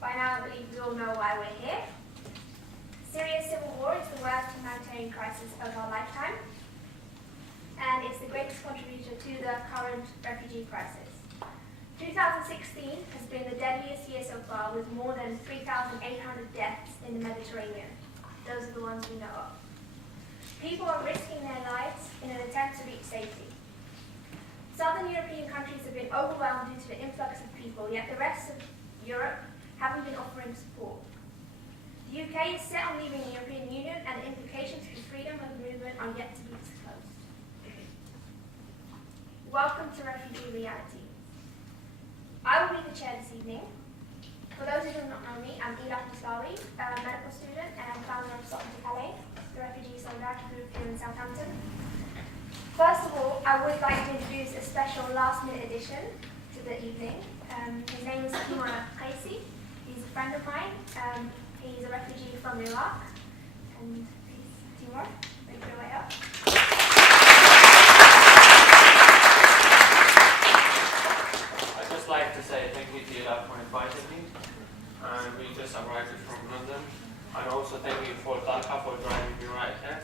By now, I believe we all know why we're here. Syria's civil war is the worst humanitarian crisis of our lifetime, and it's the greatest contributor to the current refugee crisis. 2016 has been the deadliest year so far, with more than 3,800 deaths in the Mediterranean. Those are the ones we know of. People are risking their lives in an attempt to reach safety. Southern European countries have been overwhelmed due to the influx of people, yet the rest of Europe haven't been offering support. The UK is set on leaving the European Union, and the implications for freedom of movement are yet to be disclosed. Welcome to Refugee Reality. I will be the chair this evening. For those who do not know me, I'm Ila Muslawi, a medical student and founder of Salt to Calais, the refugee solidarity group here in Southampton. First of all, I would like to introduce a special last-minute addition to the evening. His name is Timur Qaisi. He's a friend of mine. He's a refugee from Iraq. And please, Timur, make your way up. I'd just like to say thank you to Ila for inviting me. And we just arrived from London. And also thank you for Talha for driving me right here.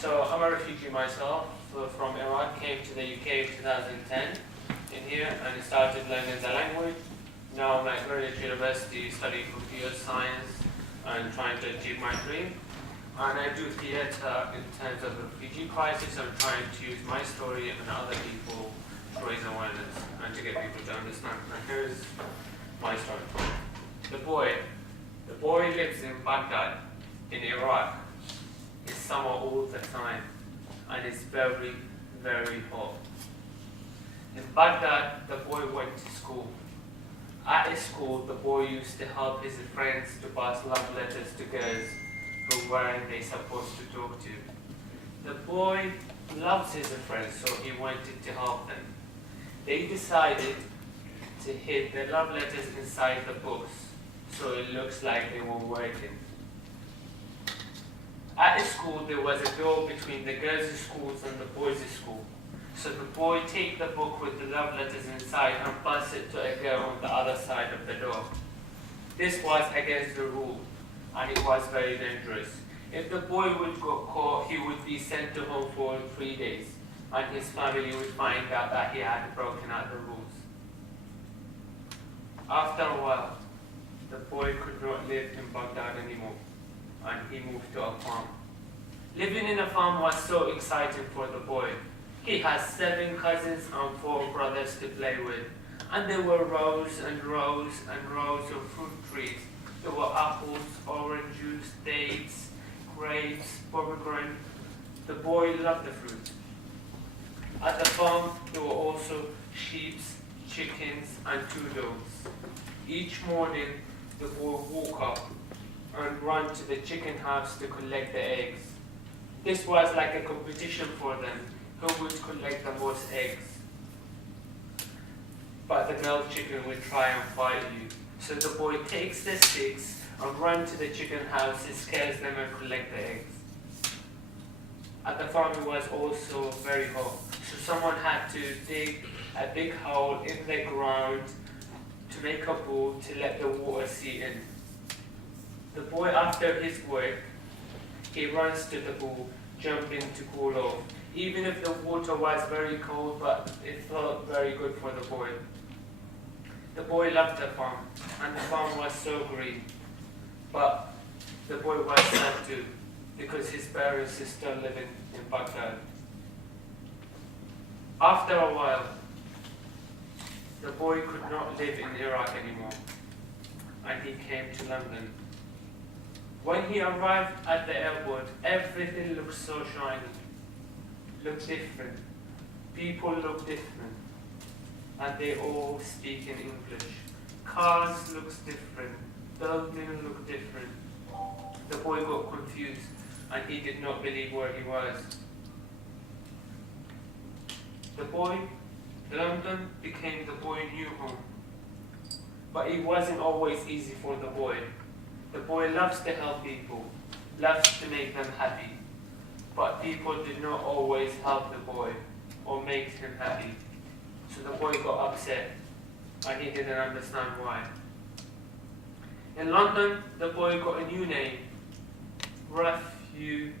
So I'm a refugee myself from Iraq, came to the UK in 2010 in here and started learning the language. Now I'm at Greenwich University studying computer science and trying to achieve my dream. And I do theatre in terms of the refugee crisis. I'm trying to use my story and other people to raise awareness and to get people to understand. And here's my story. The boy lives in Baghdad, in Iraq. It's summer all the time, and it's very, very hot. In Baghdad, the boy went to school. At his school, the boy used to help his friends to pass love letters to girls who weren't they supposed to talk to. The boy loves his friends, so he wanted to help them. They decided to hid the love letters inside the books, so it looks like they were working. At his school, there was a door between the girls' schools and the boys' school. So the boy take the book with the love letters inside and pass it to a girl on the other side of the door. This was against the rule, and it was very dangerous. If the boy would get caught, he would be sent to home for 3 days, and his family would find out that he had broken out the rules. After a while, the boy could not live in Baghdad anymore, and he moved to a farm. Living in a farm was so exciting for the boy. He has 7 cousins and 4 brothers to play with, and there were rows and rows and rows of fruit trees. There were apples, oranges, dates, grapes, pomegranate. The boy loved the fruit. At the farm, there were also sheep, chickens, and 2 dogs. Each morning, the boy woke up and ran to the chicken house to collect the eggs. This was like a competition for them, who would collect the most eggs. But the male chicken would try and fight you. So the boy takes the sticks and runs to the chicken house, and scares them and collect the eggs. At the farm, it was also very hot, so someone had to dig a big hole in the ground to make a pool to let the water seep in. The boy, after his work, he runs to the pool, jumping to cool off. Even if the water was very cold, but it felt very good for the boy. The boy loved the farm, and the farm was so green. But the boy was sad too, because his parents is still living in Baghdad. After a while, the boy could not live in Iraq anymore, and he came to London. When he arrived at the airport, everything looked so shiny, looked different. People look different, and they all speak in English. Cars looks different, buildings look different. The boy got confused, and he did not believe where he was. London became the boy's new home. But it wasn't always easy for the boy. The boy loves to help people, loves to make them happy. But people did not always help the boy or make him happy. So the boy got upset, and he didn't understand why. In London, the boy got a new name, Refugee.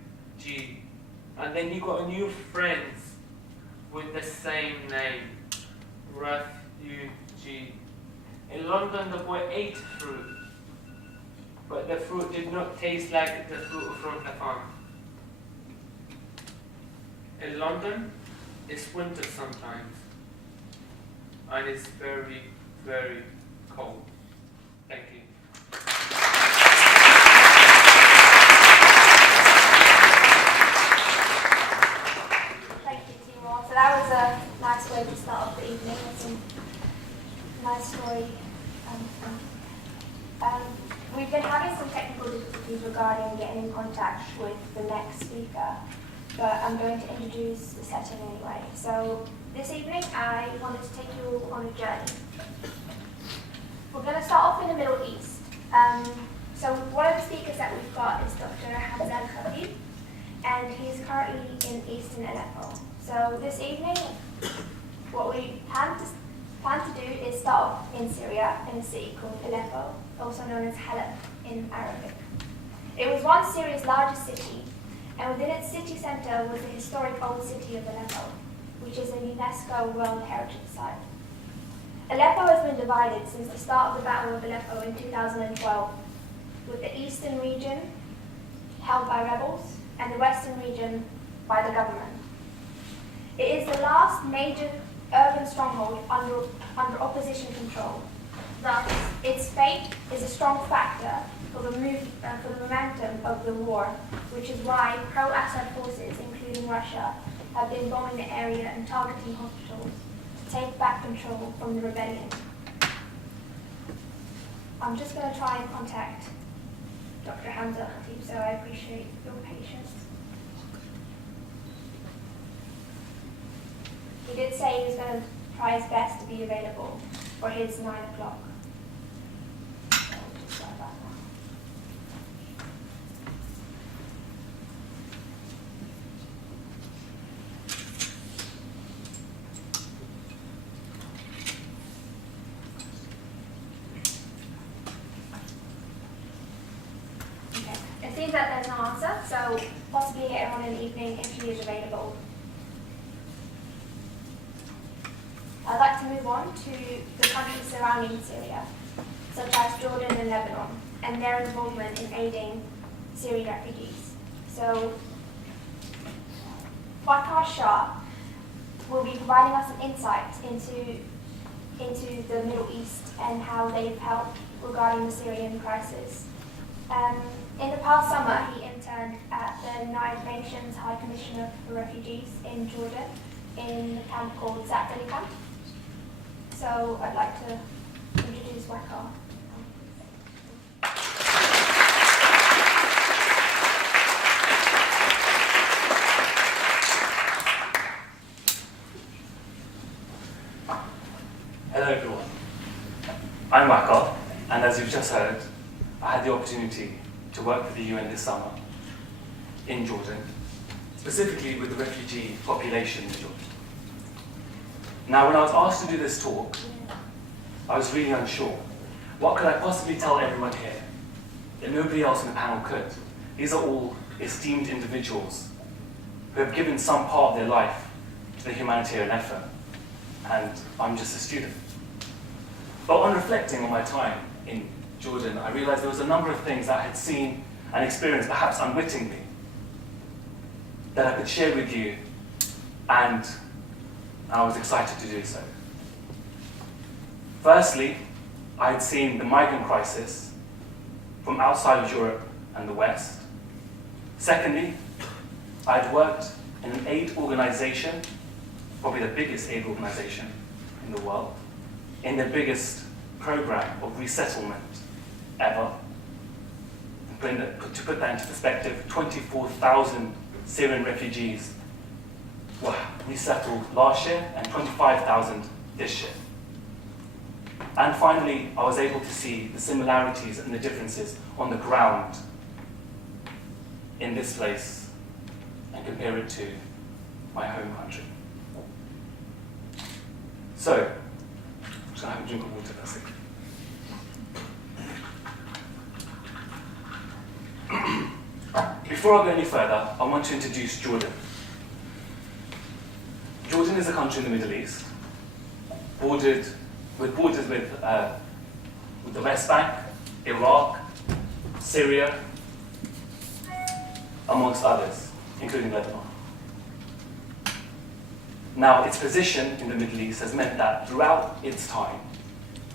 And then he got a new friends with the same name, Refugee. In London, the boy ate fruit, but the fruit did not taste like the fruit from the farm. In London, it's winter sometimes, and it's very, very cold. Thank you. Thank you, Timur. So that was a nice way to start off the evening with some nice story. We've been having some technical difficulties regarding getting in contact with the next speaker, but I'm going to introduce the setting anyway. So this evening I wanted to take you all on a journey. We're going to start off in the Middle East. So one of the speakers that we've got is Dr. Hamza Al-Khatib, and he's currently in eastern Aleppo. So this evening, what we plan to do is start off in Syria, in a city called Aleppo, also known as Halab in Arabic. It was once Syria's largest city, and within its city centre was the historic old city of Aleppo, which is a UNESCO World Heritage Site. Aleppo has been divided since the start of the Battle of Aleppo in 2012, with the eastern region held by rebels and the western region by the government. It is the last major urban stronghold under opposition control. Thus, its fate is a strong factor for the momentum of the war, which is why pro-Assad forces, including Russia, have been bombing the area and targeting hospitals to take back control from the rebellion. I'm just going to try and contact Dr. Hamza Al-Khatib, so I appreciate your patience. He did say he was going to try his best to be available for his 9 o'clock. So just like that. Okay. It seems that there's no answer, so possibly later on in the evening if he is available. I'd like to move on to the countries surrounding Syria, such as Jordan and Lebanon, and their involvement in aiding Syrian refugees. So, Bakar Shah will be providing us an insight into the Middle East and how they've helped regarding the Syrian crisis. In the past summer, he interned at the United Nations High Commissioner for Refugees in Jordan, in a camp called Zaatali Camp. So I'd like to introduce Wakar. Hello everyone, I'm Wakar, and as you've just heard, I had the opportunity to work for the UN this summer in Jordan, specifically with the refugee population in Jordan. Now, when I was asked to do this talk, I was really unsure. What could I possibly tell everyone here that nobody else in the panel could? These are all esteemed individuals who have given some part of their life to the humanitarian effort, and I'm just a student. But on reflecting on my time in Jordan, I realized there was a number of things that I had seen and experienced, perhaps unwittingly, that I could share with you, and I was excited to do so. Firstly, I had seen the migrant crisis from outside of Europe and the West. Secondly, I had worked in an aid organization, probably the biggest aid organization in the world, in the biggest program of resettlement ever. To put that into perspective, 24,000 Syrian refugees were resettled last year and 25,000 this year. And finally, I was able to see the similarities and the differences on the ground in this place and compare it to my home country. So, I'm just going to have a drink of water, that's it. Before I go any further, I want to introduce Jordan. Jordan is a country in the Middle East, borders with the West Bank, Iraq, Syria, amongst others, including Lebanon. Now, its position in the Middle East has meant that throughout its time,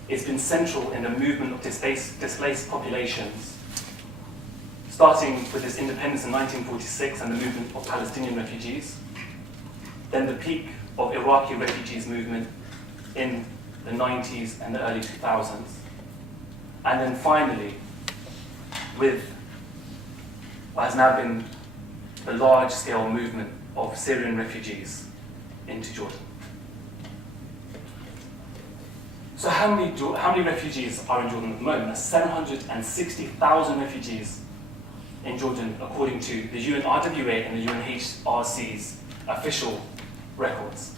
it's been central in the movement of displaced populations, starting with its independence in 1946 and the movement of Palestinian refugees, then the peak of Iraqi refugees movement in the 90s and the early 2000s, and then finally, with what has now been the large-scale movement of Syrian refugees into Jordan. So how many refugees are in Jordan at the moment? There's 760,000 refugees in Jordan, according to the UNRWA and the UNHRC's official records.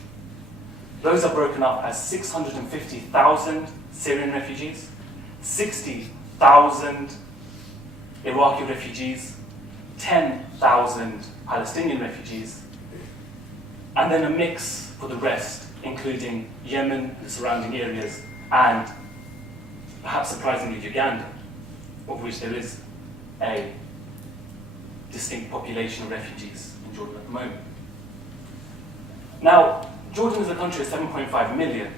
Those are broken up as 650,000 Syrian refugees, 60,000 Iraqi refugees, 10,000 Palestinian refugees, and then a mix for the rest, including Yemen and the surrounding areas, and perhaps surprisingly Uganda, of which there is a distinct population of refugees in Jordan at the moment. Now, Jordan is a country of 7.5 million,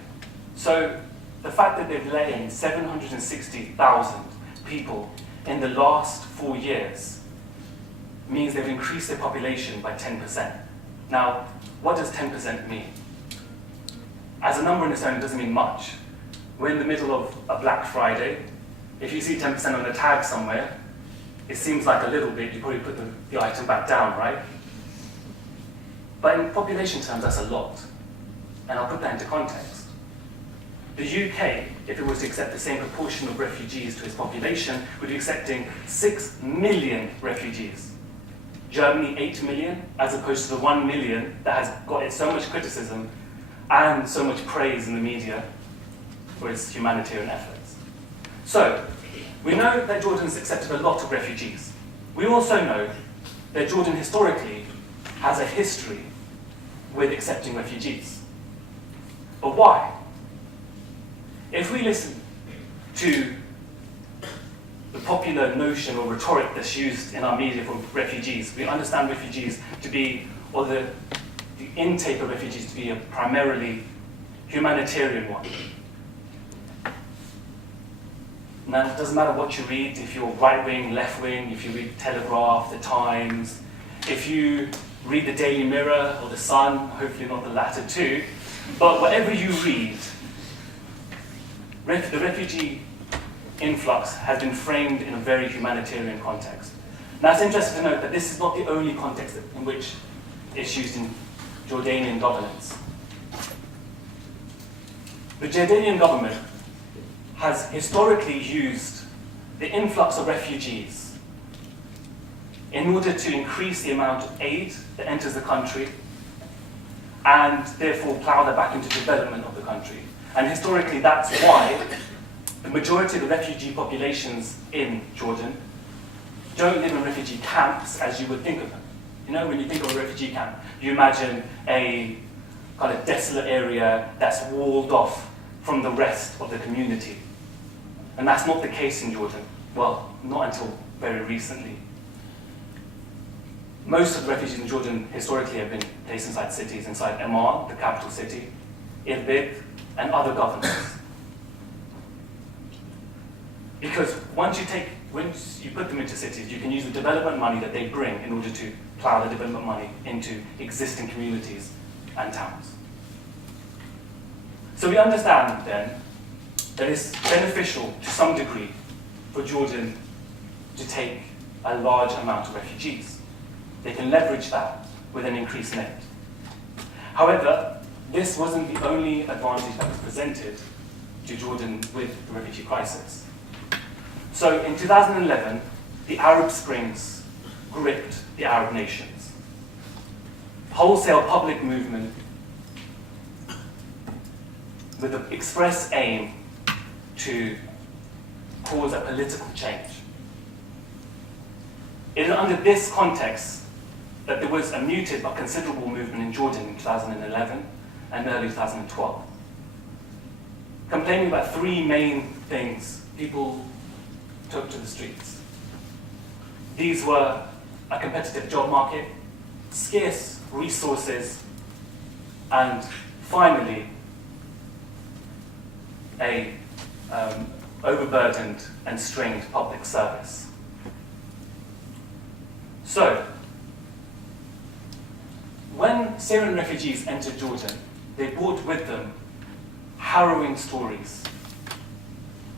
so the fact that they've let in 760,000 people in the last 4 years means they've increased their population by 10%. Now, what does 10% mean? As a number in its own, it doesn't mean much. We're in the middle of a Black Friday. If you see 10% on a tag somewhere, it seems like a little bit, you probably put the item back down, right? But in population terms, that's a lot. And I'll put that into context. The UK, if it was to accept the same proportion of refugees to its population, would be accepting 6 million refugees. Germany, 8 million, as opposed to the 1 million that has got so much criticism and so much praise in the media for its humanitarian efforts. So, we know that Jordan's accepted a lot of refugees. We also know that Jordan historically has a history with accepting refugees. But why? If we listen to the popular notion or rhetoric that's used in our media for refugees, we understand refugees to be, or the intake of refugees to be a primarily humanitarian one. Now, it doesn't matter what you read, if you're right-wing, left-wing, if you read Telegraph, The Times, if you read the Daily Mirror or The Sun, hopefully not the latter too, but whatever you read, the refugee influx has been framed in a very humanitarian context. Now, it's interesting to note that this is not the only context in which it's used in Jordanian governance. The Jordanian government has historically used the influx of refugees in order to increase the amount of aid that enters the country and therefore plough that back into development of the country. And historically, that's why the majority of the refugee populations in Jordan don't live in refugee camps as you would think of them. You know, when you think of a refugee camp, you imagine a kind of desolate area that's walled off from the rest of the community. And that's not the case in Jordan. Well, not until very recently. Most of the refugees in Jordan historically have been placed inside cities, inside Amman, the capital city, Idlib, and other governments. Because once you put them into cities, you can use the development money that they bring in order to plough the development money into existing communities and towns. So we understand then that it's beneficial to some degree for Jordan to take a large amount of refugees. They can leverage that with an increased in aid. However, this wasn't the only advantage that was presented to Jordan with the refugee crisis. So in 2011, the Arab Springs gripped the Arab nations. Wholesale public movement with the express aim to cause a political change. It is under this context that there was a muted but considerable movement in Jordan in 2011 and early 2012. Complaining about three main things people took to the streets. These were a competitive job market, scarce resources, and finally, a overburdened and strained public service. So, when Syrian refugees entered Jordan, they brought with them harrowing stories,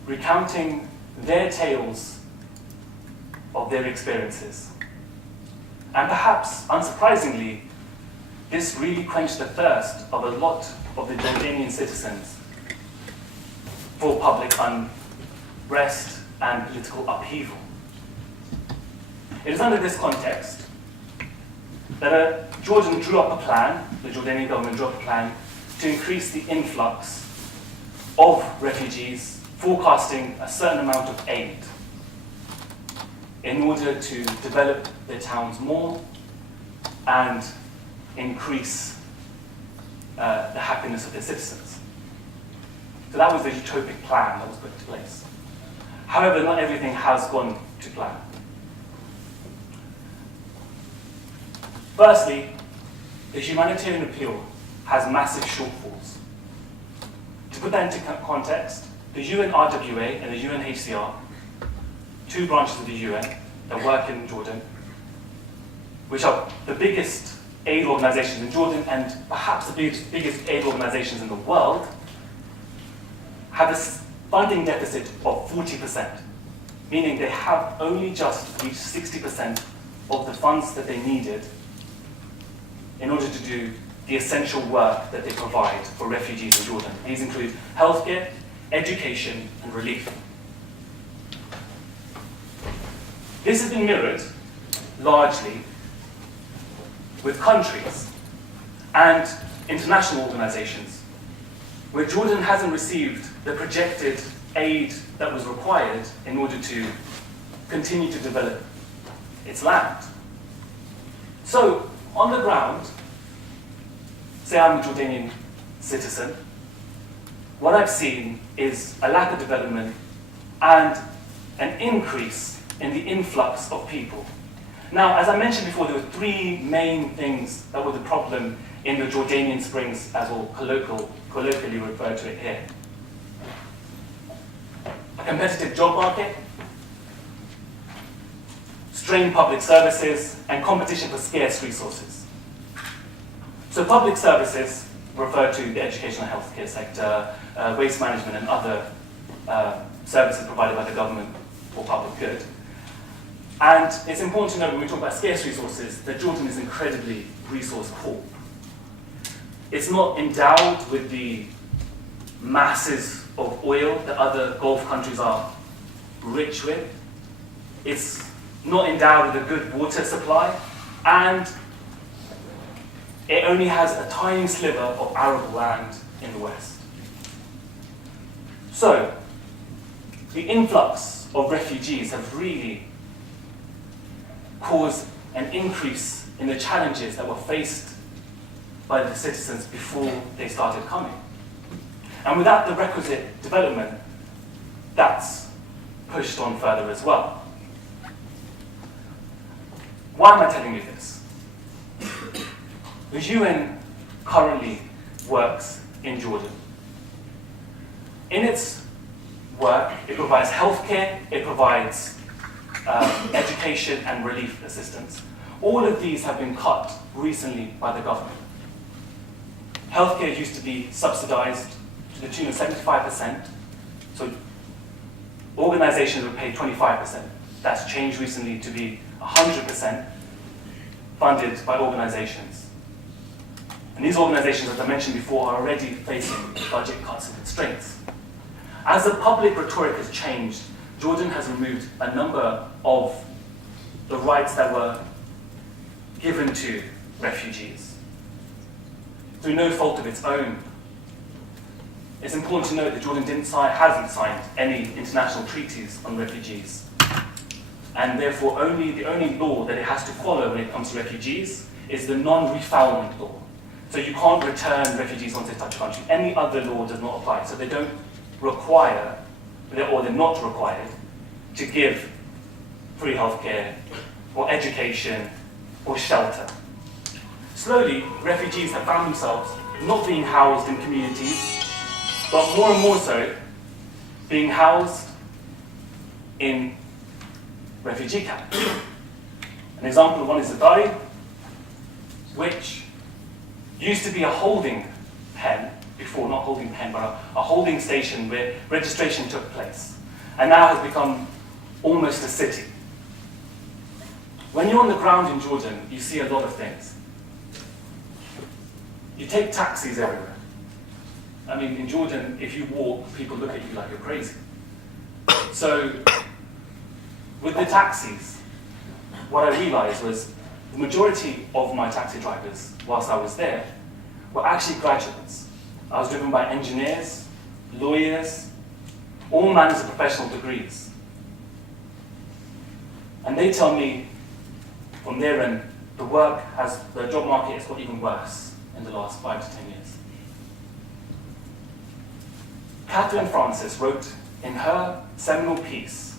recounting their tales of their experiences. And perhaps, unsurprisingly, this really quenched the thirst of a lot of the Jordanian citizens for public unrest and political upheaval. It is under this context that Jordan drew up a plan, the Jordanian government drew up a plan, to increase the influx of refugees, forecasting a certain amount of aid in order to develop their towns more and increase the happiness of their citizens. So that was the utopic plan that was put into place. However, not everything has gone to plan. Firstly, the humanitarian appeal has massive shortfalls. To put that into context, the UNRWA and the UNHCR, two branches of the UN that work in Jordan, which are the biggest aid organizations in Jordan and perhaps the biggest aid organizations in the world, have a funding deficit of 40%, meaning they have only just reached 60% of the funds that they needed in order to do the essential work that they provide for refugees in Jordan. These include healthcare, education, and relief. This has been mirrored largely with countries and international organizations where Jordan hasn't received the projected aid that was required in order to continue to develop its land. So, on the ground, say I'm a Jordanian citizen, what I've seen is a lack of development and an increase in the influx of people. Now, as I mentioned before, there were three main things that were the problem in the Jordanian Springs, as we'll colloquially refer to it here. A competitive job market, strained public services, and competition for scarce resources. So public services refer to the education and healthcare sector, waste management, and other services provided by the government for public good. And it's important to note when we talk about scarce resources that Jordan is incredibly resource poor. It's not endowed with the masses of oil that other Gulf countries are rich with. It's not endowed with a good water supply, and it only has a tiny sliver of arable land in the west. So, the influx of refugees have really caused an increase in the challenges that were faced by the citizens before they started coming. And without the requisite development, that's pushed on further as well. Why am I telling you this? The UN currently works in Jordan. In its work, it provides healthcare, it provides education and relief assistance. All of these have been cut recently by the government. Healthcare used to be subsidized to the tune of 75%, so organizations would pay 25%. That's changed recently to be 100% funded by organizations. And these organizations, as I mentioned before, are already facing budget cuts and constraints. As the public rhetoric has changed, Jordan has removed a number of the rights that were given to refugees through no fault of its own. It's important to note that Jordan hasn't signed any international treaties on refugees. and therefore the only law that it has to follow when it comes to refugees is the non-refoulement law. So you can't return refugees onto such a country. Any other law does not apply. So they don't require, or they're not required, to give free healthcare, or education, or shelter. Slowly, refugees have found themselves not being housed in communities, but more and more so, being housed in refugee camps. An example of one is Zadari, which used to be a holding pen, before, not holding pen, but a holding station where registration took place, and now has become almost a city. When you're on the ground in Jordan, you see a lot of things. You take taxis everywhere. I mean, in Jordan, if you walk, people look at you like you're crazy. So, with the taxis, what I realized was the majority of my taxi drivers, whilst I was there, were actually graduates. I was driven by engineers, lawyers, all manners of professional degrees. And they tell me, from their end, the job market has got even worse in the last 5 to 10 years. Catherine Francis wrote in her seminal piece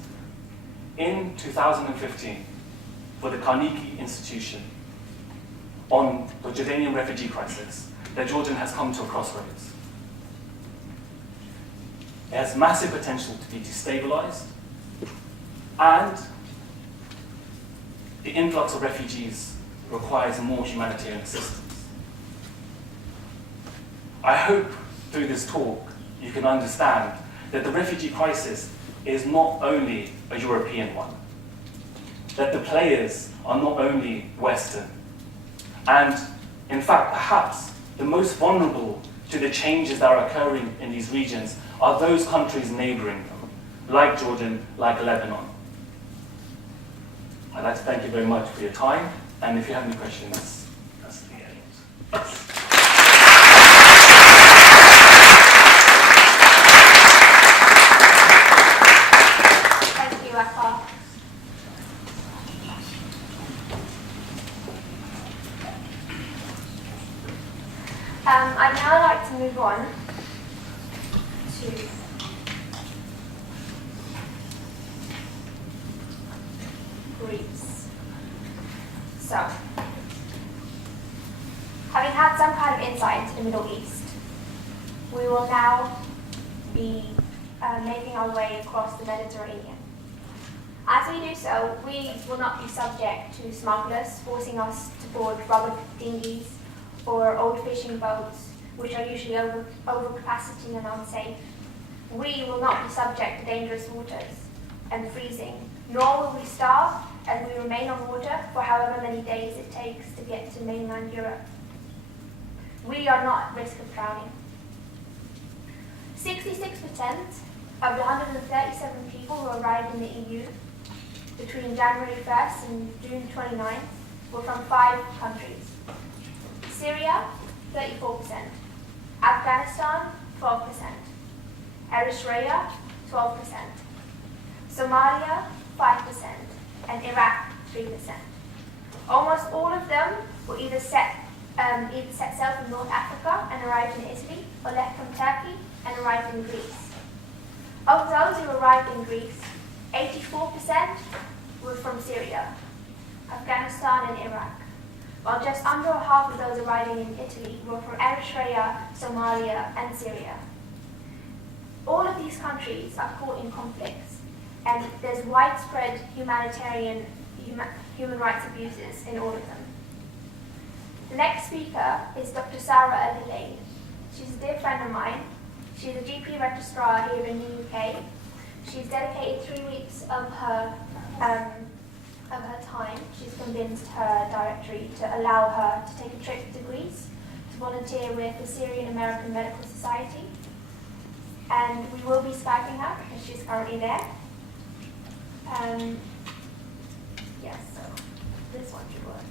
in 2015 for the Carnegie Institution on the Jordanian refugee crisis that Jordan has come to a crossroads. It has massive potential to be destabilized, and the influx of refugees requires more humanitarian assistance. I hope through this talk you can understand that the refugee crisis is not only a European one, that the players are not only Western, and in fact, perhaps the most vulnerable to the changes that are occurring in these regions are those countries neighboring them, like Jordan, like Lebanon. I'd like to thank you very much for your time, and if you have any questions, that's the end. Thank you, Akbar. I'd now like to move on to Greece. So, having had some kind of insight into the Middle East, we will now be making our way across the Mediterranean. As we do so, we will not be subject to smugglers forcing us to board rubber dinghies or old fishing boats, which are usually over capacity and unsafe. We will not be subject to dangerous waters and freezing, nor will we starve as we remain on water for however many days it takes to get to mainland Europe. We are not at risk of drowning. 66% of the 137 people who arrived in the EU between January 1st and June 29th were from 5 countries. Syria, 34%. Afghanistan, 12%. Eritrea, 12%. Somalia, 5%. And Iraq, 3%. Almost all of them were either set sail from North Africa and arrived in Italy, or left from Turkey and arrived in Greece. Of those who arrived in Greece, 84% were from Syria, Afghanistan and Iraq, while just under half of those arriving in Italy were from Eritrea, Somalia and Syria. All of these countries are caught in conflicts, and there's widespread human rights abuses in all of them. The next speaker is Dr. Sarah Adelaide. She's a dear friend of mine. She's a GP registrar here in the UK. She's dedicated 3 weeks of her time. She's convinced her directory to allow her to take a trip to Greece to volunteer with the Syrian American Medical Society. And we will be Skyping her, and she's currently there. Yes, so this one should work.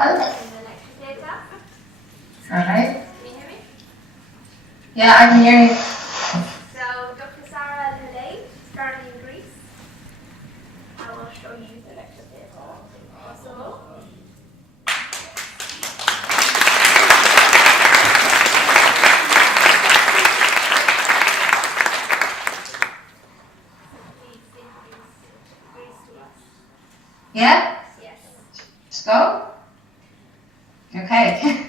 Hello. in the lecture theatre. All right. Can you hear me? Yeah, I can hear you. So, Dr. Sarah Lele is currently in Greece. I will show you the lecture theatre if possible. Please introduce Greece to us. Yeah? Yes. Let's go. Okay.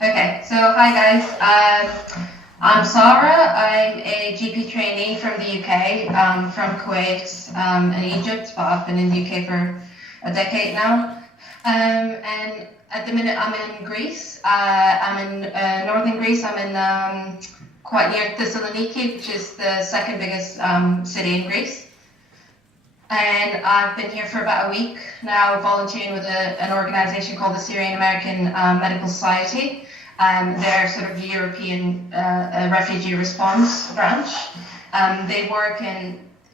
Okay, so hi guys. I'm Sarah. I'm a GP trainee from the UK, from Kuwait and Egypt, but I've been in the UK for a decade now. And at the minute I'm in Greece. I'm in northern Greece. I'm in quite near Thessaloniki, which is the second biggest city in Greece. And I've been here for about a week now, volunteering with an organization called the Syrian American Medical Society. They're sort of European refugee response branch. They work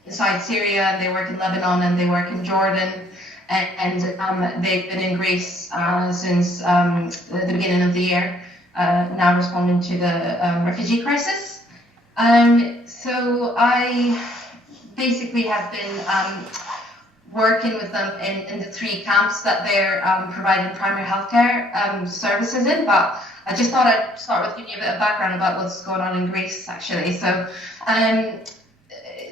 inside Syria, they work in Lebanon, and they work in Jordan. And they've been in Greece since the beginning of the year, now responding to the refugee crisis. So I basically have been working with them in the 3 camps that they're providing primary healthcare services in, but I just thought I'd start with giving you a bit of background about what's going on in Greece, actually. So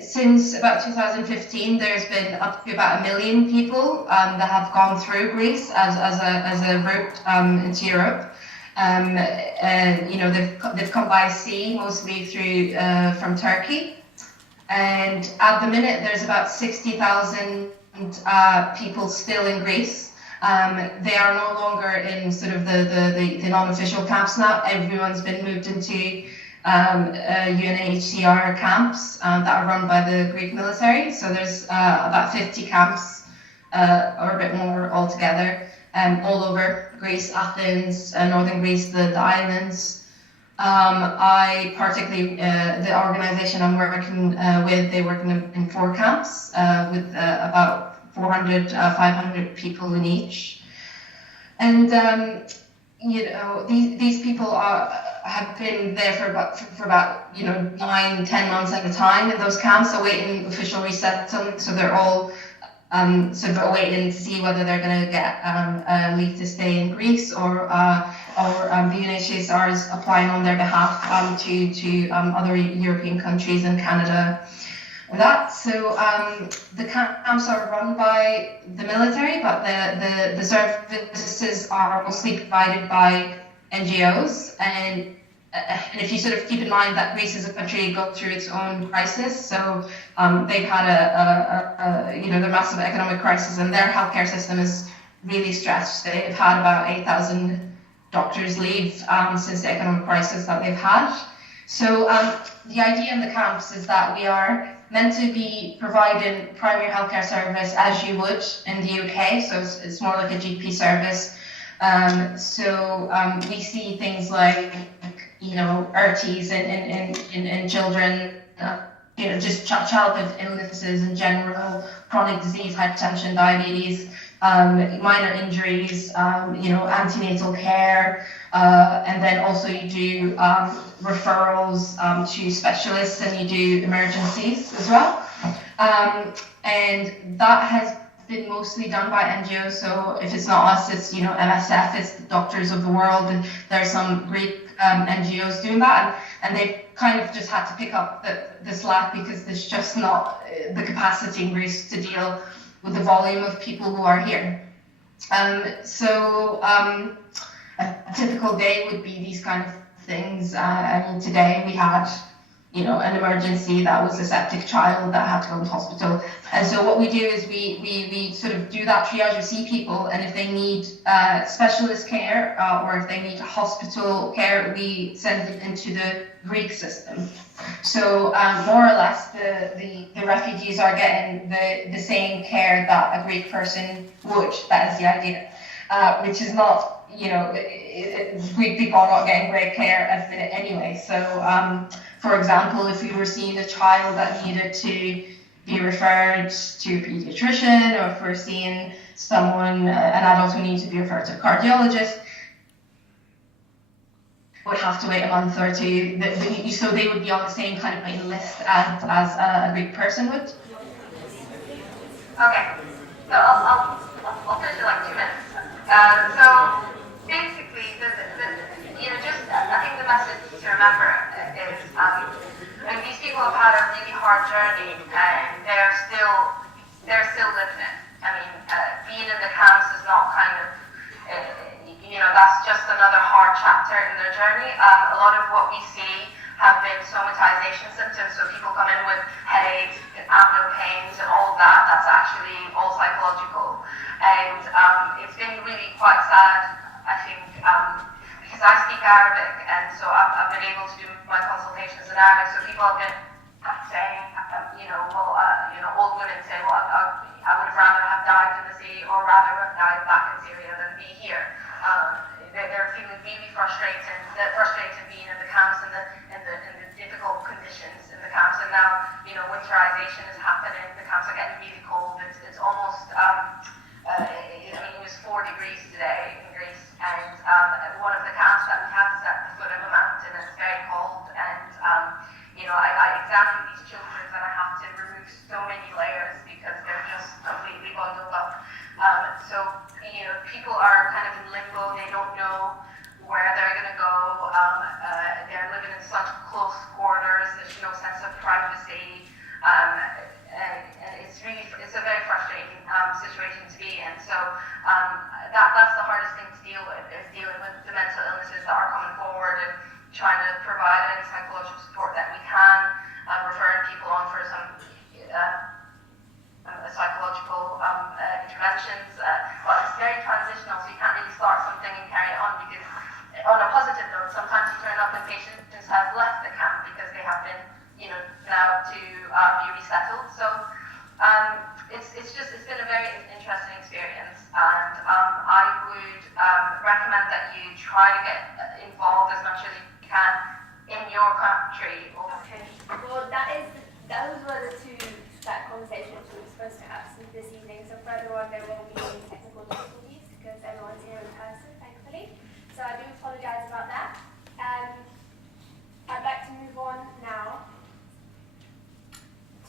since about 2015, there's been up to about 1 million people that have gone through Greece as a route into Europe. You know, they've come by sea, mostly through from Turkey. And at the minute, there's about 60,000 people still in Greece. They are no longer in sort of the non-official camps now. Everyone's been moved into UNHCR camps that are run by the Greek military. So there's about 50 camps or a bit more altogether, all over Greece, Athens, northern Greece, the islands. I particularly, the organization I'm working with, they work in 4 camps with about 400, 500 people in each. And, you know, these people have been there for about, you know, 9, 10 months at a time in those camps, awaiting official resettlement. So they're all sort of waiting to see whether they're going to get leave to stay in Greece, or the UNHCR is applying on their behalf to other European countries and Canada. So the camps are run by the military, but the services are mostly provided by NGOs. And if you sort of keep in mind that Greece is a country going through its own crisis, so they've had you know, the massive economic crisis, and their healthcare system is really stretched. They've had about 8,000 doctors leave since the economic crisis that they've had. So the idea in the camps is that we are meant to be providing primary healthcare service as you would in the UK, so it's more like a GP service. So we see things like, you know, RTs in children, you know, just childhood illnesses in general, chronic disease, hypertension, diabetes, minor injuries, you know, antenatal care, and then also you do referrals to specialists, and you do emergencies as well. And that has been mostly done by NGOs. So if it's not us, it's, you know, MSF, it's the Doctors of the World, and there are some Greek NGOs doing that, and they've kind of just had to pick up the slack because there's just not the capacity in Greece to deal with the volume of people who are here. So a typical day would be these kind of things. I mean, today we had, you know, an emergency that was a septic child that had to go to hospital. And so what we do is we sort of do that triage. We see people, and if they need specialist care or if they need hospital care, we send them into the Greek system. So more or less, the refugees are getting the same care that a Greek person would. That is the idea, which is not, you know, Greek people are not getting great care at the anyway. So, for example, if we were seeing a child that needed to be referred to a pediatrician, or if we're seeing someone, an adult who needs to be referred to a cardiologist, would have to wait a month or two. So they would be on the same kind of waiting list as a Greek person would. Okay, so I'll finish in like 2 minutes. So basically, I think the message to remember is these people have had a really hard journey, and they're still living it. I mean, being in the camps is not kind of, that's just another hard chapter in their journey. A lot of what we see have been somatization symptoms, so people come in with headaches, abdominal pains, and all of that. That's actually all psychological, and it's been really quite sad, I think, because I speak Arabic, and so I've been able to do my consultations in Arabic. So people have been saying, old women say, well, I would have rather have died in the sea, or rather have died back in Syria than be here. They're feeling really frustrated being in the camps and the difficult conditions in the camps. And now, winterization is happening. The camps are getting really cold. It's almost, it was 4 degrees today in Greece. And one of the camps that we have is at the foot of a mountain, and it's very cold. And I examine these children, and I have to remove so many layers because they're just completely bundled up. People are kind of in limbo. They don't know where they're going to go. They're living in such close quarters. There's no sense of privacy. And it's a very frustrating situation to be in. So that's the hardest thing to deal with, is dealing with the mental illnesses that are coming forward and trying to provide any psychological support that we can, referring people on for some psychological interventions. But it's very transitional, so you can't really start something and carry it on, because on a positive note, sometimes you turn up and patients have left the camp because they have been, now to be resettled. So it's been a very interesting experience, and I would recommend that you try to get involved as much as you can in your country. Okay. Well, those were the two conversations we were supposed to have this evening. So further on, there will be technical difficulties because everyone's here in person, thankfully. So I do apologise about that. I'd like to move on now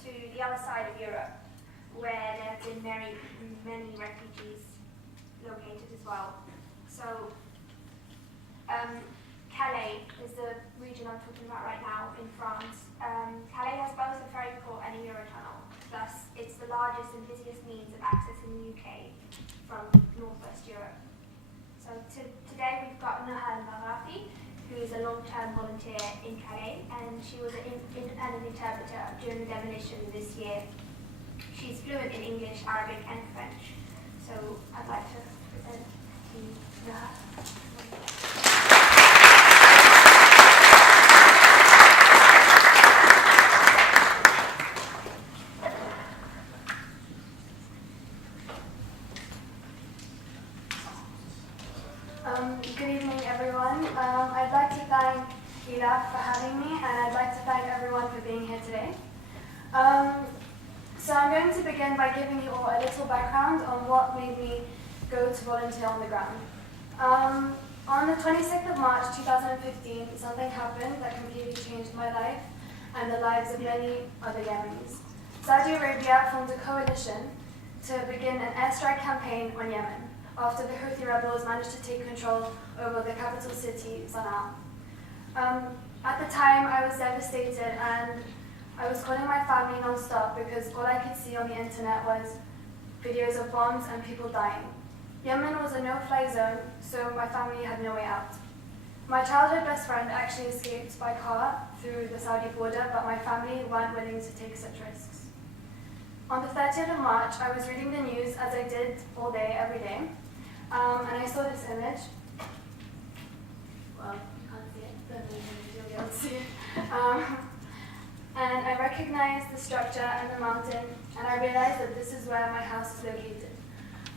to the other side of Europe, where there have been many refugees located as well. So Calais is the region I'm talking about right now in France. Calais has both a ferry port and a Eurotunnel. Thus, it's the largest and busiest means of access in the UK from northwest Europe. So today we've got Nahal Marafi, who is a long-term volunteer in Calais, and she was an independent interpreter during the demolition this year. She's fluent in English, Arabic, and French. So I'd like to present to Nahal. Good evening, everyone. I'd like to thank Ila for having me, and I'd like to thank everyone for being here today. So I'm going to begin by giving you all a little background on what made me go to volunteer on the ground. On the 26th of March 2015, something happened that completely changed my life and the lives of many other Yemenis. Saudi Arabia formed a coalition to begin an airstrike campaign on Yemen, after the Houthi rebels managed to take control over the capital city, Sana'a. At the time, I was devastated, and I was calling my family non-stop because all I could see on the internet was videos of bombs and people dying. Yemen was a no-fly zone, so my family had no way out. My childhood best friend actually escaped by car through the Saudi border, but my family weren't willing to take such risks. On the 30th of March, I was reading the news, as I did all day, every day, and I saw this image. Well, you can't see it, but you'll be able to see it. And I recognized the structure and the mountain, and I realized that this is where my house is located.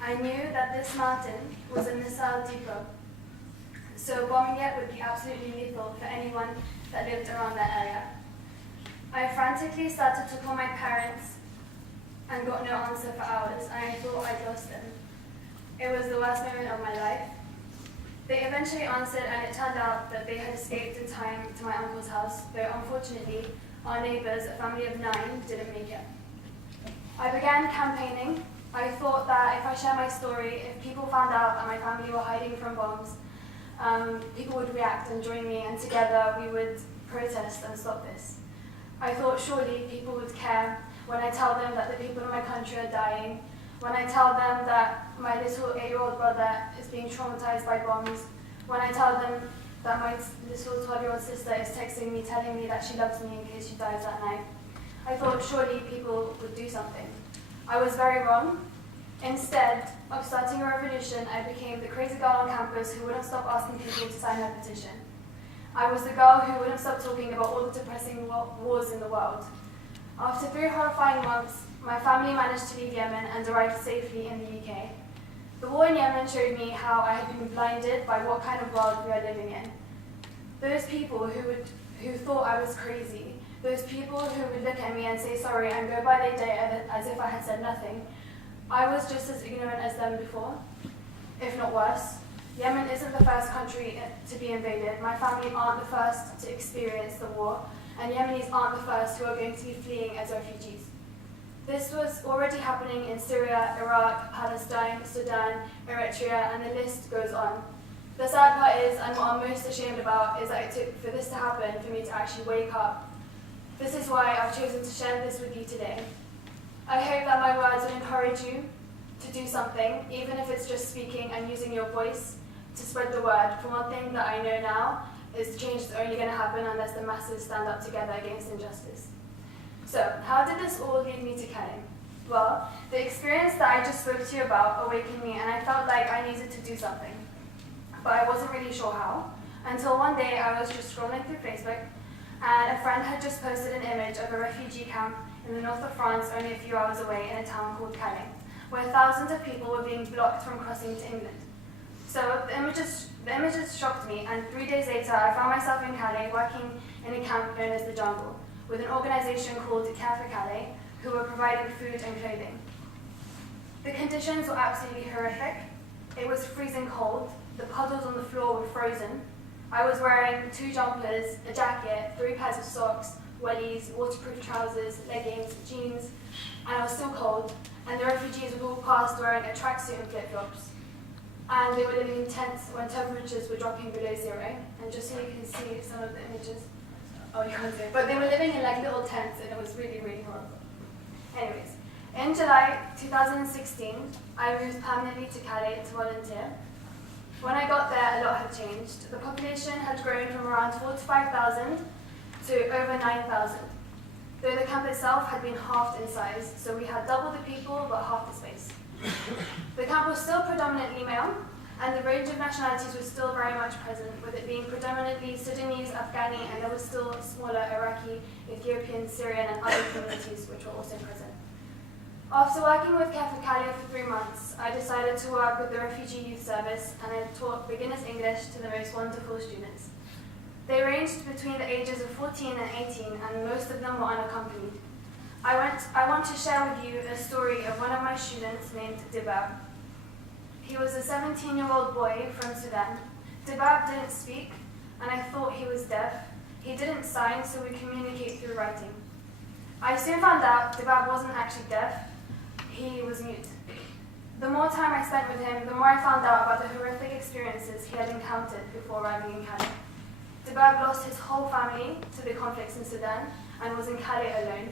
I knew that this mountain was a missile depot, so bombing it would be absolutely lethal for anyone that lived around that area. I frantically started to call my parents, and got no answer for hours, and I thought I'd lost them. It was the worst moment of my life. They eventually answered, and it turned out that they had escaped in time to my uncle's house, though unfortunately, our neighbours, a family of 9, didn't make it. I began campaigning. I thought that if I shared my story, if people found out that my family were hiding from bombs, people would react and join me, and together we would protest and stop this. I thought surely people would care when I tell them that the people in my country are dying, when I tell them that my little 8-year-old brother is being traumatized by bombs, when I tell them that my little 12-year-old sister is texting me telling me that she loves me in case she dies that night. I thought surely people would do something. I was very wrong. Instead of starting a revolution, I became the crazy girl on campus who wouldn't stop asking people to sign her petition. I was the girl who wouldn't stop talking about all the depressing wars in the world. After 3 horrifying months, my family managed to leave Yemen and arrived safely in the UK. The war in Yemen showed me how I had been blinded by what kind of world we are living in. Those people who thought I was crazy, those people who would look at me and say sorry and go by their day as if I had said nothing, I was just as ignorant as them before, if not worse. Yemen isn't the first country to be invaded. My family aren't the first to experience the war, and Yemenis aren't the first who are going to be fleeing as refugees. This was already happening in Syria, Iraq, Palestine, Sudan, Eritrea, and the list goes on. The sad part is, and what I'm most ashamed about, is that it took for this to happen for me to actually wake up. This is why I've chosen to share this with you today. I hope that my words will encourage you to do something, even if it's just speaking and using your voice to spread the word. For one thing that I know now is change is only going to happen unless the masses stand up together against injustice. So, how did this all lead me to Calais? Well, the experience that I just spoke to you about awakened me, and I felt like I needed to do something. But I wasn't really sure how, until one day I was just scrolling through Facebook, and a friend had just posted an image of a refugee camp in the north of France, only a few hours away in a town called Calais, where thousands of people were being blocked from crossing to England. So the images shocked me, and 3 days later I found myself in Calais working in a camp known as the Jungle, with an organisation called Care for Calais, who were providing food and clothing. The conditions were absolutely horrific. It was freezing cold, the puddles on the floor were frozen. I was wearing 2 jumpers, a jacket, 3 pairs of socks, wellies, waterproof trousers, leggings, jeans, and I was still cold, and the refugees would walk past wearing a tracksuit and flip-flops. And they were living in tents when temperatures were dropping below 0, and just so you can see some of the images, oh, you can't see it, but they were living in like little tents, and it was really, really horrible. Anyways, in July 2016, I moved permanently to Calais to volunteer. When I got there, a lot had changed. The population had grown from around 4,000 to 5,000 to over 9,000, though the camp itself had been halved in size, so we had double the people but half the space. The camp was still predominantly male, and the range of nationalities was still very much present, with it being predominantly Sudanese, Afghani, and there was still smaller Iraqi, Ethiopian, Syrian, and other communities which were also present. After working with Care for Calais for 3 months, I decided to work with the Refugee Youth Service, and I taught beginners English to the most wonderful students. They ranged between the ages of 14 and 18, and most of them were unaccompanied. I want to share with you a story of one of my students named Dibab. He was a 17-year-old boy from Sudan. Dibab didn't speak, and I thought he was deaf. He didn't sign, so we communicate through writing. I soon found out Dibab wasn't actually deaf, he was mute. The more time I spent with him, the more I found out about the horrific experiences he had encountered before arriving in Calais. Dibab lost his whole family to the conflicts in Sudan and was in Calais alone.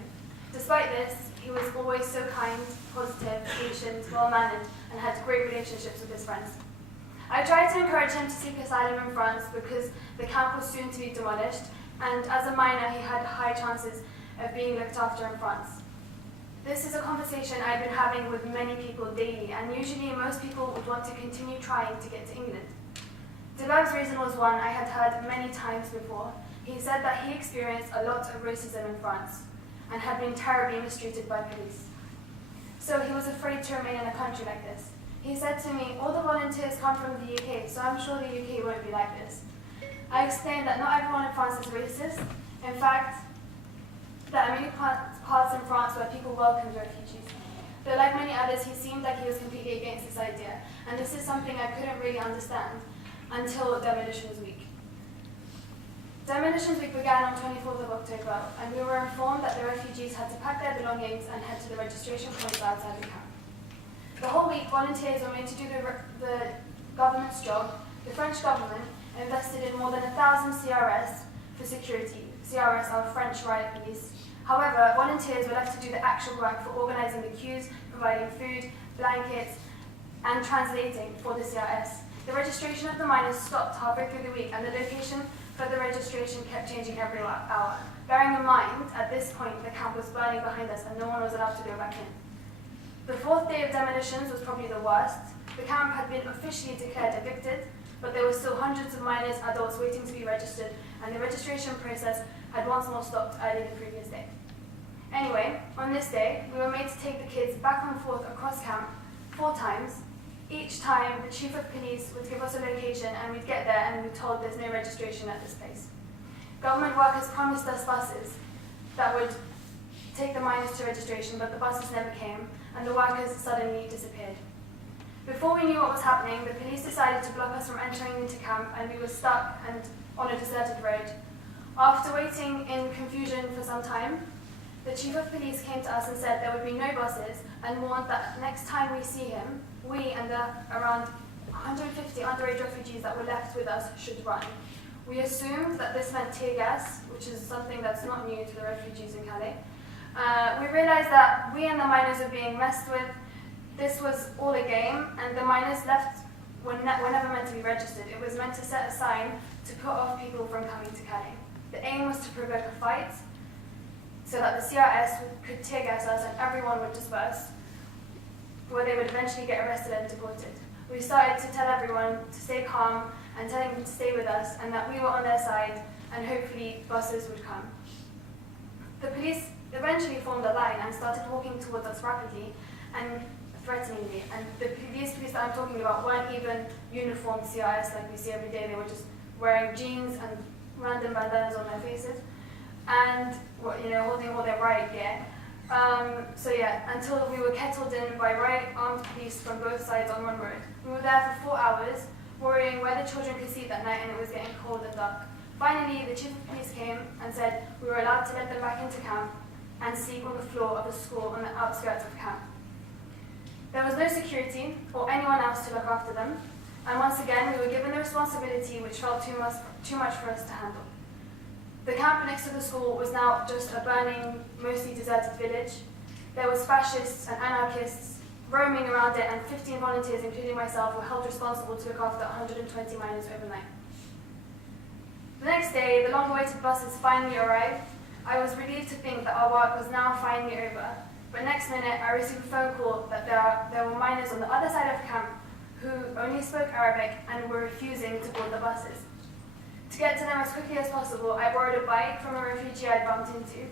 Despite this, he was always so kind, positive, patient, well-mannered, and had great relationships with his friends. I tried to encourage him to seek asylum in France because the camp was soon to be demolished, and as a minor, he had high chances of being looked after in France. This is a conversation I've been having with many people daily, and usually most people would want to continue trying to get to England. Dibab's reason was one I had heard many times before. He said that he experienced a lot of racism in France and had been terribly mistreated by police. So he was afraid to remain in a country like this. He said to me, all the volunteers come from the UK, so I'm sure the UK won't be like this. I explained that not everyone in France is racist. In fact, there are many parts in France where people welcomed refugees. Though like many others, he seemed like he was completely against this idea, and this is something I couldn't really understand until Demolitions Week. Demolitions Week began on 24th of October, and we were informed that the refugees had to pack their belongings and head to the registration points outside the camp. The whole week, volunteers were made to do the government's job. The French government invested in more than 1,000 CRS for security. CRS are French riot police. However, volunteers were left to do the actual work for organizing the queues, providing food, blankets, and translating for the CRS. The registration of the miners stopped halfway through the week, and the location for the registration kept changing every hour. Bearing in mind, at this point, the camp was burning behind us and no one was allowed to go back in. The fourth day of demolitions was probably the worst. The camp had been officially declared evicted, but there were still hundreds of miners, adults waiting to be registered, and the registration process had once more stopped early the previous day. Anyway, on this day, we were made to take the kids back and forth across camp 4 times. Each time, the chief of police would give us a location and we'd get there and we'd told there's no registration at this place. Government workers promised us buses that would take the miners to registration, but the buses never came and the workers suddenly disappeared. Before we knew what was happening, the police decided to block us from entering into camp and we were stuck and on a deserted road. After waiting in confusion for some time, the chief of police came to us and said there would be no buses and warned that next time we see him, we and the around 150 underage refugees that were left with us should run. We assumed that this meant tear gas, which is something that's not new to the refugees in Calais. We realized that we and the miners were being messed with. This was all a game, and the miners left were never meant to be registered. It was meant to set a sign to put off people from coming to Calais. The aim was to provoke a fight so that the CRS could tear gas us and everyone would disperse, where they would eventually get arrested and deported. We started to tell everyone to stay calm and telling them to stay with us and that we were on their side and hopefully buses would come. The police eventually formed a line and started walking towards us rapidly and threateningly. And these police that I'm talking about weren't even uniformed CRS like we see every day. They were just wearing jeans and random bandanas on their faces and holding all their riot gear. Until we were kettled in by riot-armed police from both sides on one road. We were there for 4 hours, worrying where the children could see that night, and it was getting cold and dark. Finally, the chief of police came and said we were allowed to let them back into camp and sleep on the floor of a school on the outskirts of camp. There was no security or anyone else to look after them, and once again we were given the responsibility which felt too much for us to handle. The camp next to the school was now just a burning, mostly deserted village. There was fascists and anarchists roaming around it, and 15 volunteers, including myself, were held responsible to look after 120 miners overnight. The next day, the long-awaited buses finally arrived. I was relieved to think that our work was now finally over, but next minute I received a phone call that there were miners on the other side of camp who only spoke Arabic and were refusing to board the buses. To get to them as quickly as possible, I borrowed a bike from a refugee I'd bumped into,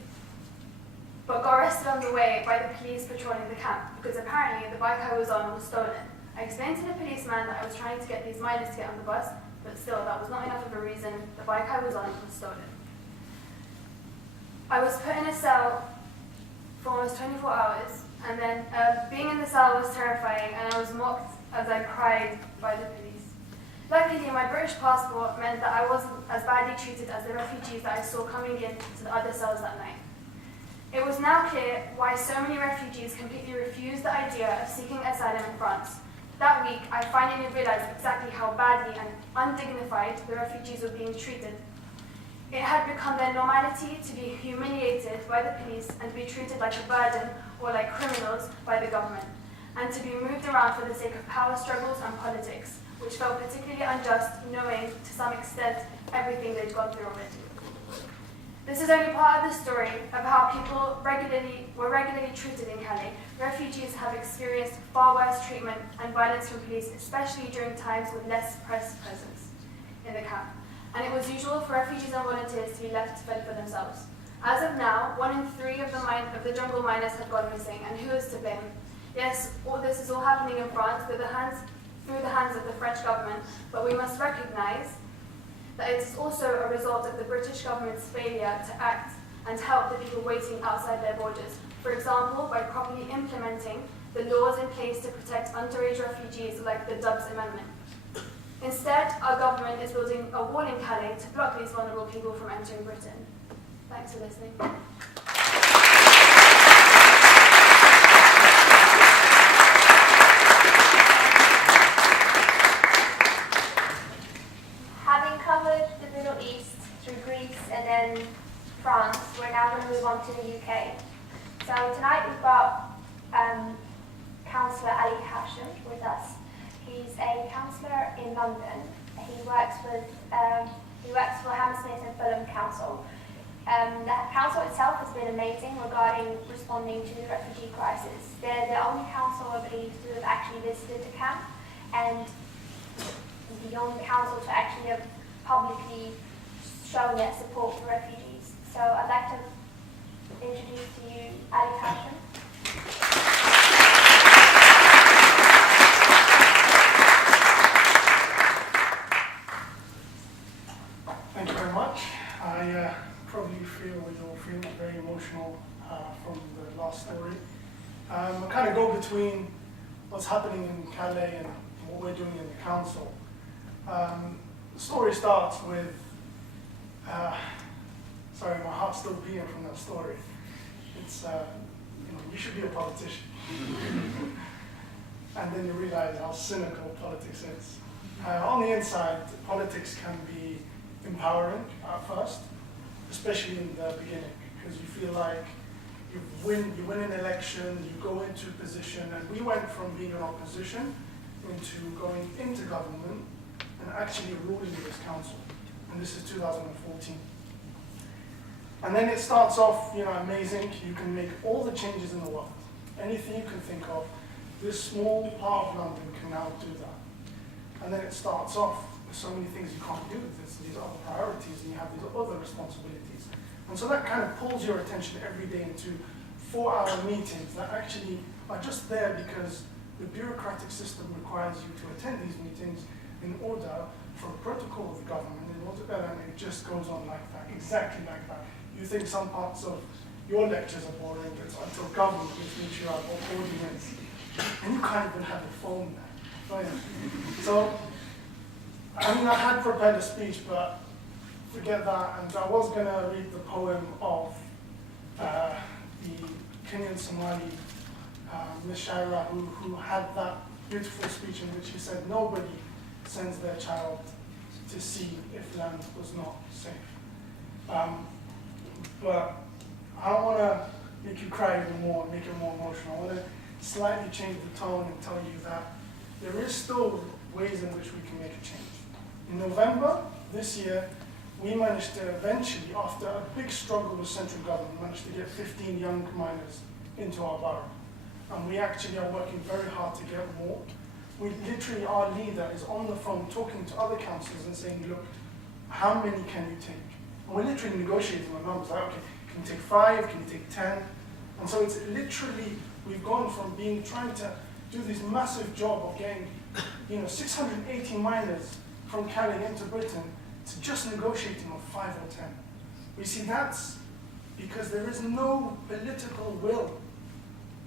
but got arrested on the way by the police patrolling the camp, because apparently the bike I was on was stolen. I explained to the policeman that I was trying to get these miners to get on the bus, but still, that was not enough of a reason. The bike I was on was stolen. I was put in a cell for almost 24 hours, and then being in the cell was terrifying, and I was mocked as I cried by the police. Luckily, my British passport meant that I wasn't as badly treated as the refugees that I saw coming in to the other cells that night. It was now clear why so many refugees completely refused the idea of seeking asylum in France. That week, I finally realized exactly how badly and undignified the refugees were being treated. It had become their normality to be humiliated by the police and to be treated like a burden or like criminals by the government, and to be moved around for the sake of power struggles and politics, which felt particularly unjust, knowing to some extent everything they'd gone through already. This is only part of the story of how people were regularly treated in Calais. Refugees have experienced far worse treatment and violence from police, especially during times with less press presence in the camp. And it was usual for refugees and volunteers to be left to fend for themselves. As of now, 1 in 3 of the jungle miners have gone missing, and who is to blame? Yes, all this is all happening in France through the hands of the French government, but we must recognize that it is also a result of the British government's failure to act and help the people waiting outside their borders. For example, by properly implementing the laws in place to protect underage refugees like the Dubs Amendment. Instead, our government is building a wall in Calais to block these vulnerable people from entering Britain. Thanks for listening. Having covered the Middle East through Greece and then France, we're now going to move on to the UK. So tonight we've got Councillor Ali Hashim with us. He's a councillor in London. He works for Hammersmith and Fulham Council. The council itself has been amazing regarding responding to the refugee crisis. They're the only council, I believe, to have actually visited the camp, and the only council to actually have publicly shown their support for refugees. So I'd like to introduce to you Ali Hashim. Thank you very much. I probably feel you'll feel very emotional from the last story. I kind of go between what's happening in Calais and what we're doing in the council. The story starts with, sorry, my heart's still beating from that story. It's, you should be a politician. And then you realize how cynical politics is. On the inside, politics can be empowering at first, especially in the beginning, because you feel like you win an election, you go into a position, and we went from being in opposition into going into government and actually ruling this council. And this is 2014. And then it starts off, amazing. You can make all the changes in the world. Anything you can think of, this small part of London can now do that. And then it starts off with so many things you can't do. There's these other priorities, and you have these other responsibilities. And so that kind of pulls your attention every day into 4-hour meetings that actually are just there because the bureaucratic system requires you to attend these meetings in order for a protocol of the government, and it just goes on like that, exactly like that. You think some parts of your lectures are boring, but it's until government gives you out what audience, and you can't even have a phone there. Right? So, I had prepared a speech, but forget that, and I was going to read the poem of the Kenyan Somali Miss Shaira, who had that beautiful speech in which he said, nobody sends their child to sea if land was not safe. But I don't want to make you cry even more, make it more emotional. I want to slightly change the tone and tell you that there is still ways in which we can make a change. In November this year, we managed to eventually, after a big struggle with central government, managed to get 15 young miners into our borough. And we actually are working very hard to get more. We literally, our leader is on the phone talking to other councillors and saying, look, how many can you take? And we're literally negotiating on numbers, like, okay, can you take 5, can you take 10? And so it's literally, we've gone from trying to do this massive job of getting 680 miners from Calais into Britain to just negotiating on 5 or 10. We see that's because there is no political will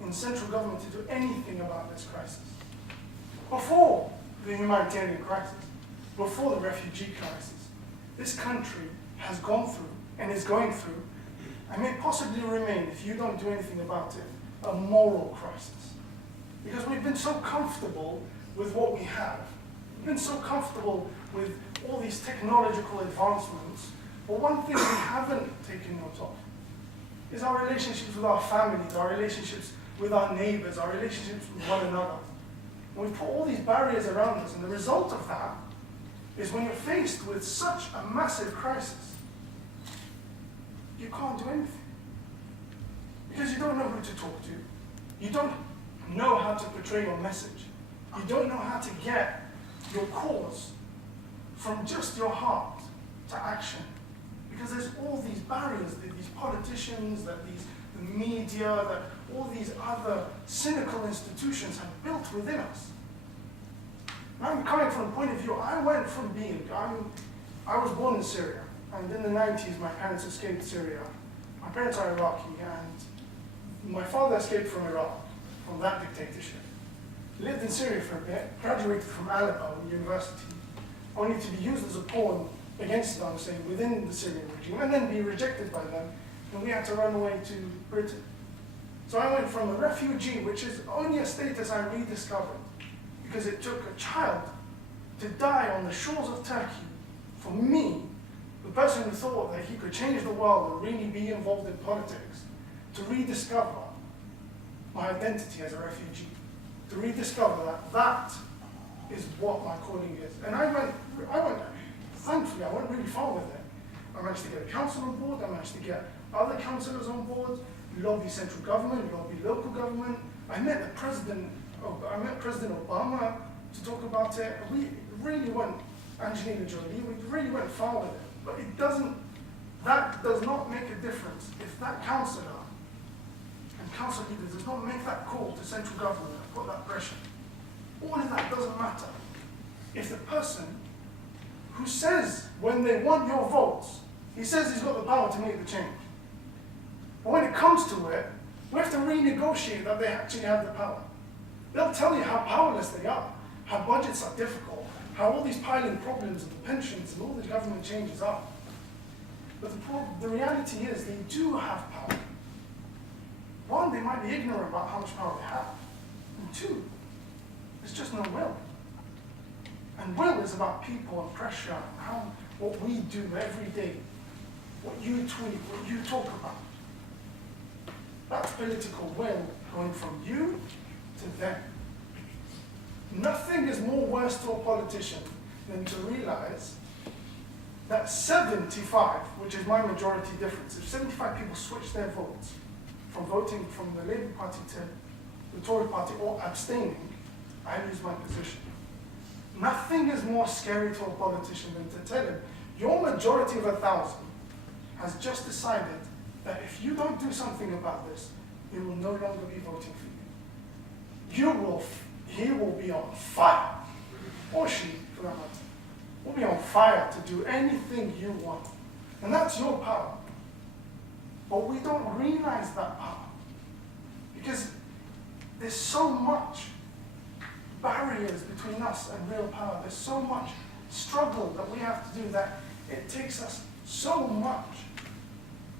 in central government to do anything about this crisis. Before the humanitarian crisis, before the refugee crisis, this country has gone through and is going through, and may possibly remain, if you don't do anything about it, a moral crisis. Because we've been so comfortable with what we have. We've been so comfortable with all these technological advancements, but one thing we haven't taken note of is our relationships with our families, our relationships with our neighbors, our relationships with one another. And we've put all these barriers around us, and the result of that is when you're faced with such a massive crisis, you can't do anything. Because you don't know who to talk to. You don't know how to portray your message. You don't know how to get your cause from just your heart to action. Because there's all these barriers that these politicians, that the media, that all these other cynical institutions have built within us. And I'm coming from a point of view, I was born in Syria, and in the 90s my parents escaped Syria. My parents are Iraqi, and my father escaped from Iraq, from that dictatorship. Lived in Syria for a bit, graduated from Aleppo University, only to be used as a pawn against Saddam Hussein within the Syrian regime, and then be rejected by them, and we had to run away to Britain. So I went from a refugee, which is only a status I rediscovered, because it took a child to die on the shores of Turkey for me, the person who thought that he could change the world and really be involved in politics, to rediscover my identity as a refugee, to rediscover that that is what my calling is. And thankfully, I went really far with it. I managed to get a council on board, I managed to get other councillors on board, lobby central government, lobby local government. I met President Obama to talk about it. We really went, Angelina Jolie, we really went far with it. But that does not make a difference if that councillor and council leader does not make that call to central government and put that pressure. All of that doesn't matter. If the person who says when they want your votes, he says he's got the power to make the change. But when it comes to it, we have to renegotiate that they actually have the power. They'll tell you how powerless they are, how budgets are difficult, how all these piling problems of the pensions and all the government changes are. But the reality is they do have power. One, they might be ignorant about how much power they have. And two, there's just no will. And will is about people and pressure, and what we do every day, what you tweet, what you talk about. That's political will going from you to them. Nothing is more worse to a politician than to realize that 75, which is my majority difference, if 75 people switch their votes from voting from the Labour Party to the Tory Party or abstaining, I lose my position. Nothing is more scary to a politician than to tell him, your majority of 1,000 has just decided that if you don't do something about this, they will no longer be voting for you. He will be on fire, or she, for that matter, will be on fire to do anything you want. And that's your power. But we don't realize that power, because there's so much barriers between us and real power. There's so much struggle that we have to do that it takes us so much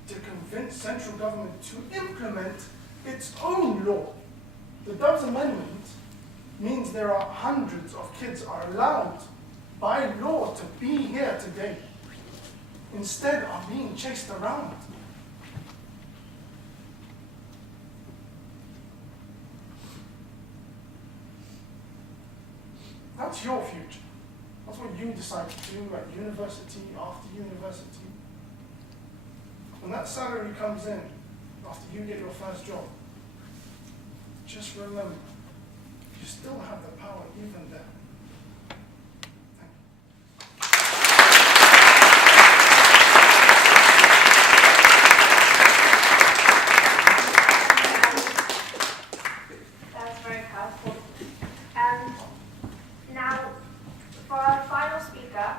to convince central government to implement its own law. The Dobbs Amendment means there are hundreds of kids are allowed by law to be here today, instead of being chased around. That's your future. That's what you decide to do at university, after university. When that salary comes in, after you get your first job, just remember, you still have the power even then. That's very helpful. Now, for our final speaker,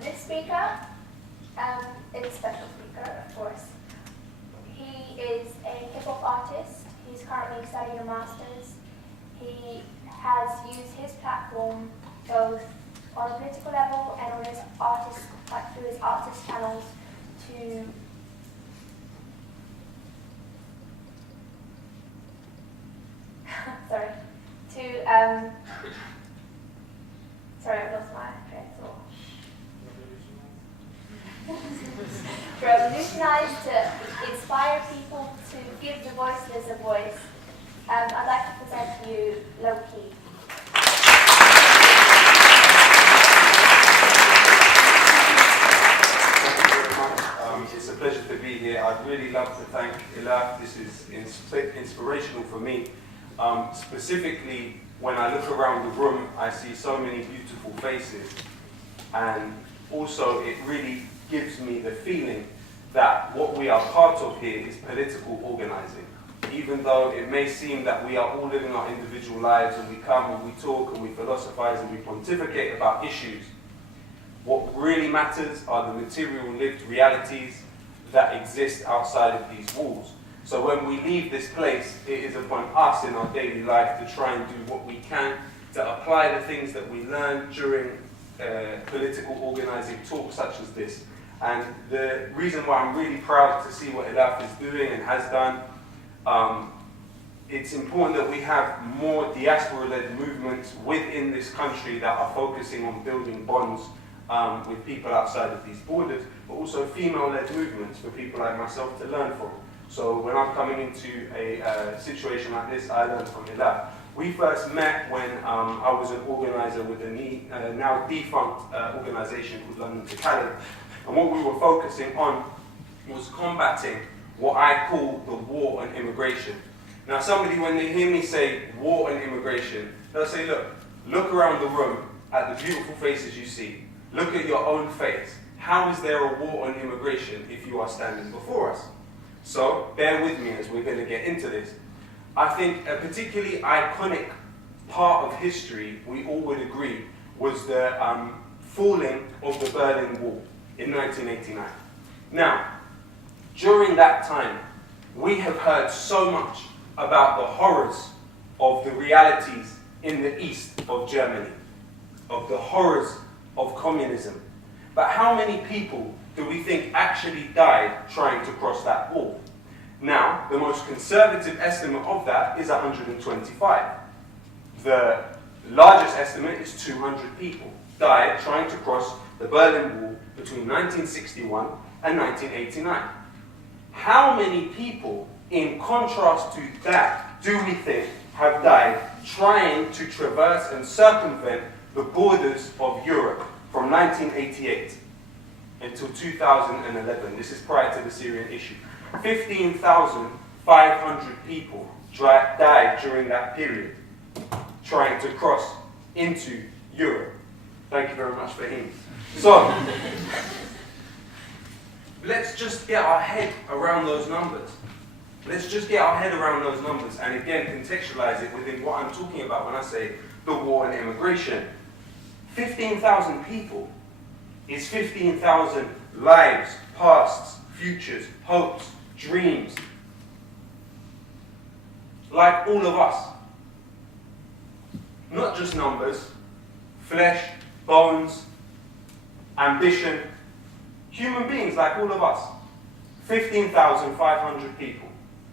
this speaker is a special speaker, of course. He is a hip-hop artist. He's currently studying a master's. He has used his platform both on a political level and on his artist, through his artist channels to sorry, I've lost my train of thought. To revolutionize, to inspire people, to give the voiceless a voice. I'd like to present to you Loki. It's a pleasure to be here. I'd really love to thank Ilah. This is inspirational for me. Specifically, when I look around the room, I see so many beautiful faces. And also, it really gives me the feeling that what we are part of here is political organizing. even though it may seem that we are all living our individual lives and we come and we talk and we philosophize and we pontificate about issues, what really matters are the material lived realities that exist outside of these walls. So when we leave this place, it is upon us in our daily life to try and do what we can to apply the things that we learn during political organizing talks such as this. And the reason why I'm really proud to see what ELAF is doing and has done, it's important that we have more diaspora-led movements within this country that are focusing on building bonds with people outside of these borders, but also female-led movements for people like myself to learn from. So when I'm coming into a situation like this, I learn from ELAF. We first met when I was an organizer with a now defunct organization called London to Calais. And what we were focusing on was combating what I call the war on immigration. Now somebody, when they hear me say war on immigration, they'll say, look around the room at the beautiful faces you see. Look at your own face. How is there a war on immigration if you are standing before us? So bear with me as we're going to get into this. I think a particularly iconic part of history, we all would agree, was the falling of the Berlin Wall in 1989. Now, during that time, we have heard so much about the horrors of the realities in the east of Germany, of the horrors of communism. But how many people do we think actually died trying to cross that wall? Now, the most conservative estimate of that is 125. The largest estimate is 200 people died trying to cross the Berlin Wall between 1961 and 1989. How many people, in contrast to that, do we think have died trying to traverse and circumvent the borders of Europe from 1988 until 2011? This is prior to the Syrian issue. 15,500 people died during that period trying to cross into Europe. Thank you very much for him. So, let's just get our head around those numbers. Let's just get our head around those numbers and again contextualize it within what I'm talking about when I say the war on immigration. 15,000 people is 15,000 lives, pasts, futures, hopes, dreams. Like all of us. Not just numbers, flesh, bones, ambition. Human beings like all of us. 15,500 people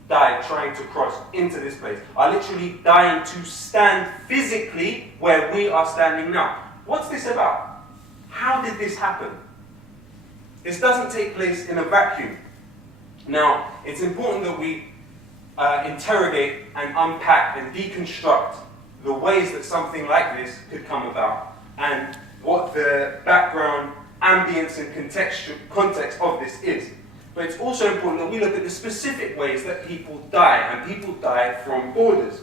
died trying to cross into this place, are literally dying to stand physically where we are standing now. What's this about? How did this happen? This doesn't take place in a vacuum. Now, it's important that we interrogate and unpack and deconstruct the ways that something like this could come about and what the background, ambience and context of this is. But it's also important that we look at the specific ways that people die, and people die from borders.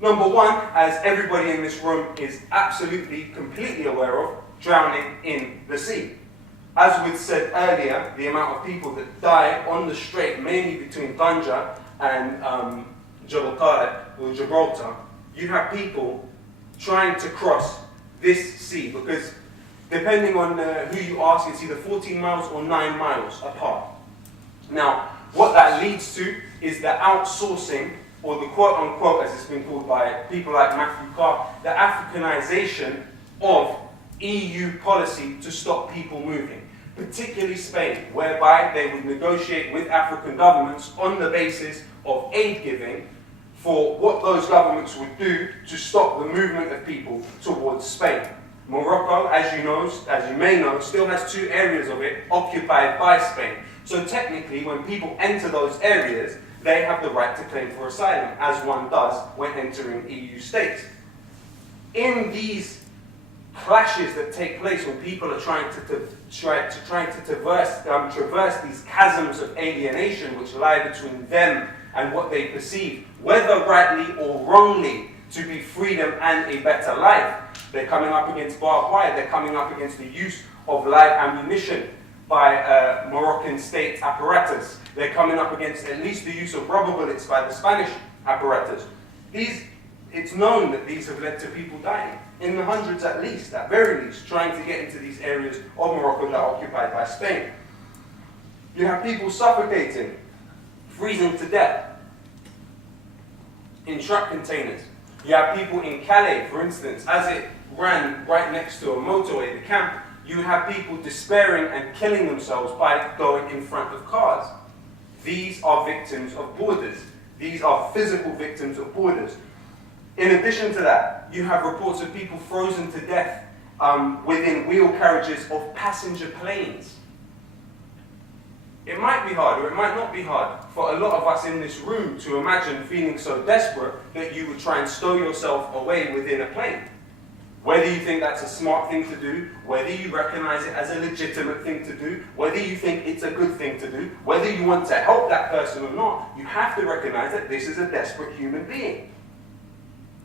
Number one, as everybody in this room is absolutely, completely aware of, drowning in the sea. As we said earlier, the amount of people that die on the strait, mainly between Tanja and Jebel Tariq, or Gibraltar, you have people trying to cross this sea, because depending on who you ask, it's either 14 miles or 9 miles apart. Now, what that leads to is the outsourcing, or the quote-unquote, as it's been called by people like Matthew Carr, the Africanization of EU policy to stop people moving, particularly Spain, whereby they would negotiate with African governments on the basis of aid giving for what those governments would do to stop the movement of people towards Spain. Morocco, as you may know, still has 2 areas of it occupied by Spain. So technically, when people enter those areas, they have the right to claim for asylum, as one does when entering EU states. In these clashes that take place when people are trying to traverse these chasms of alienation which lie between them and what they perceive, whether rightly or wrongly, to be freedom and a better life. They're coming up against barbed wire, they're coming up against the use of live ammunition. by Moroccan state apparatus. They're coming up against at least the use of rubber bullets by the Spanish apparatus. It's known that these have led to people dying, in the hundreds at least, at very least, trying to get into these areas of Morocco that are occupied by Spain. You have people suffocating, freezing to death in truck containers. You have people in Calais, for instance, as it ran right next to a motorway, the camp, you have people despairing and killing themselves by going in front of cars. These are victims of borders. These are physical victims of borders. In addition to that, you have reports of people frozen to death within wheel carriages of passenger planes. It might be hard, or it might not be hard, for a lot of us in this room to imagine feeling so desperate that you would try and stow yourself away within a plane. Whether you think that's a smart thing to do, whether you recognize it as a legitimate thing to do, whether you think it's a good thing to do, whether you want to help that person or not, you have to recognize that this is a desperate human being.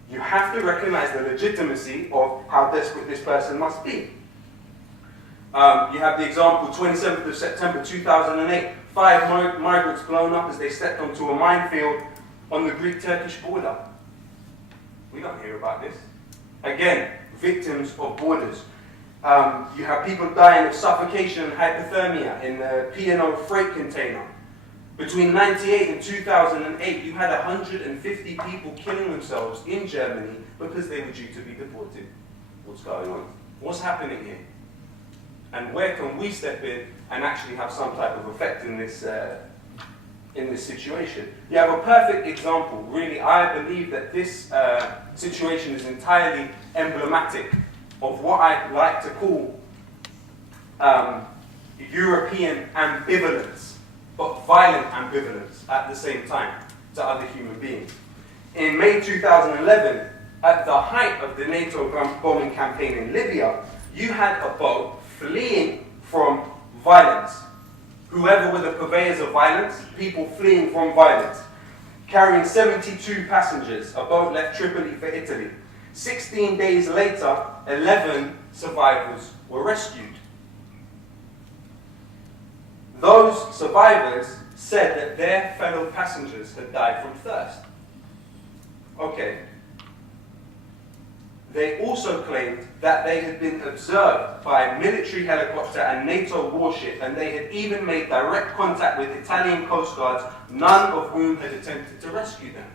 You have to recognize the legitimacy of how desperate this person must be. You have the example, 27th of September 2008, 5 migrants blown up as they stepped onto a minefield on the Greek-Turkish border. We don't hear about this. Again, victims of borders. You have people dying of suffocation and hypothermia in the P&O freight container. Between 1998 and 2008, you had 150 people killing themselves in Germany because they were due to be deported. What's going on? What's happening here? And where can we step in and actually have some type of effect in this situation? You have a perfect example. Really, I believe that this situation is entirely emblematic of what I like to call European ambivalence, but violent ambivalence at the same time to other human beings. In May 2011, at the height of the NATO bombing campaign in Libya, you had a boat fleeing from violence. Whoever were the purveyors of violence, people fleeing from violence, carrying 72 passengers, a boat left Tripoli for Italy. 16 days later, 11 survivors were rescued. Those survivors said that their fellow passengers had died from thirst. Okay. They also claimed that they had been observed by a military helicopter and NATO warship, and they had even made direct contact with Italian coast guards, none of whom had attempted to rescue them.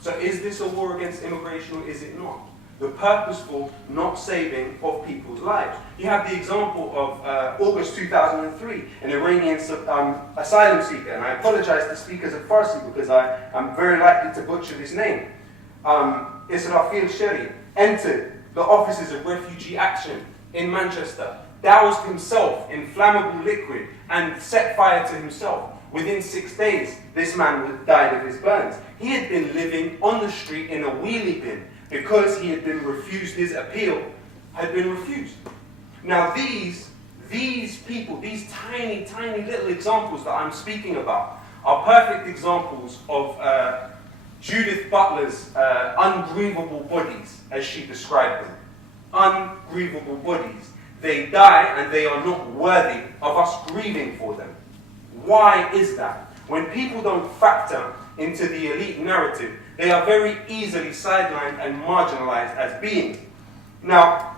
So is this a war against immigration or is it not? The purposeful not saving of people's lives. You have the example of August 2003, an Iranian asylum seeker, and I apologize to speakers of Farsi because I am very likely to butcher this name. Israfil Sheri entered the offices of Refugee Action in Manchester, doused himself in flammable liquid and set fire to himself. Within 6 days, this man died of his burns. He had been living on the street in a wheelie bin because he had been refused, his appeal had been refused. Now these people, these tiny, tiny little examples that I'm speaking about are perfect examples of Judith Butler's ungrievable bodies, as she described them. Ungrievable bodies. They die and they are not worthy of us grieving for them. Why is that? When people don't factor into the elite narrative, they are very easily sidelined and marginalized as beings. Now,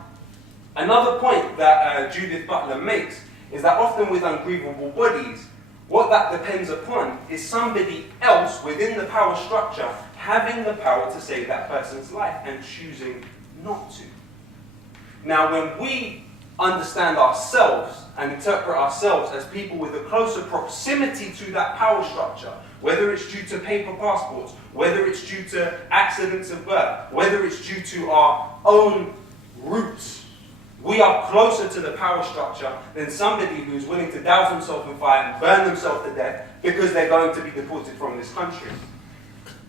another point that Judith Butler makes is that often with ungrievable bodies, what that depends upon is somebody else within the power structure having the power to save that person's life and choosing not to. Now, when we understand ourselves and interpret ourselves as people with a closer proximity to that power structure, whether it's due to paper passports, whether it's due to accidents of birth, whether it's due to our own roots, we are closer to the power structure than somebody who's willing to douse themselves in fire and burn themselves to death because they're going to be deported from this country.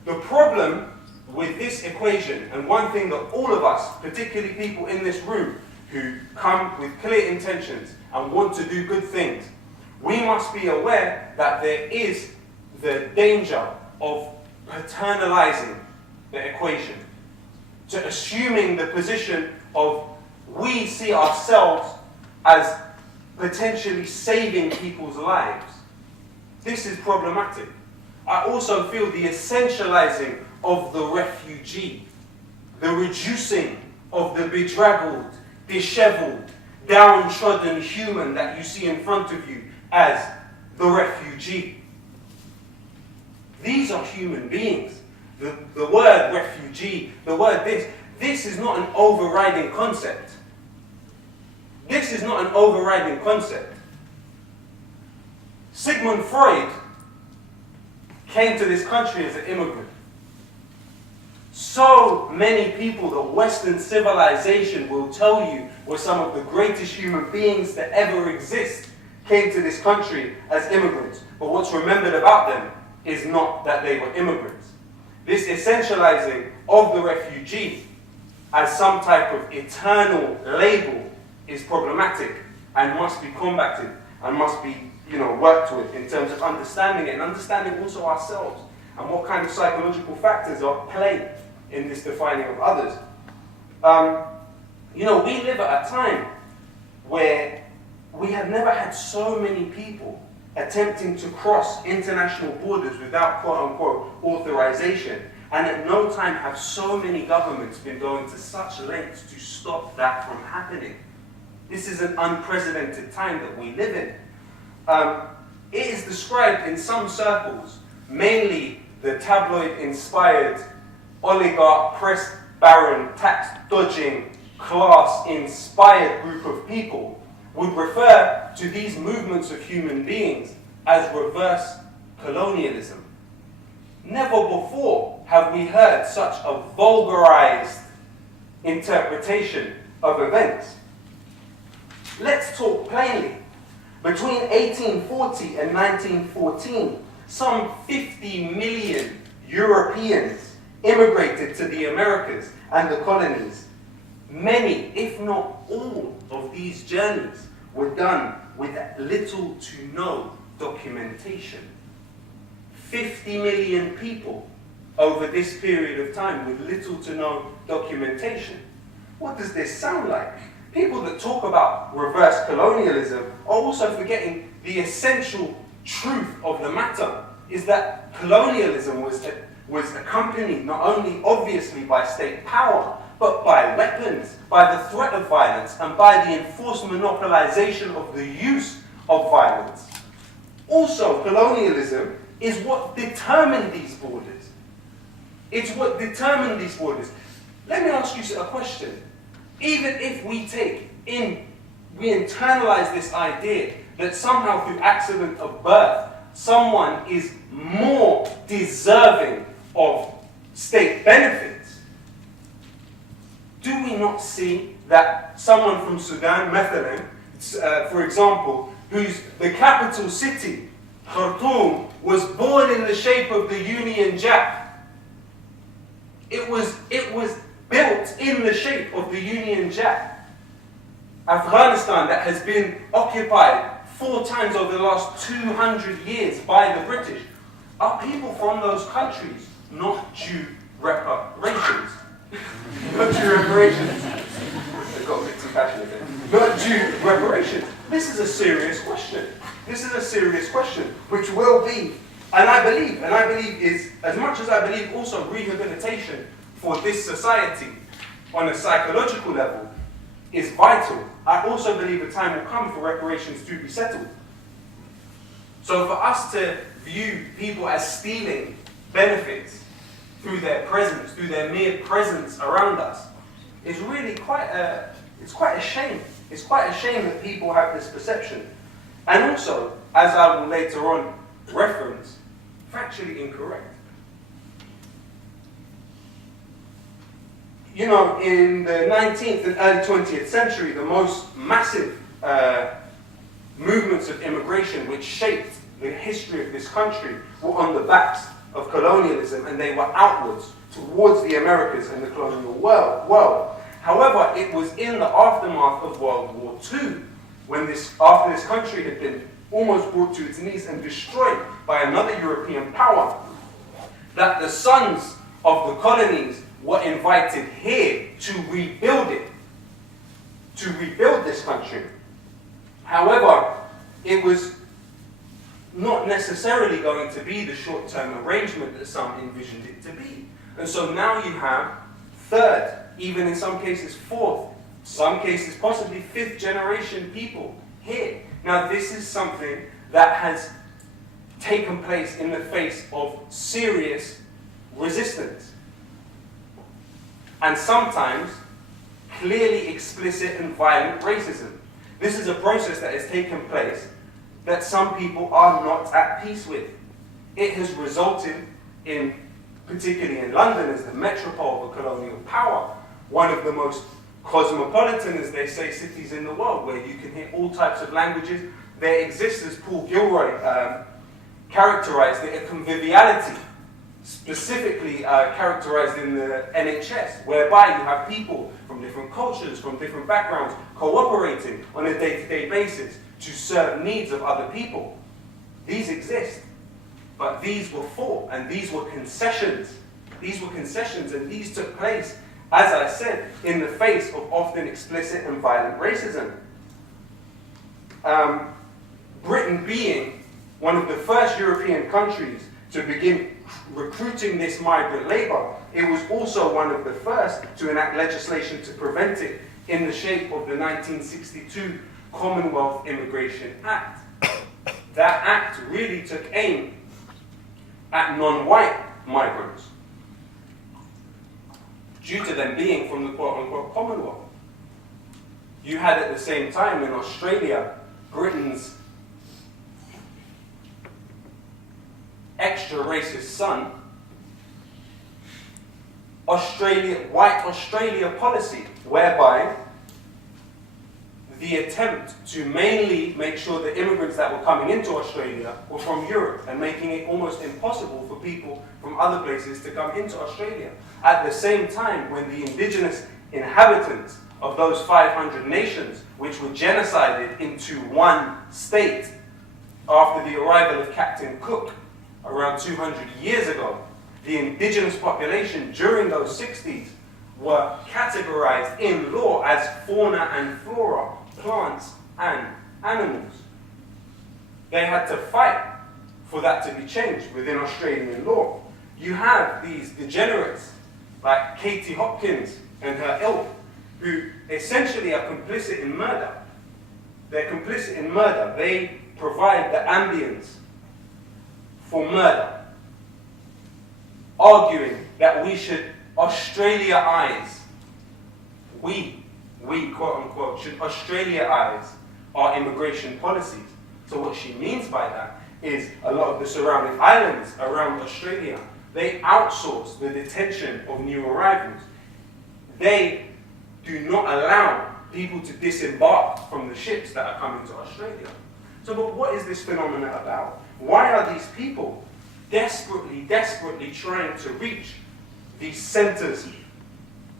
The problem with this equation, and one thing that all of us, particularly people in this room, who come with clear intentions and want to do good things, we must be aware that there is the danger of paternalizing the equation, to assuming the position of we see ourselves as potentially saving people's lives. This is problematic. I also feel the essentializing of the refugee, the reducing of the bedraggled, disheveled, downtrodden human that you see in front of you as the refugee. These are human beings. The word refugee, the word this is not an overriding concept. This is not an overriding concept. Sigmund Freud came to this country as an immigrant. So many people that Western civilization will tell you were some of the greatest human beings that ever exist came to this country as immigrants. But what's remembered about them is not that they were immigrants. This essentializing of the refugee as some type of eternal label is problematic and must be combated and must be, worked with in terms of understanding it and understanding also ourselves and what kind of psychological factors are at play in this defining of others. We live at a time where we have never had so many people attempting to cross international borders without quote-unquote authorization, and at no time have so many governments been going to such lengths to stop that from happening. This is an unprecedented time that we live in. It is described in some circles, mainly the tabloid-inspired, oligarch, press baron, tax-dodging, class-inspired group of people, would refer to these movements of human beings as reverse colonialism. Never before have we heard such a vulgarized interpretation of events. Let's talk plainly. Between 1840 and 1914, some 50 million Europeans immigrated to the Americas and the colonies. Many, if not all, of these journeys were done with little to no documentation. 50 million people over this period of time with little to no documentation. What does this sound like? People that talk about reverse colonialism are also forgetting the essential truth of the matter, is that colonialism was accompanied not only obviously by state power, but by weapons, by the threat of violence, and by the enforced monopolization of the use of violence. Also, colonialism is what determined these borders. It's what determined these borders. Let me ask you a question. Even if we internalize this idea that somehow through accident of birth, someone is more deserving of state benefits, do we not see that someone from Sudan, Methalan, for example, whose the capital city, Khartoum, was born in the shape of the Union Jack. It was built in the shape of the Union Jack. Afghanistan, that has been occupied 4 times over the last 200 years by the British, are people from those countries not due reparations? Not due reparations. I got a bit too passionate there. Not due reparations. This is a serious question. This is a serious question, which will be, and I believe is, as much as I believe also rehabilitation for this society on a psychological level is vital, I also believe a time will come for reparations to be settled. So for us to view people as stealing benefits through their presence, through their mere presence around us, is really quite a shame. It's quite a shame that people have this perception. And also, as I will later on reference, factually incorrect. In the 19th and early 20th century, the most massive movements of immigration which shaped the history of this country were on the backs of colonialism, and they were outwards towards the Americas and the colonial world. However, it was in the aftermath of World War II, when after this country had been almost brought to its knees and destroyed by another European power, that the sons of the colonies were invited here to rebuild it, to rebuild this country. However, it was not necessarily going to be the short-term arrangement that some envisioned it to be. And so now you have third, even in some cases fourth, some cases possibly fifth generation people here. Now this is something that has taken place in the face of serious resistance. And sometimes clearly explicit and violent racism. This is a process that has taken place that some people are not at peace with. It has resulted in, particularly in London as the metropole of colonial power, one of the most cosmopolitan, as they say, cities in the world, where you can hear all types of languages. There exists, as Paul Gilroy characterized it, a conviviality, specifically characterized in the NHS, whereby you have people from different cultures, from different backgrounds, cooperating on a day-to-day basis to serve needs of other people. These exist, but these were fought, and these were concessions. These were concessions, and these took place, as I said, in the face of often explicit and violent racism. Britain being one of the first European countries to begin recruiting this migrant labour, it was also one of the first to enact legislation to prevent it in the shape of the 1962 Commonwealth Immigration Act. That act really took aim at non-white migrants, due to them being from the quote-unquote Commonwealth. You had at the same time in Australia, Britain's extra racist son, White Australia policy, whereby the attempt to mainly make sure that immigrants that were coming into Australia were from Europe, and making it almost impossible for people from other places to come into Australia. At the same time, when the indigenous inhabitants of those 500 nations, which were genocided into one state after the arrival of Captain Cook around 200 years ago, the indigenous population during those 60s were categorized in law as fauna and flora, plants and animals. They had to fight for that to be changed within Australian law. You have these degenerates like Katie Hopkins and her ilk, who essentially are complicit in murder. They're complicit in murder. They provide the ambience for murder, arguing that we should Australia-ize, we quote-unquote, should Australia-ize our immigration policies. So what she means by that is a lot of the surrounding islands around Australia, they outsource the detention of new arrivals. They do not allow people to disembark from the ships that are coming to Australia. So, but what is this phenomenon about? Why are these people desperately trying to reach these centers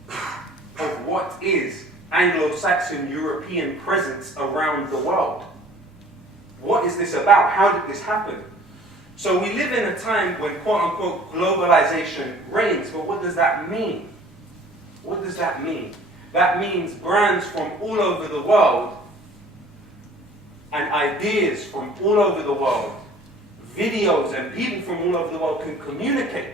of what is Anglo-Saxon European presence around the world? What is this about? How did this happen? So we live in a time when quote-unquote globalization reigns, but what does that mean? What does that mean? That means brands from all over the world and ideas from all over the world, videos and people from all over the world can communicate.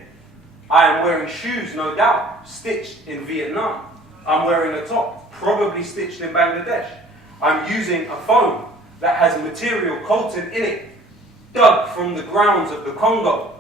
I am wearing shoes, no doubt, stitched in Vietnam. I'm wearing a top, probably stitched in Bangladesh. I'm using a phone that has material coltan in it, dug from the grounds of the Congo.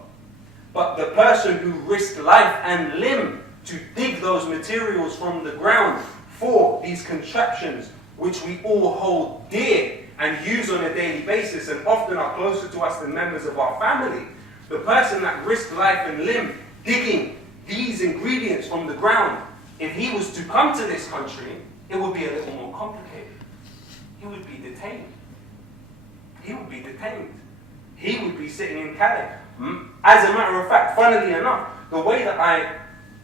But the person who risked life and limb to dig those materials from the ground for these contraptions, which we all hold dear and use on a daily basis and often are closer to us than members of our family, the person that risked life and limb digging these ingredients from the ground, if he was to come to this country, it would be a little more complicated. He would be detained. He would be detained. He would be sitting in Calais. As a matter of fact, funnily enough, the way that I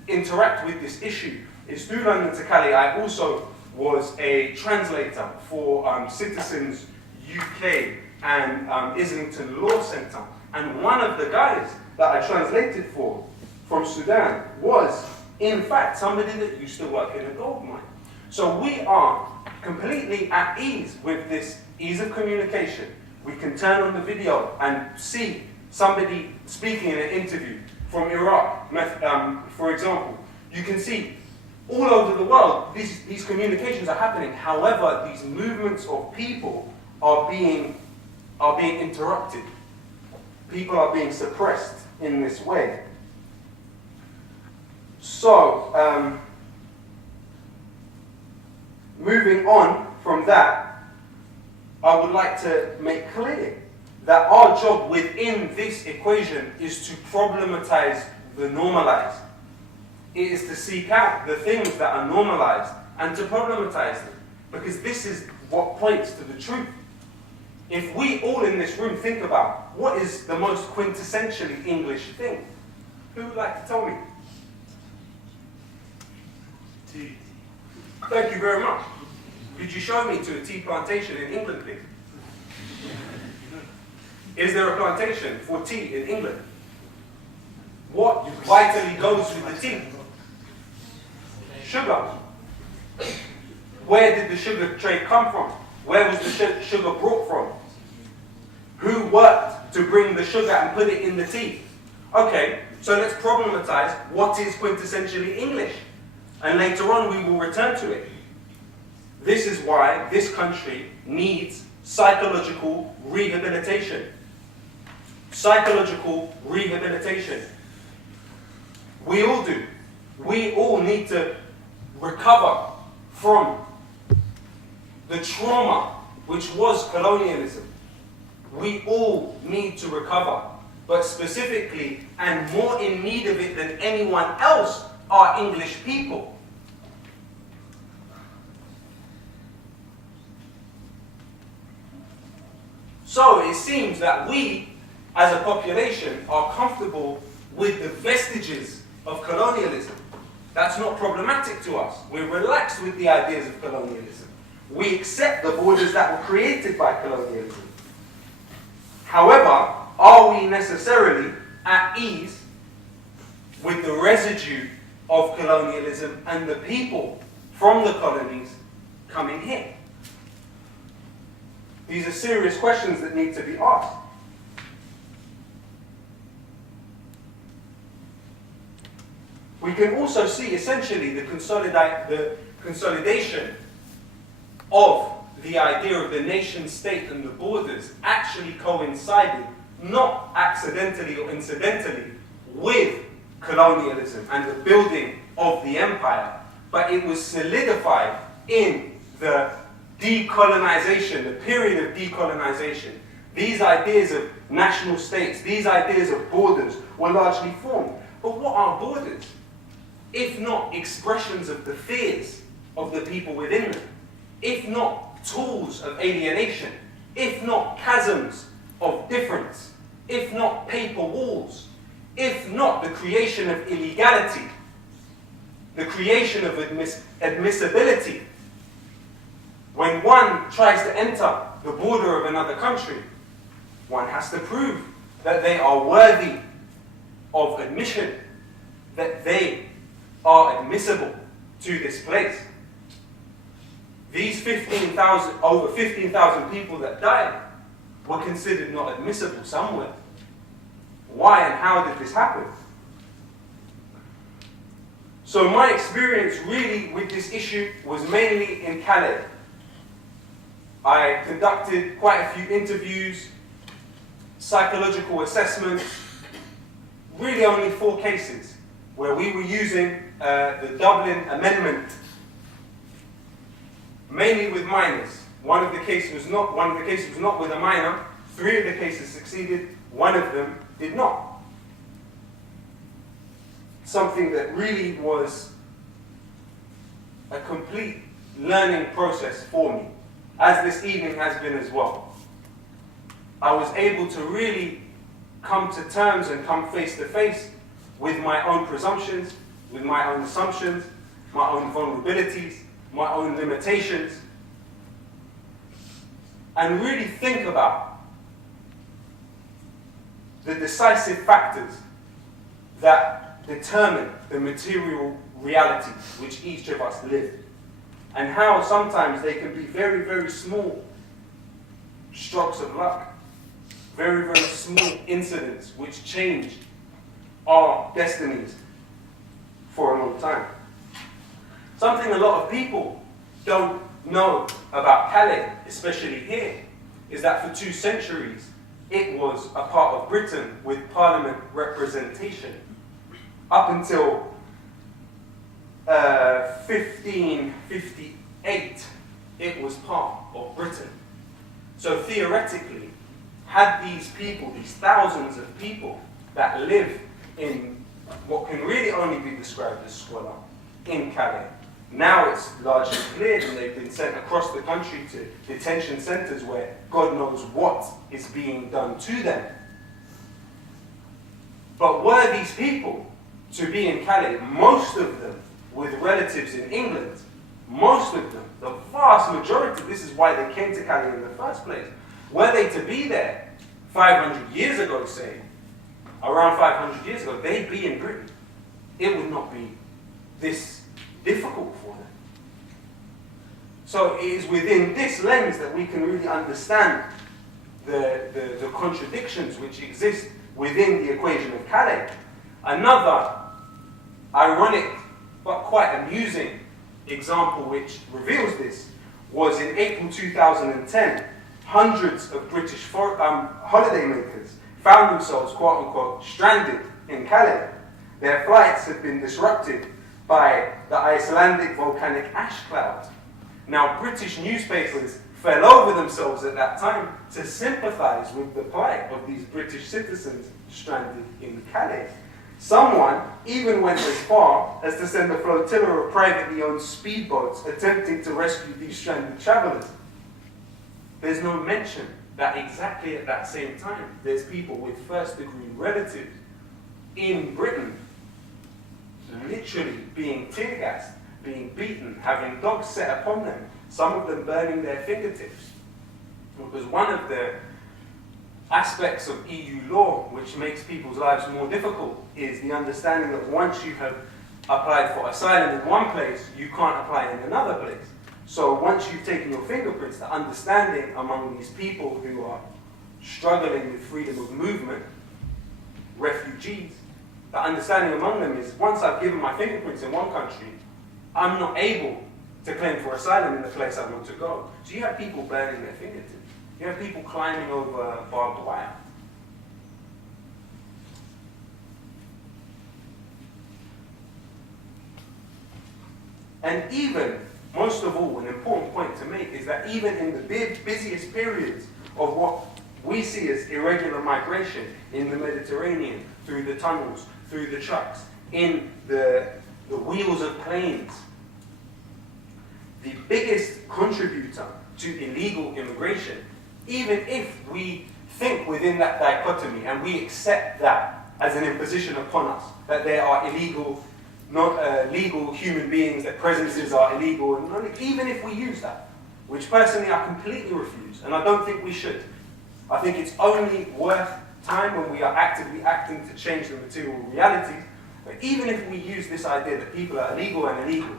interact with this issue is through London to Calais. I also was a translator for Citizens UK and Islington Law Centre. And one of the guys that I translated for from Sudan was, in fact, somebody that used to work in a gold mine. So we are completely at ease with this ease of communication. We can turn on the video and see somebody speaking in an interview from Iraq, for example. You can see all over the world these communications are happening. However, these movements of people are being interrupted. People are being suppressed in this way. So, moving on from that, I would like to make clear that our job within this equation is to problematize the normalized. It is to seek out the things that are normalized and to problematize them. Because this is what points to the truth. If we all in this room think about what is the most quintessentially English thing, who would like to tell me? Tea. Thank you very much. Could you show me to a tea plantation in England, please? Is there a plantation for tea in England? What vitally goes with the tea? Sugar. Where did the sugar trade come from? Where was the sugar brought from? Who worked to bring the sugar and put it in the tea? Okay, so let's problematize what is quintessentially English. And later on we will return to it. This is why this country needs psychological rehabilitation. Psychological rehabilitation. We all do. We all need to recover from the trauma which was colonialism. We all need to recover, but specifically and more in need of it than anyone else are English people. So it seems that we, as a population, are comfortable with the vestiges of colonialism. That's not problematic to us. We're relaxed with the ideas of colonialism. We accept the borders that were created by colonialism. However, are we necessarily at ease with the residue of colonialism and the people from the colonies coming here? These are serious questions that need to be asked. We can also see essentially the consolidation of the idea of the nation state and the borders actually coincided, not accidentally or incidentally, with colonialism and the building of the empire, but it was solidified in the decolonization, the period of decolonization. These ideas of national states, these ideas of borders were largely formed. But what are borders? If not expressions of the fears of the people within them, if not tools of alienation, if not chasms of difference, if not paper walls, if not the creation of illegality, the creation of admissibility. When one tries to enter the border of another country, one has to prove that they are worthy of admission, that they are admissible to this place. These over 15,000 people that died were considered not admissible somewhere. Why and how did this happen? So my experience really with this issue was mainly in Calais. I conducted quite a few interviews, psychological assessments, really only 4 cases where we were using the Dublin Amendment, mainly with minors. One of the cases was not with a minor. 3 of the cases succeeded. 1 of them did not. Something that really was a complete learning process for me, as this evening has been as well. I was able to really come to terms and come face to face with my own presumptions, with my own assumptions, my own vulnerabilities, my own limitations, and really think about the decisive factors that determine the material reality which each of us live. and how sometimes they can be very, very small strokes of luck, very, very small incidents which change our destinies for a long time. Something a lot of people don't know about Calais, especially here, is that for 2 centuries it was a part of Britain with parliament representation. Up until 1558, it was part of Britain. So theoretically, had these people, these thousands of people that live in what can really only be described as squalor in Calais, now it's largely cleared and they've been sent across the country to detention centres where God knows what is being done to them. But were these people to be in Calais, most of them with relatives in England, most of them, the vast majority, this is why they came to Calais in the first place, were they to be there 500 years ago, say, around 500 years ago, they'd be in Britain. It would not be this difficult for them. So it is within this lens that we can really understand the contradictions which exist within the equation of Calais. Another ironic but quite amusing example which reveals this was in April 2010, hundreds of British holidaymakers found themselves, quote unquote, stranded in Calais. Their flights had been disrupted by the Icelandic volcanic ash cloud. Now, British newspapers fell over themselves at that time to sympathize with the plight of these British citizens stranded in Calais. Someone even went as far as to send a flotilla of privately owned speedboats attempting to rescue these stranded travelers. There's no mention that exactly at that same time, there's people with first-degree relatives in Britain literally being tear-gassed, being beaten, having dogs set upon them, some of them burning their fingertips. Because one of the aspects of EU law which makes people's lives more difficult is the understanding that once you have applied for asylum in one place, you can't apply in another place. So once you've taken your fingerprints, the understanding among these people who are struggling with freedom of movement, refugees, the understanding among them is once I've given my fingerprints in one country, I'm not able to claim for asylum in the place I want to go. So you have people burning their fingertips. You have people climbing over barbed wire. And even, most of all, an important point to make is that even in the busiest periods of what we see as irregular migration in the Mediterranean, through the tunnels, through the trucks, in the wheels of planes, the biggest contributor to illegal immigration, even if we think within that dichotomy and we accept that as an imposition upon us, that there are illegal, not legal human beings, that presences are illegal, and even if we use that, which personally I completely refuse, and I don't think we should. I think it's only worth time when we are actively acting to change the material reality. But even if we use this idea that people are illegal and illegal,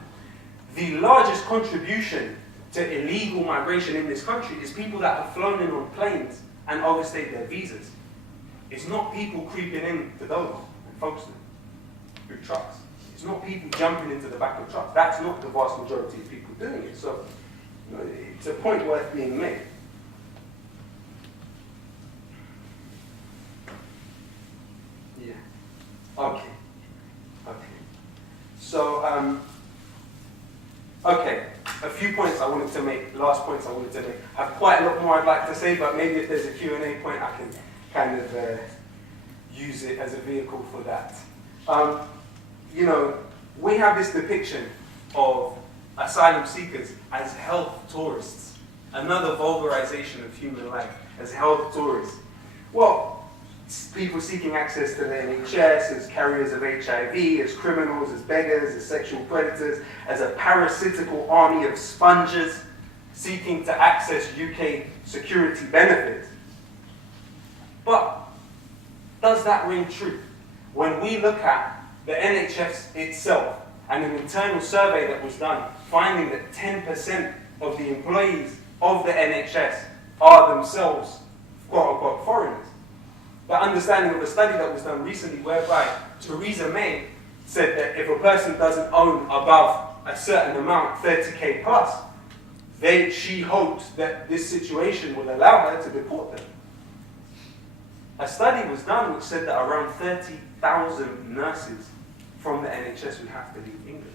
the largest contribution to illegal migration in this country is people that have flown in on planes and overstayed their visas. It's not people creeping in to Dover and Folkestone through trucks. It's not people jumping into the back of trucks. That's not the vast majority of people doing it. So it's a point worth being made. Yeah. Okay. So, okay, a few points I wanted to make, last points I wanted to make. I have quite a lot more I'd like to say, but maybe if there's a Q&A point, I can kind of use it as a vehicle for that. You know, we have this depiction of asylum seekers as health tourists, another vulgarization of human life as health tourists. Well, people seeking access to the NHS, as carriers of HIV, as criminals, as beggars, as sexual predators, as a parasitical army of sponges seeking to access UK security benefits. But does that ring true? When we look at the NHS itself and an internal survey that was done, finding that 10% of the employees of the NHS are themselves quote-unquote foreigners. The understanding of a study that was done recently whereby Theresa May said that if a person doesn't own above a certain amount, 30k plus, she hoped that this situation would allow her to deport them. A study was done which said that around 30,000 nurses from the NHS would have to leave England.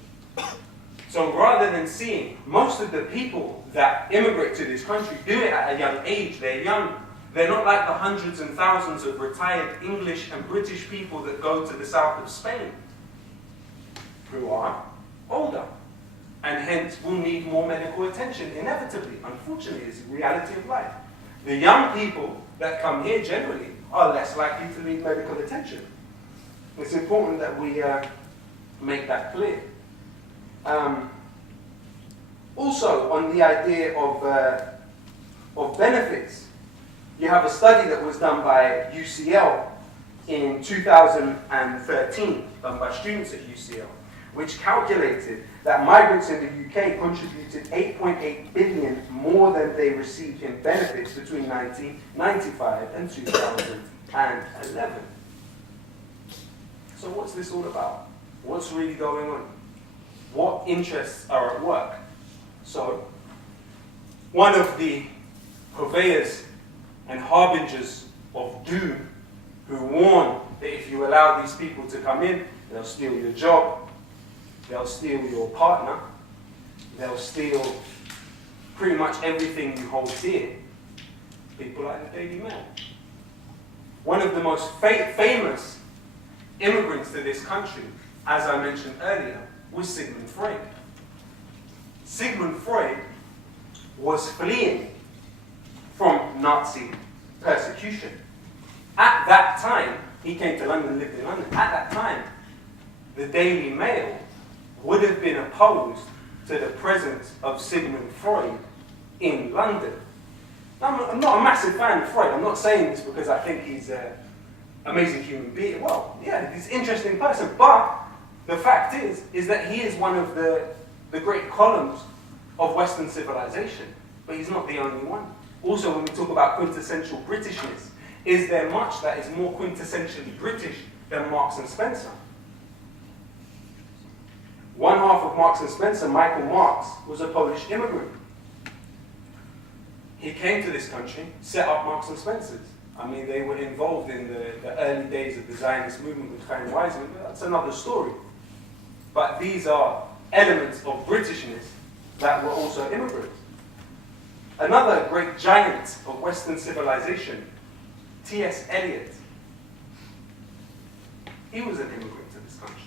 So rather than seeing most of the people that immigrate to this country do it at a young age, they're young, they're not like the hundreds and thousands of retired English and British people that go to the south of Spain, who are older, and hence will need more medical attention, inevitably. Unfortunately, it's the reality of life. The young people that come here generally are less likely to need medical attention. It's important that we make that clear. Also, on the idea of benefits, you have a study that was done by UCL in 2013, done by students at UCL, which calculated that migrants in the UK contributed 8.8 billion more than they received in benefits between 1995 and 2011. So what's this all about? What's really going on? What interests are at work? So, one of the purveyors and harbingers of doom who warn that if you allow these people to come in, they'll steal your job, they'll steal your partner, they'll steal pretty much everything you hold dear. People like the Daily Mail. One of the most famous immigrants to this country, as I mentioned earlier, was Sigmund Freud. Sigmund Freud was fleeing from Nazi persecution. At that time, he came to London, lived in London. At that time, the Daily Mail would have been opposed to the presence of Sigmund Freud in London. I'm not a massive fan of Freud. I'm not saying this because I think he's an amazing human being. Well, yeah, he's an interesting person. But the fact is that he is one of the great columns of Western civilization. But he's not the only one. Also, when we talk about quintessential Britishness, is there much that is more quintessentially British than Marks and Spencer? One half of Marks and Spencer, Michael Marks, was a Polish immigrant. He came to this country, set up Marks and Spencer's. I mean, they were involved in the early days of the Zionist movement with Chaim Weizmann. That's another story. But these are elements of Britishness that were also immigrants. Another great giant of Western civilization, T.S. Eliot. He was an immigrant to this country.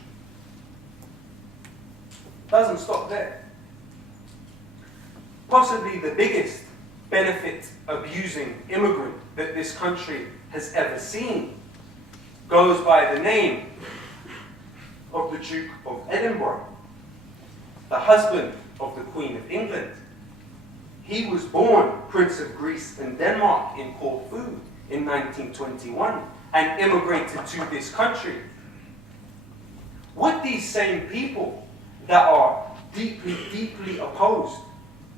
Doesn't stop there. Possibly the biggest benefit-abusing immigrant that this country has ever seen goes by the name of the Duke of Edinburgh, the husband of the Queen of England. He was born Prince of Greece and Denmark in Corfu in 1921 and immigrated to this country. Would these same people that are deeply, deeply opposed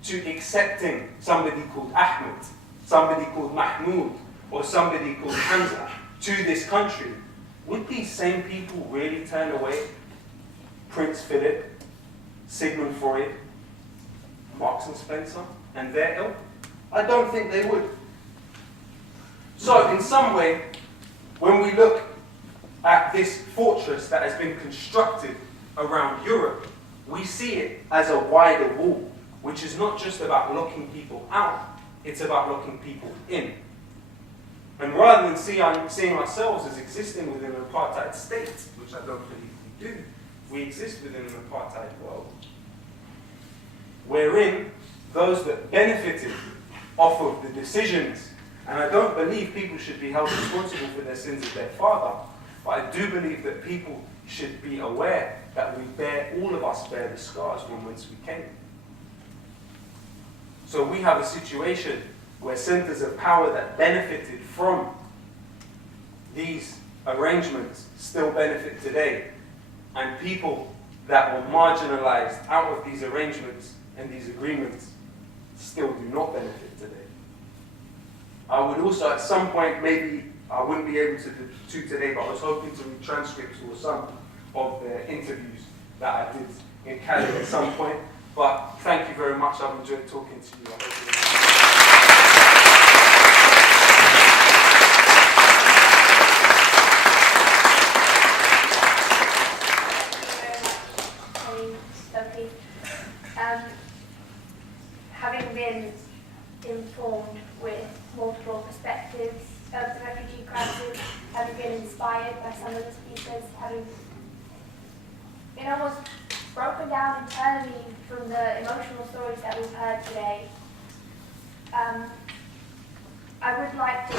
to accepting somebody called Ahmed, somebody called Mahmoud, or somebody called Hamza to this country, would these same people really turn away Prince Philip, Sigmund Freud, Marks and Spencer, and their ilk? I don't think they would. So, in some way, when we look at this fortress that has been constructed around Europe, we see it as a wider wall, which is not just about locking people out, it's about locking people in. And rather than seeing ourselves as existing within an apartheid state, which I don't believe we do, we exist within an apartheid world, wherein those that benefited off of the decisions, and I don't believe people should be held responsible for their sins of their father, but I do believe that people should be aware that all of us bear the scars from whence we came. So we have a situation where centers of power that benefited from these arrangements still benefit today, and people that were marginalized out of these arrangements and these agreements still do not benefit today. I would also, at some point, maybe I wouldn't be able to do today, but I was hoping to read transcripts or some of the interviews that I did in Cali at some point. But thank you very much. I've enjoyed talking to you. I hope you Sophie. Having been informed with multiple perspectives of the refugee crisis, having been inspired by some of the speakers, having been almost broken down internally from the emotional stories that we've heard today, I would like to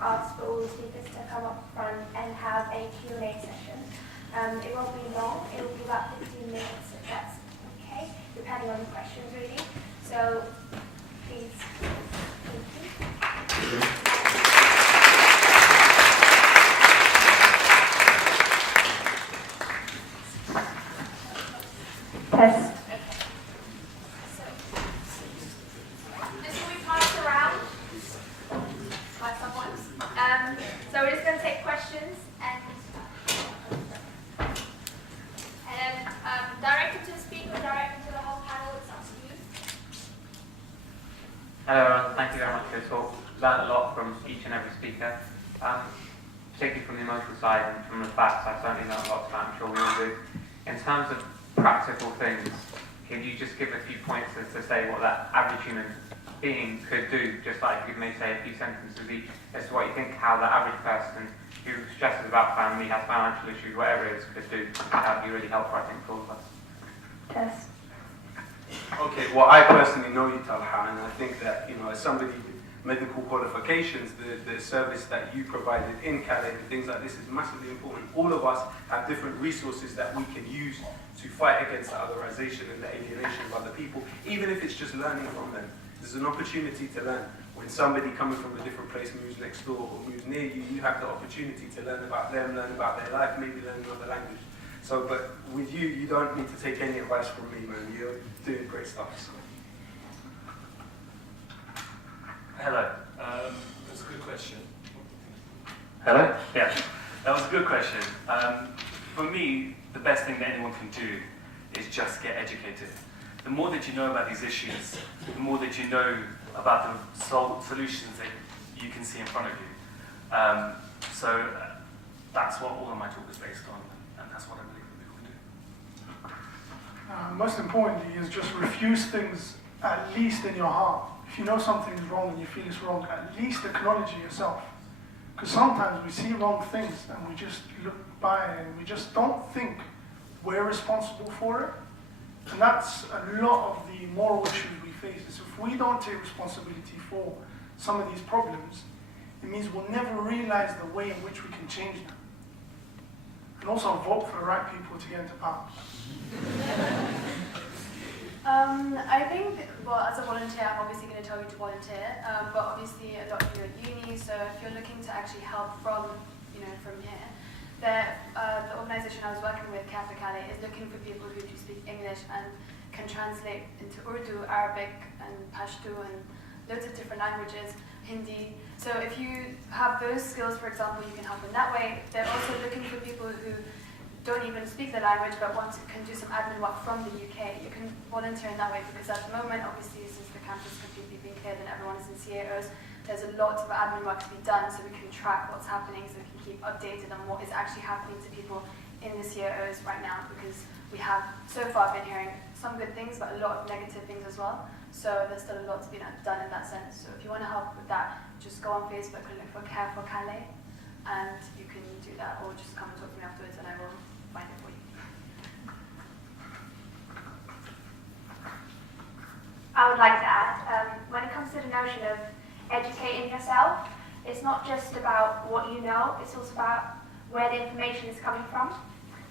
ask for all the speakers to come up front and have a Q&A session. It won't be long, it will be about 15 minutes if that's okay, depending on the questions really. So, please. Thank you. Test. So, this will be passed around by someone. So we're just going to take questions and direct it to the speaker, direct it to the whole panel. It's up to you. Hello everyone, thank you very much for your talk. Learned a lot from each and every speaker, particularly from the emotional side and from the facts. I certainly learned a lot tonight, I'm sure we all do. In terms of practical things, can you just give a few points as to say what that average human being could do, just like you may say a few sentences each, as to what you think how the average person who stresses about family, has financial issues, whatever it is, could do? That would be really helpful, I think, for all of us. Test. Okay, well, I personally know you, Talha, and I think that, you know, as somebody with medical qualifications, the service that you provided in Calais and things like this is massively important. All of us have different resources that we can use to fight against the otherization and the alienation of other people, even if it's just learning from them. There's an opportunity to learn. When somebody coming from a different place moves next door or moves near you, you have the opportunity to learn about them, learn about their life, maybe learn another language. So, but with you, you don't need to take any advice from me, man. You're doing great stuff. So. Hello. That's a good question. Hello? Yeah, that was a good question. For me, the best thing that anyone can do is just get educated. The more that you know about these issues, the more that you know about the solutions that you can see in front of you. So that's what all of my talk is based on, and that's what I believe that people can do. Most importantly is just refuse things at least in your heart. If you know something is wrong and you feel it's wrong, at least acknowledge it yourself. Because sometimes we see wrong things and we just look by and we just don't think we're responsible for it. And that's a lot of the moral issues we face. Is if we don't take responsibility for some of these problems, it means we'll never realize the way in which we can change them. And also vote for the right people to get into power. I think, well, as a volunteer, I'm obviously going to tell you to volunteer, but obviously a lot of you are at uni, so if you're looking to actually help from here, the organisation I was working with, Care for Calais, is looking for people who do speak English and can translate into Urdu, Arabic, and Pashto, and loads of different languages, Hindi. So if you have those skills, for example, you can help in that way. They're also looking for people who don't even speak the language but can do some admin work from the UK. You can volunteer in that way because at the moment, obviously, since the campus is completely being cleared and everyone is in CAOs, there's a lot of admin work to be done so we can track what's happening, so we can keep updated on what is actually happening to people in the CAOs right now, because we have so far been hearing some good things but a lot of negative things as well. So there's still a lot to be done in that sense. So if you want to help with that, just go on Facebook and look for Care for Calais, and you can do that, or just come and talk to me afterwards and I will find it for you. I would like to add, when it comes to the notion of educating yourself, it's not just about what you know, it's also about where the information is coming from.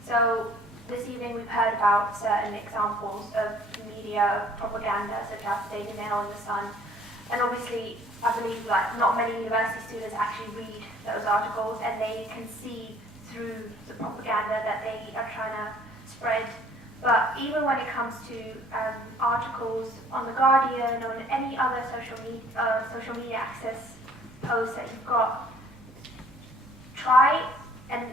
So this evening we've heard about certain examples of media propaganda, such as Daily Mail and The Sun. And obviously, I believe not many university students actually read those articles, and they can see through the propaganda that they are trying to spread But even when it comes to articles on The Guardian or on any other social media access posts that you've got, try and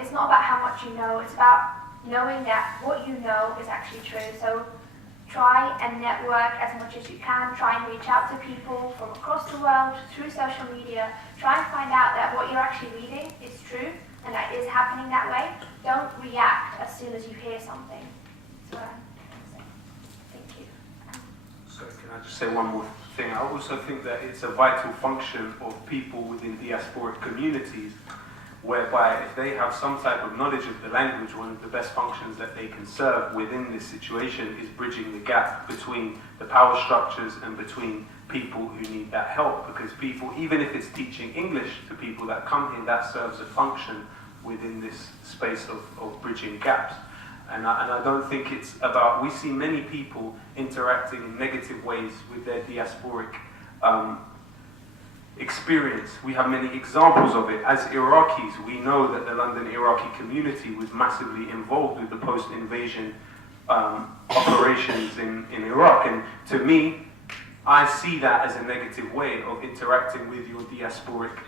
it's not about how much you know, it's about knowing that what you know is actually true. So try and network as much as you can, try and reach out to people from across the world through social media, try and find out that what you're actually reading is true and that is happening that way. Don't react as soon as you hear something. That's what I'm saying. Thank you. Sorry, can I just say one more thing? I also think that it's a vital function of people within diasporic communities, whereby if they have some type of knowledge of the language, one of the best functions that they can serve within this situation is bridging the gap between the power structures and between people who need that help. Because people, even if it's teaching English to people that come here, that serves a function within this space of bridging gaps. And I don't think it's about, we see many people interacting in negative ways with their diasporic experience. We have many examples of it. As Iraqis, we know that the London Iraqi community was massively involved with the post-invasion operations in Iraq. And to me, I see that as a negative way of interacting with your diasporic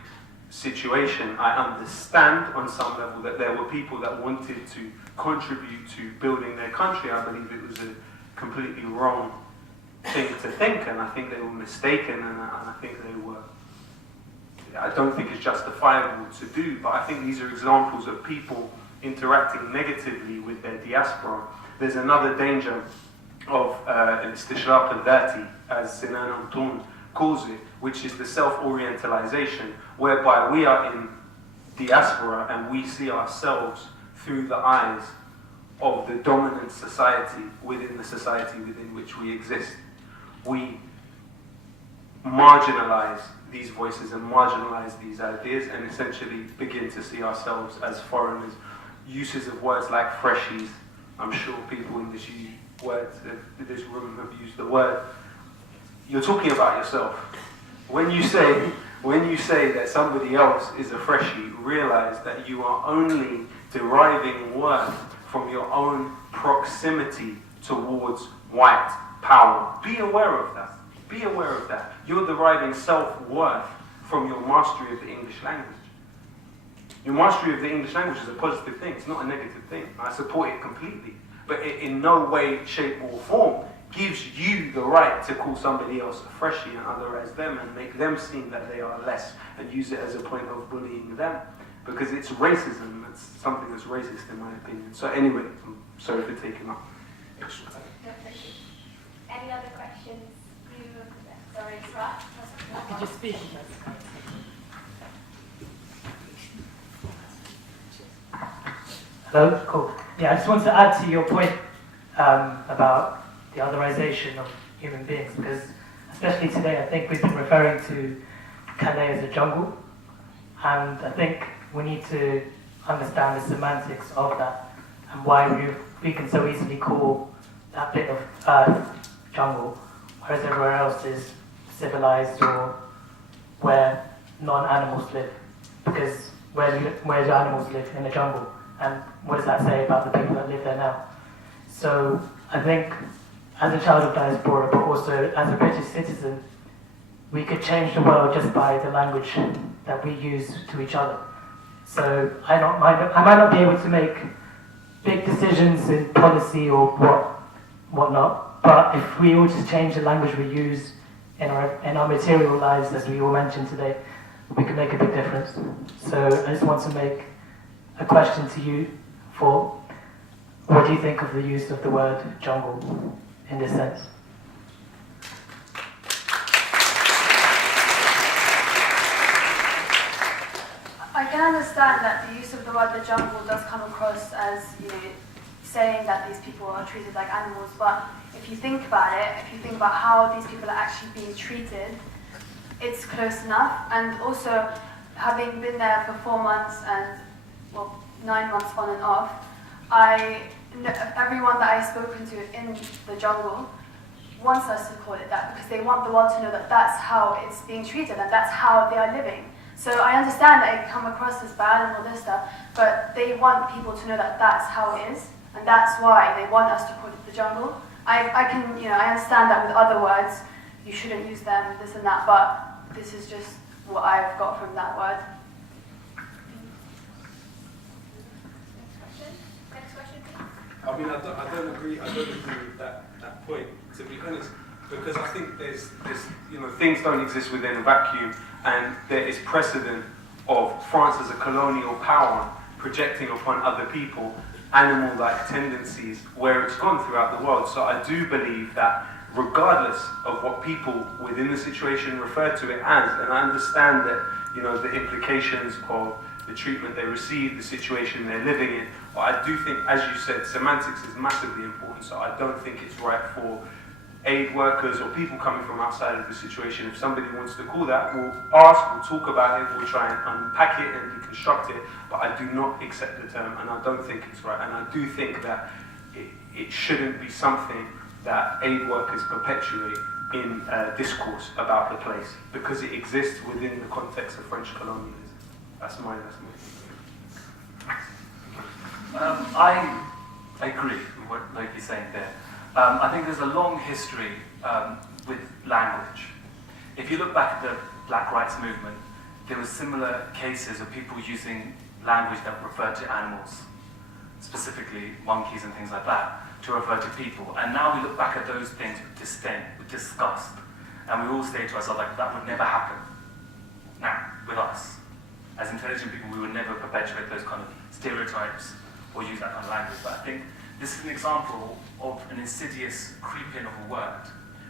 situation. I understand on some level that there were people that wanted to contribute to building their country. I believe it was a completely wrong thing to think, and I think they were mistaken, and I think they were, I don't think it's justifiable to do, but I think these are examples of people interacting negatively with their diaspora. There's another danger of al-istishraq al-dhati, as Sinan Antoun calls it, which is the self-orientalization, whereby we are in diaspora and we see ourselves through the eyes of the dominant society within the society within which we exist. We marginalize these voices and marginalize these ideas and essentially begin to see ourselves as foreigners. Uses of words like freshies, I'm sure people in this room have used the word. You're talking about yourself. When you say that somebody else is a freshie, realize that you are only deriving worth from your own proximity towards white power. Be aware of that. Be aware of that. You're deriving self-worth from your mastery of the English language. Your mastery of the English language is a positive thing. It's not a negative thing. I support it completely. But it in no way, shape, or form gives you the right to call somebody else a freshie and otherize them and make them seem that they are less and use it as a point of bullying them. Because it's racism. It's something that's racist in my opinion. So anyway, I'm sorry for taking up extra time. No, thank you. Any other questions? Sorry, Scott. Could you speak? Hello? Cool. Yeah, I just want to add to your point about the otherization of human beings, because especially today, I think we've been referring to Calais as a jungle, and I think we need to understand the semantics of that and why we can so easily call that bit of earth jungle, whereas everywhere else is civilized or where non-animals live. Because where do animals live? In a jungle. And what does that say about the people that live there now? So I think as a child of diaspora, but also as a British citizen, we could change the world just by the language that we use to each other. So I might not be able to make big decisions in policy or whatnot, but if we all just change the language we use in our material lives, as we all mentioned today, we can make a big difference. So I just want to make a question to you for what do you think of the use of the word jungle in this sense? I can understand that the use of the word the jungle does come across as, saying that these people are treated like animals, but if you think about it, if you think about how these people are actually being treated, it's close enough. And also, having been there for 4 months and 9 months on and off, everyone that I've spoken to in the jungle wants us to call it that, because they want the world to know that that's how it's being treated and that's how they are living. So I understand that it can come across as bad and all this stuff, but they want people to know that that's how it is. and that's why they want us to put the jungle. I can, I understand that with other words, you shouldn't use them, this and that, but this is just what I've got from that word. Next question, please. I mean, I don't agree with that point, to be honest, because I think there's things don't exist within a vacuum, and there is precedent of France as a colonial power projecting upon other people animal-like tendencies where it's gone throughout the world. So I do believe that regardless of what people within the situation refer to it as, and I understand that, the implications of the treatment they receive, the situation they're living in, but I do think, as you said, semantics is massively important, so I don't think it's right for aid workers or people coming from outside of the situation. If somebody wants to call that, we'll ask, we'll talk about it, we'll try and unpack it and deconstruct it, but I do not accept the term, and I don't think it's right, and I do think that it shouldn't be something that aid workers perpetuate in discourse about the place, because it exists within the context of French colonialism. That's my I agree with what Loki's saying there. I think there's a long history with language. If you look back at the Black Rights Movement, there were similar cases of people using language that referred to animals, specifically monkeys and things like that, to refer to people. And now we look back at those things with disdain, with disgust, and we all say to ourselves, like, that would never happen now with us. As intelligent people, we would never perpetuate those kind of stereotypes or use that kind of language. But I think this is an example of an insidious creep-in of a word,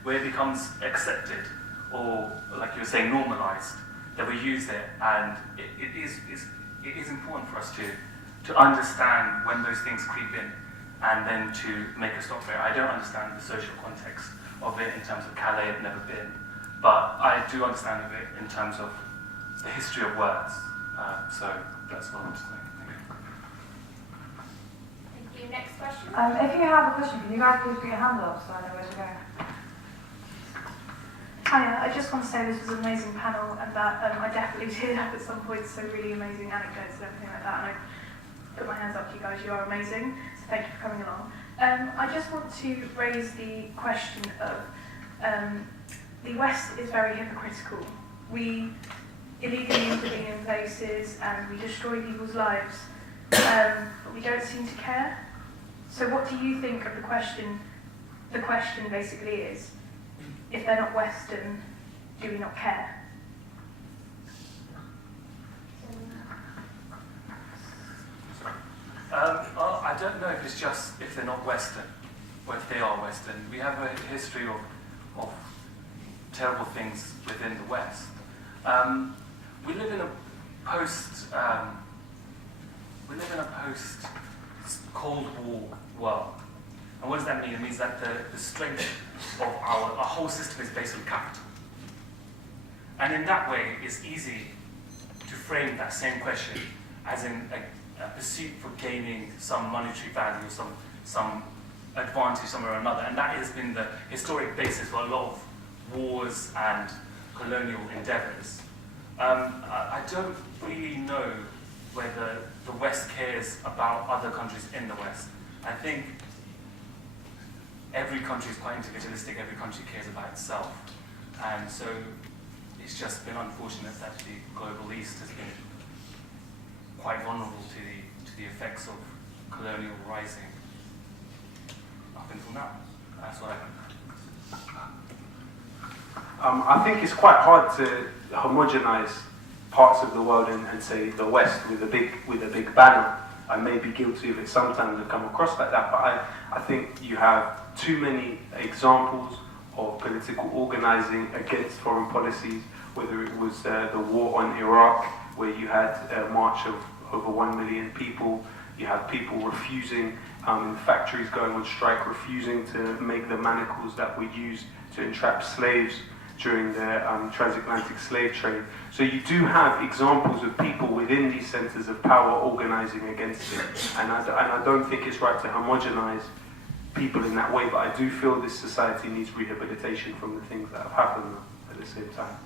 where it becomes accepted, or, like you were saying, normalized, that we use it, and it is important for us to understand when those things creep in, and then to make a stop there. I don't understand the social context of it in terms of Calais, I've never been, but I do understand of it in terms of the history of words. So that's what I want to say. Thank you. Next question. If you have a question, can you guys please put your hand up so I know where to go? Hiya, I just want to say this was an amazing panel, and that I definitely did have at some point so really amazing anecdotes and everything like that, and I put my hands up to you guys, you are amazing, so thank you for coming along. I just want to raise the question of the West is very hypocritical. We illegally intervene in places and we destroy people's lives, but we don't seem to care. So what do you think of the question? The question basically is, if they're not Western, do we not care? I don't know if it's just if they're not Western, or if they are Western. We have a history of terrible things within the West. We live in a post Cold War world. And what does that mean? It means that the strength of our whole system is based on capital. And in that way, it's easy to frame that same question as in a pursuit for gaining some monetary value, some advantage somewhere or another. And that has been the historic basis for a lot of wars and colonial endeavors. I don't really know whether the West cares about other countries in the West. I think every country is quite individualistic, every country cares about itself. And so it's just been unfortunate that the global East has been quite vulnerable to the effects of colonial rising up until now. That's what I think. I think it's quite hard to homogenize parts of the world and say the West with a big banner. I may be guilty of it sometimes and come across like that, but I think you have too many examples of political organizing against foreign policies, whether it was the war on Iraq, where you had a march of over 1 million people, you have people refusing, in factories going on strike, refusing to make the manacles that were used to entrap slaves during the transatlantic slave trade. So you do have examples of people within these centers of power organizing against it. And I don't think it's right to homogenize people in that way, but I do feel this society needs rehabilitation from the things that have happened at the same time.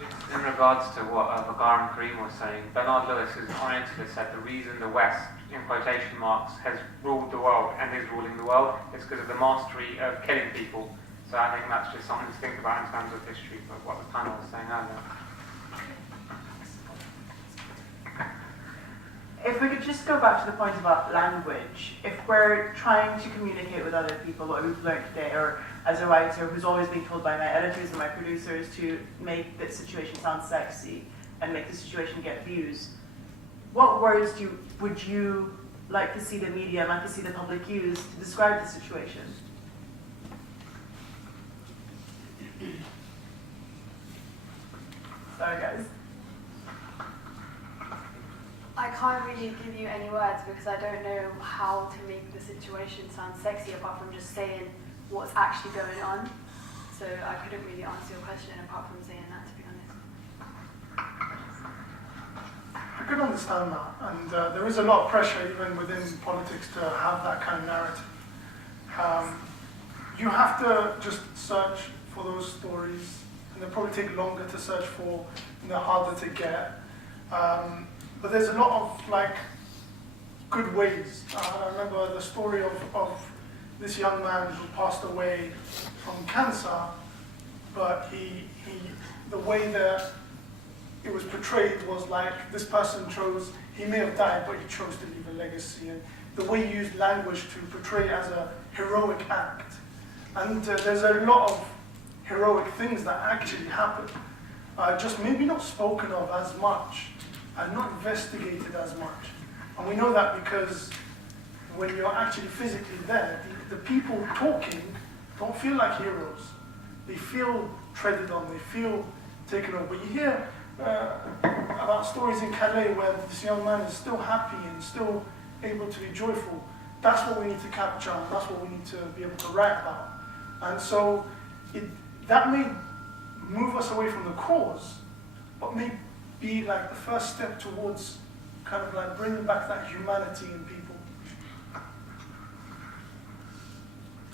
In regards to what Vagar and Kareem was saying, Bernard Lewis, who's an Orientalist, said the reason the West, in quotation marks, has ruled the world and is ruling the world is because of the mastery of killing people. So I think that's just something to think about in terms of history, but what the panel was saying earlier. If we could just go back to the point about language, if we're trying to communicate with other people what we've learned today, or as a writer who's always been told by my editors and my producers to make the situation sound sexy and make the situation get views, what words would you like to see the media, like to see the public use to describe the situation? Sorry guys. I can't really give you any words because I don't know how to make the situation sound sexy apart from just saying what's actually going on. So I couldn't really answer your question apart from saying that, to be honest. I could understand that, and there is a lot of pressure even within politics to have that kind of narrative. You have to just search for those stories, and they'll probably take longer to search for, and they're harder to get. But there's a lot of like good ways. I remember the story of this young man who passed away from cancer, but the way that it was portrayed was like this person chose, he may have died, but he chose to leave a legacy. And the way he used language to portray it as a heroic act. And there's a lot of heroic things that actually happen, just maybe not spoken of as much, and not investigated as much. And we know that because when you're actually physically there, the people talking don't feel like heroes. They feel treaded on, they feel taken over. But you hear about stories in Calais where this young man is still happy and still able to be joyful. That's what we need to capture, and that's what we need to be able to write about. And so that may move us away from the cause, but may be like the first step towards kind of like bringing back that humanity in people.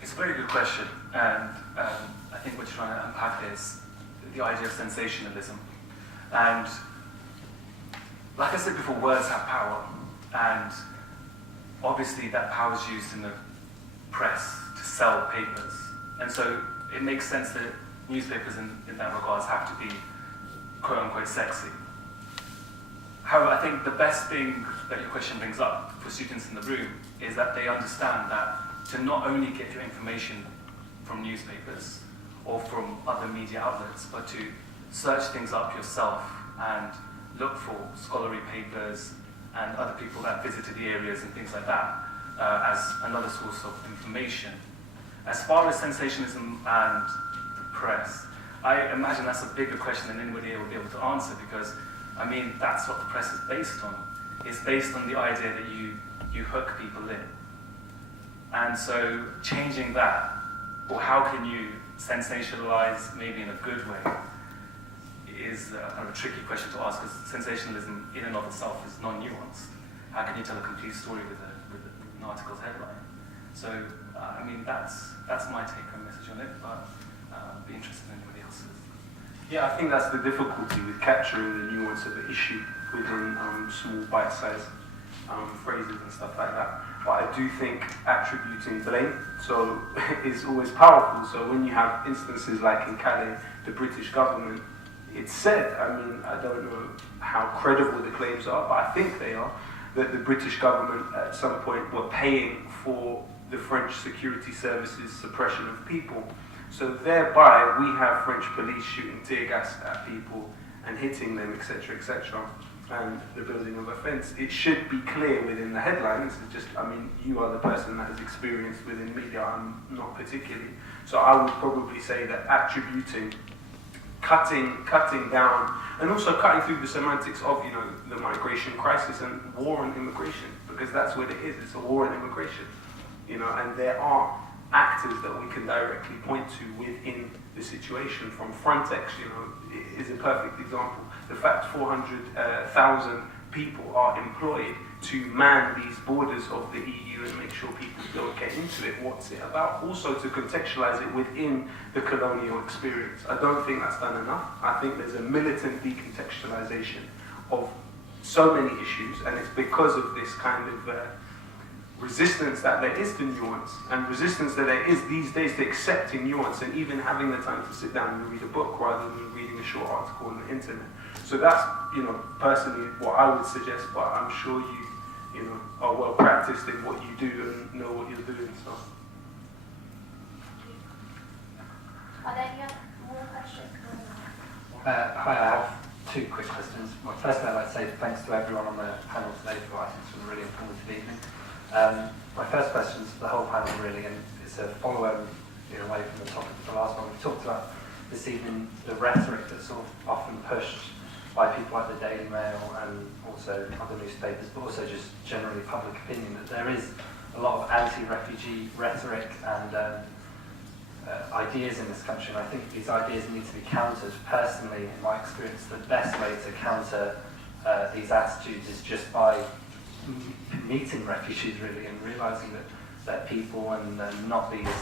It's a very good question, and I think what you're trying to unpack is the idea of sensationalism. And like I said before, words have power, and obviously that power is used in the press to sell papers. And so it makes sense that newspapers in that regards have to be quote-unquote sexy. However, I think the best thing that your question brings up for students in the room is that they understand that to not only get your information from newspapers or from other media outlets, but to search things up yourself and look for scholarly papers and other people that visited the areas and things like that as another source of information. As far as sensationalism and the press, I imagine that's a bigger question than anybody will be able to answer, because I mean, that's what the press is based on. It's based on the idea that you hook people in. And so changing that, or how can you sensationalize maybe in a good way, is kind of a tricky question to ask, because sensationalism in and of itself is non-nuanced. How can you tell a complete story with an article's headline? So, I mean, that's my take-home message on it, but I'd be interested in anybody else's. Yeah, I think that's the difficulty with capturing the nuance of the issue within small bite-sized phrases and stuff like that. But I do think attributing blame is always powerful. So when you have instances like in Calais, the British government, it's said, I mean, I don't know how credible the claims are, but I think they are, that the British government at some point were paying for the French security services' suppression of people. So thereby, we have French police shooting tear gas at people and hitting them, etc., etc., and the building of a fence. It should be clear within the headlines. It's just, I mean, you are the person that is experienced within media. I'm not particularly. So I would probably say that attributing, cutting down, and also cutting through the semantics of, you know, the migration crisis and war on immigration, because that's what it is. It's a war on immigration, you know, and there are actors that we can directly point to within the situation. From Frontex, you know, is a perfect example. The fact 400,000 people are employed to man these borders of the EU and make sure people don't get into it? What's it about? Also to contextualize it within the colonial experience. I don't think that's done enough. I think there's a militant decontextualization of so many issues, and it's because of this kind of resistance that there is to nuance, and resistance that there is these days to accepting nuance and even having the time to sit down and read a book rather than reading a short article on the internet. So that's, personally what I would suggest, but I'm sure you are well practiced in what you do and know what you're doing. So. Are there any more questions? Hi, I have two quick questions. Well, firstly, I'd like to say thanks to everyone on the panel today for what I think has been a really informative evening. My first question is for the whole panel, really, and it's a follow-on away from the topic of the last one. We talked about this evening the rhetoric that's sort of often pushed by people like the Daily Mail and also other newspapers, but also just generally public opinion, that there is a lot of anti-refugee rhetoric and ideas in this country, and I think these ideas need to be countered. Personally, in my experience, the best way to counter these attitudes is just by meeting refugees, really, and realising that they're people and not these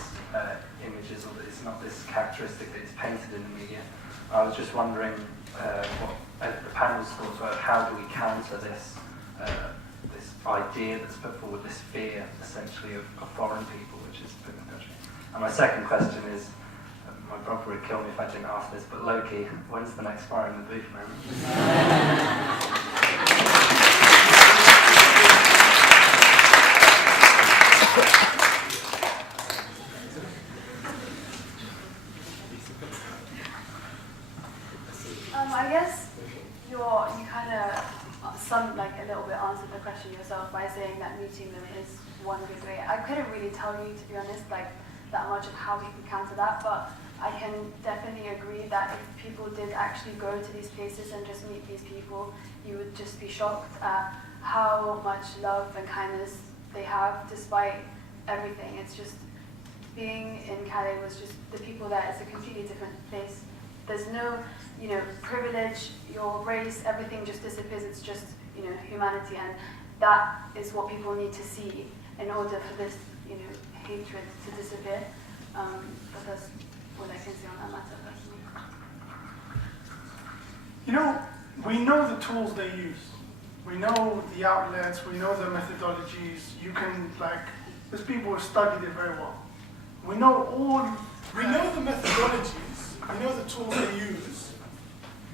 images, or that it's not this characteristic that is painted in the media. I was just wondering what the panel's thoughts were, how do we counter this this idea that's put forward, this fear, essentially, of foreign people, which is put in the country. And my second question is, my brother would kill me if I didn't ask this, but Loki, when's the next fire in the booth, man? I guess you kind of a little bit answered the question yourself by saying that meeting them is one good way. I couldn't really tell you, to be honest, that much of how we can counter that, but I can definitely agree that if people did actually go to these places and just meet these people, you would just be shocked at how much love and kindness they have despite everything. It's just, being in Calais was just, the people there, it's a completely different place. There's no, privilege, your race, everything just disappears. It's just, humanity, and that is what people need to see in order for this, hatred to disappear. But that's what I can say on that matter, personally. We know the tools they use. We know the outlets, we know the methodologies. You can, there's people who studied it very well. We know the methodologies, we know the tools they use.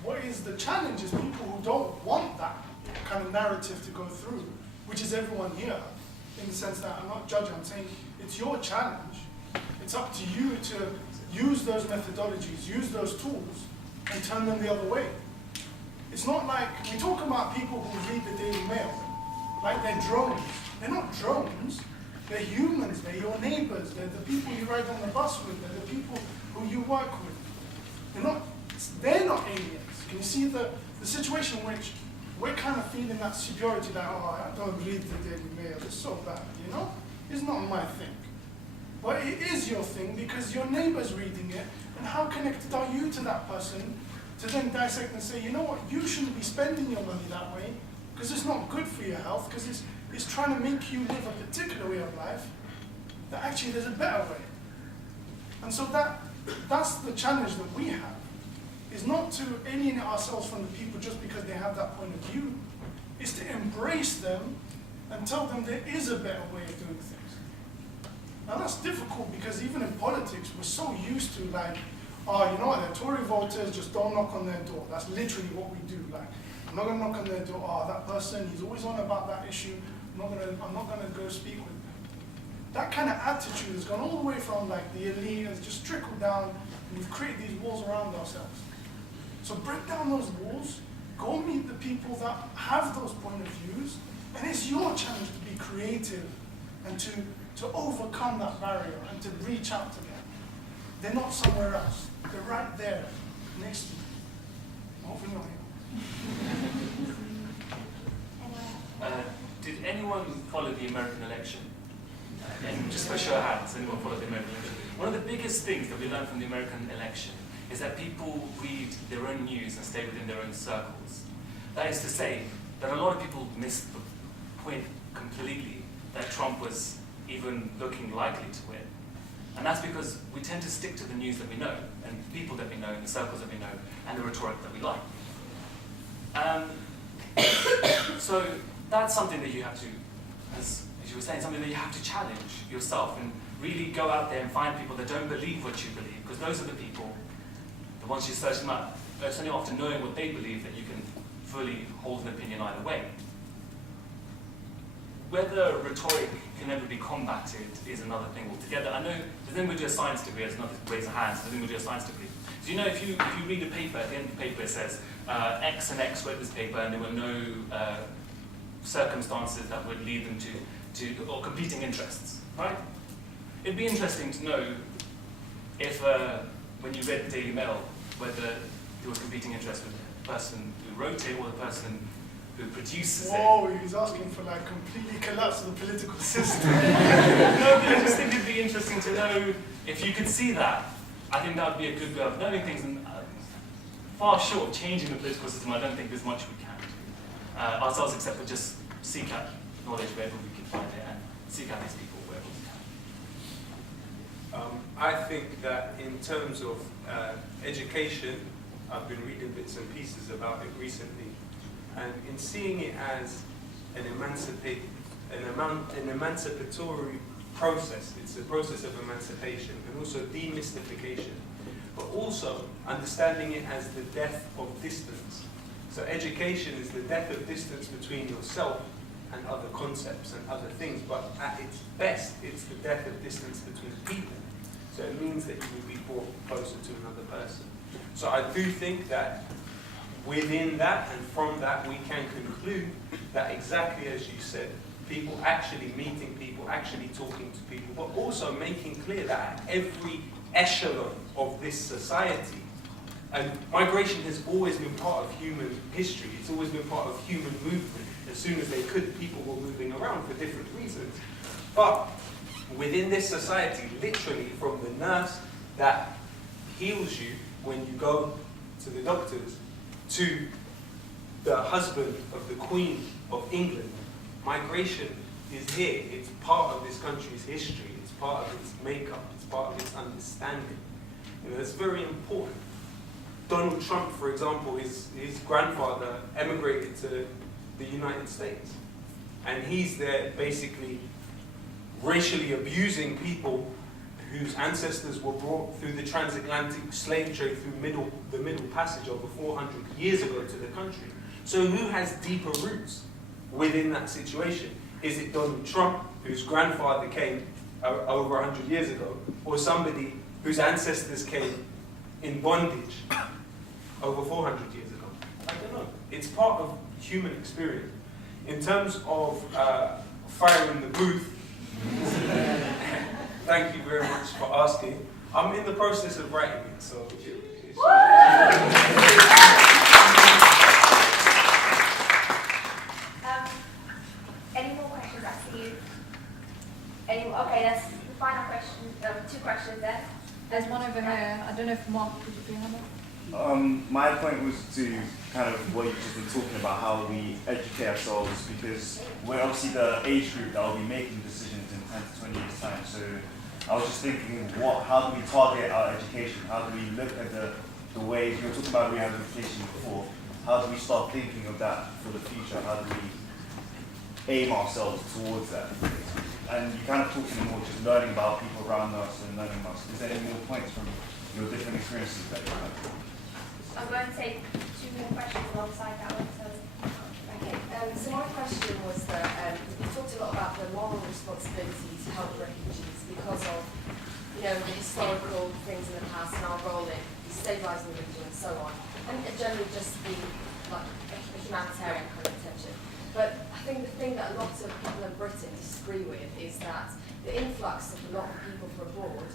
What is the challenge is people who don't want that kind of narrative to go through, which is everyone here, in the sense that I'm not judging, I'm saying it's your challenge. It's up to you to use those methodologies, use those tools, and turn them the other way. It's not like, we talk about people who read the Daily Mail, like they're drones. They're not drones, they're humans, they're your neighbors, they're the people you ride on the bus with, they're the people who you work with. They're not aliens. Can you see the situation in which we're kind of feeling that superiority that, I don't read the Daily Mail, it's so bad, It's not my thing. But it is your thing because your neighbor's reading it, and how connected are you to that person to then dissect and say, you know what, you shouldn't be spending your money that way because it's not good for your health, because it's trying to make you live a particular way of life, that actually there's a better way. And so that's the challenge that we have, is not to alienate ourselves from the people just because they have that point of view. It's to embrace them and tell them there is a better way of doing things. Now that's difficult because even in politics, we're so used to they're Tory voters, just don't knock on their door. That's literally what we do. I'm not going to knock on their door. That person, he's always on about that issue. I'm not going to go speak with them. That kind of attitude has gone all the way from the elite, has just trickled down, and we've created these walls around ourselves. So break down those walls, go meet the people that have those point of views, and it's your challenge to be creative and to overcome that barrier and to reach out to them. They're not somewhere else. They're right there, next to you. Hopefully not here. Did anyone follow the American election? Just by show of hands, anyone follow the American election? One of the biggest things that we learned from the American election is that people read their own news and stay within their own circles. That is to say that a lot of people missed point completely that Trump was even looking likely to win. And that's because we tend to stick to the news that we know, and the people that we know, and the circles that we know, and the rhetoric that we like. So that's something that you have to, as you were saying, something that you have to challenge yourself and really go out there and find people that don't believe what you believe, because those are the people, the ones you're searching out. It's only after knowing what they believe that you can fully hold an opinion either way. Whether rhetoric can ever be combated is another thing altogether. I know the thing we do a science degree, there's another raise of hands, the thing we do a science degree. So you know, if you read a paper, at the end of the paper it says, X and X wrote this paper and there were no circumstances that would lead them to or competing interests, right? It'd be interesting to know if, when you read the Daily Mail, whether there was competing interest with the person who wrote it or the person who produces it. Whoa, he's asking for like completely collapse of the political system. No, but I just think it'd be interesting to know if you could see that. I think that would be a good way of knowing things, and far short of changing the political system, I don't think there's much we can do ourselves except for just seek out knowledge wherever we can find it and seek out these people wherever we can. I think that in terms of education, I've been reading bits and pieces about it recently, and in seeing it as an emancipatory process, it's a process of emancipation and also demystification, but also understanding it as the death of distance. So education is the death of distance between yourself and other concepts and other things, but at its best, it's the death of distance between people. So it means that you will be brought closer to another person. So I do think that within that and from that we can conclude that exactly as you said, people actually meeting people, actually talking to people, but also making clear that at every echelon of this society, and migration has always been part of human history, it's always been part of human movement. As soon as they could, people were moving around for different reasons. But within this society, literally from the nurse that heals you when you go to the doctors, to the husband of the Queen of England, migration is here. It's part of this country's history. It's part of its makeup. It's part of its understanding. You know, it's very important. Donald Trump, for example, his grandfather emigrated to the United States. And he's there basically racially abusing people whose ancestors were brought through the transatlantic slave trade through the Middle Passage over 400 years ago to the country. So who has deeper roots within that situation? Is it Donald Trump, whose grandfather came over 100 years ago, or somebody whose ancestors came in bondage over 400 years ago? I don't know. It's part of human experience. In terms of fire in the booth, thank you very much for asking. I'm in the process of writing it, so any more questions? I see you. Okay, that's the final question. 2 questions then. There's one over here. I don't know if Mark, could you bring that up? My point was to kind of what you've just been talking about, how we educate ourselves, because we're obviously the age group that will be making decisions in 10 to 20 years' time. So I was just thinking, how do we target our education? How do we look at the ways, you were talking about rehabilitation before, how do we start thinking of that for the future? How do we aim ourselves towards that? And you kind of talking more just learning about people around us and learning about us. Is there any more points from your different experiences that you have? I'm going to take 2 more questions alongside that one. Okay, so my question was that you talked a lot about the moral responsibility to help refugees because of, the historical things in the past and our role in destabilising the region and so on, and generally just the a humanitarian kind of intention. But I think the thing that a lot of people in Britain disagree with is that the influx of a lot of people from abroad,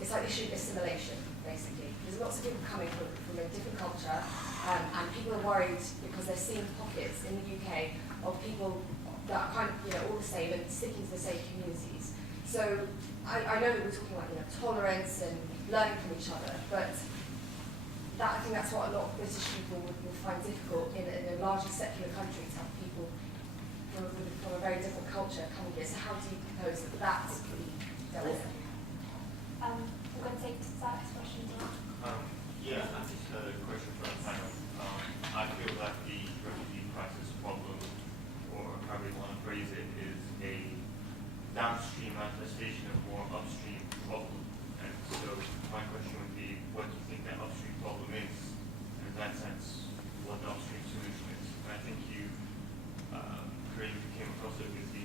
it's like assimilation, basically. There's lots of people coming from a different culture, and people are worried because they're seeing pockets in the UK of people that are kind of, all the same and sticking to the same communities. So I know that we're talking about, tolerance and learning from each other, but I think that's what a lot of British people would find difficult in a largely secular country, to have people from a very different culture coming here. So how do you propose that that be dealt with? We're going to take Zach's question now. Yeah, I just had a question for the panel. I feel that the refugee crisis problem, or however you want to phrase it, is a downstream manifestation of more upstream problem. And so my question would be, what do you think that upstream problem is? And in that sense, what the upstream solution is? And I think you came across it with the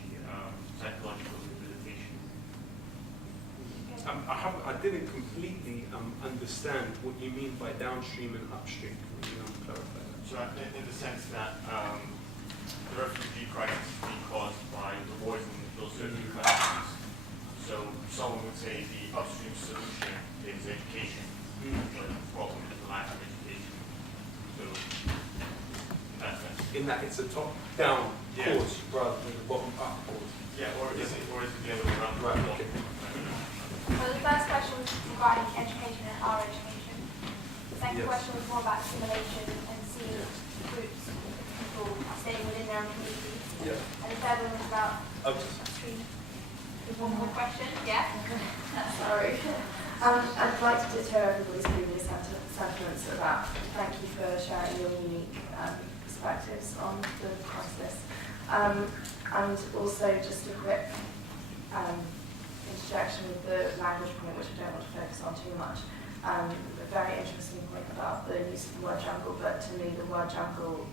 psychological rehabilitation. I didn't completely understand what you mean by downstream and upstream. Can you clarify that? So in the sense that the refugee crisis is being caused by the wars in those certain countries. So someone would say the upstream solution is education, but the problem is the lack of education. So in that sense. In that it's a top-down cause rather than a bottom-up cause. Yeah, or is it the other way around? Right, okay. So the first question was regarding education and our education. The second question was more about assimilation and seeing groups of people staying within their own communities. Yeah. And the third one was about upstream. There's one more question, yeah? Sorry. I'd like to ditto everybody's previous sentiments about thank you for sharing your unique perspectives on the crisis. And also just a quick interjection with the language point, which I don't want to focus on too much. A very interesting point about the use of the word jungle, but to me the word jungle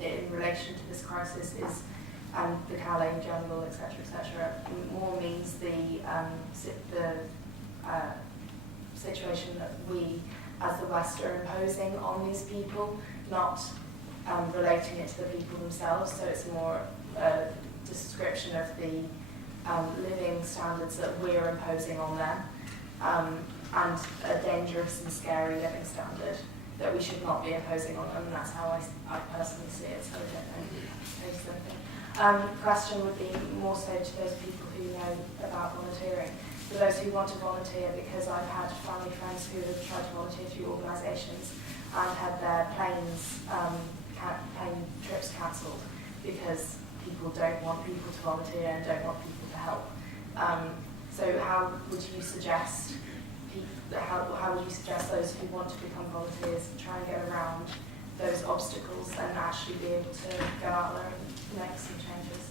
in relation to this crisis is the Calais jungle, etc., more means the situation that we as the West are imposing on these people, not relating it to the people themselves. So it's more a description of the living standards that we're imposing on them, and a dangerous and scary living standard that we should not be imposing on them, and that's how I personally see it, so I don't know if something. The question would be more so to those people who know about volunteering. For those who want to volunteer, because I've had family friends who have tried to volunteer through organisations and had their plane trips cancelled because people don't want people to volunteer and don't want people to help. So how would you suggest those who want to become volunteers try and get around those obstacles and actually be able to go out there and make some changes?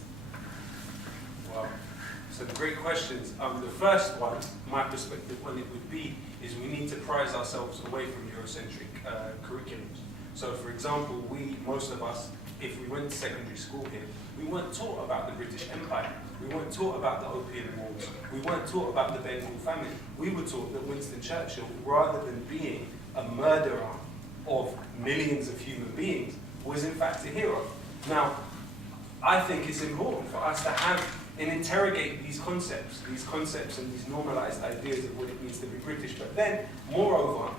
Wow. So great questions. The first one, my perspective on it would be, is we need to prize ourselves away from Eurocentric curriculums. So for example, most of us, if we went to secondary school here, we weren't taught about the British Empire. We weren't taught about the Opium Wars. We weren't taught about the Bengal famine. We were taught that Winston Churchill, rather than being a murderer of millions of human beings, was in fact a hero. Now, I think it's important for us to have and interrogate these concepts and these normalized ideas of what it means to be British, but then, moreover,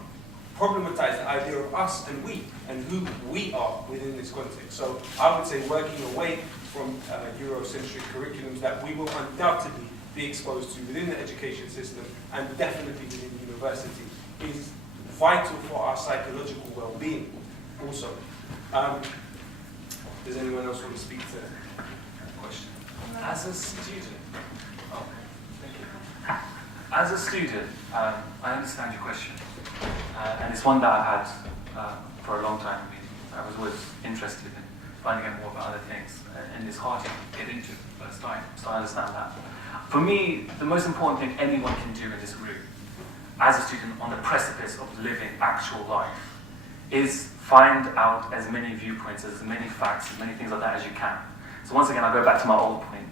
problematize the idea of us and we, and who we are within this context. So I would say working away from Eurocentric curriculums that we will undoubtedly be exposed to within the education system and definitely within the university is vital for our psychological well-being also. Does anyone else want to speak to that question? As a student, thank you. As a student, I understand your question, and it's one that I've had for a long time. I was always interested in finding out more about other things, and it's hard to get into the first time, so I understand that. For me, the most important thing anyone can do in this room, as a student on the precipice of living actual life, is find out as many viewpoints, as many facts, as many things like that as you can. So once again, I'll go back to my old point.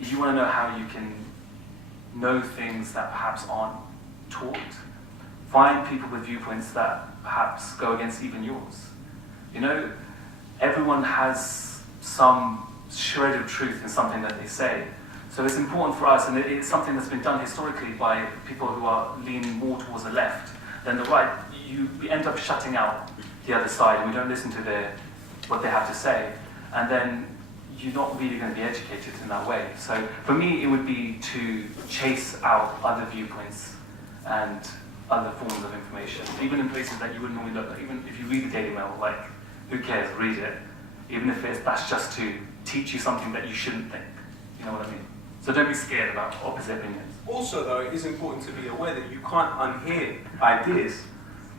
If you want to know how you can know things that perhaps aren't taught, find people with viewpoints that perhaps go against even yours. You know, everyone has some shred of truth in something that they say. So it's important for us, and it's something that's been done historically by people who are leaning more towards the left than the right. We end up shutting out the other side, and we don't listen to what they have to say. And then you're not really going to be educated in that way. So for me, it would be to chase out other viewpoints and other forms of information, even in places that you wouldn't normally look at. Even if you read the Daily Mail, like, who cares, read it. Even if that's just to teach you something that you shouldn't think. You know what I mean? So don't be scared about opposite opinions. Also, though, it is important to be aware that you can't unhear ideas.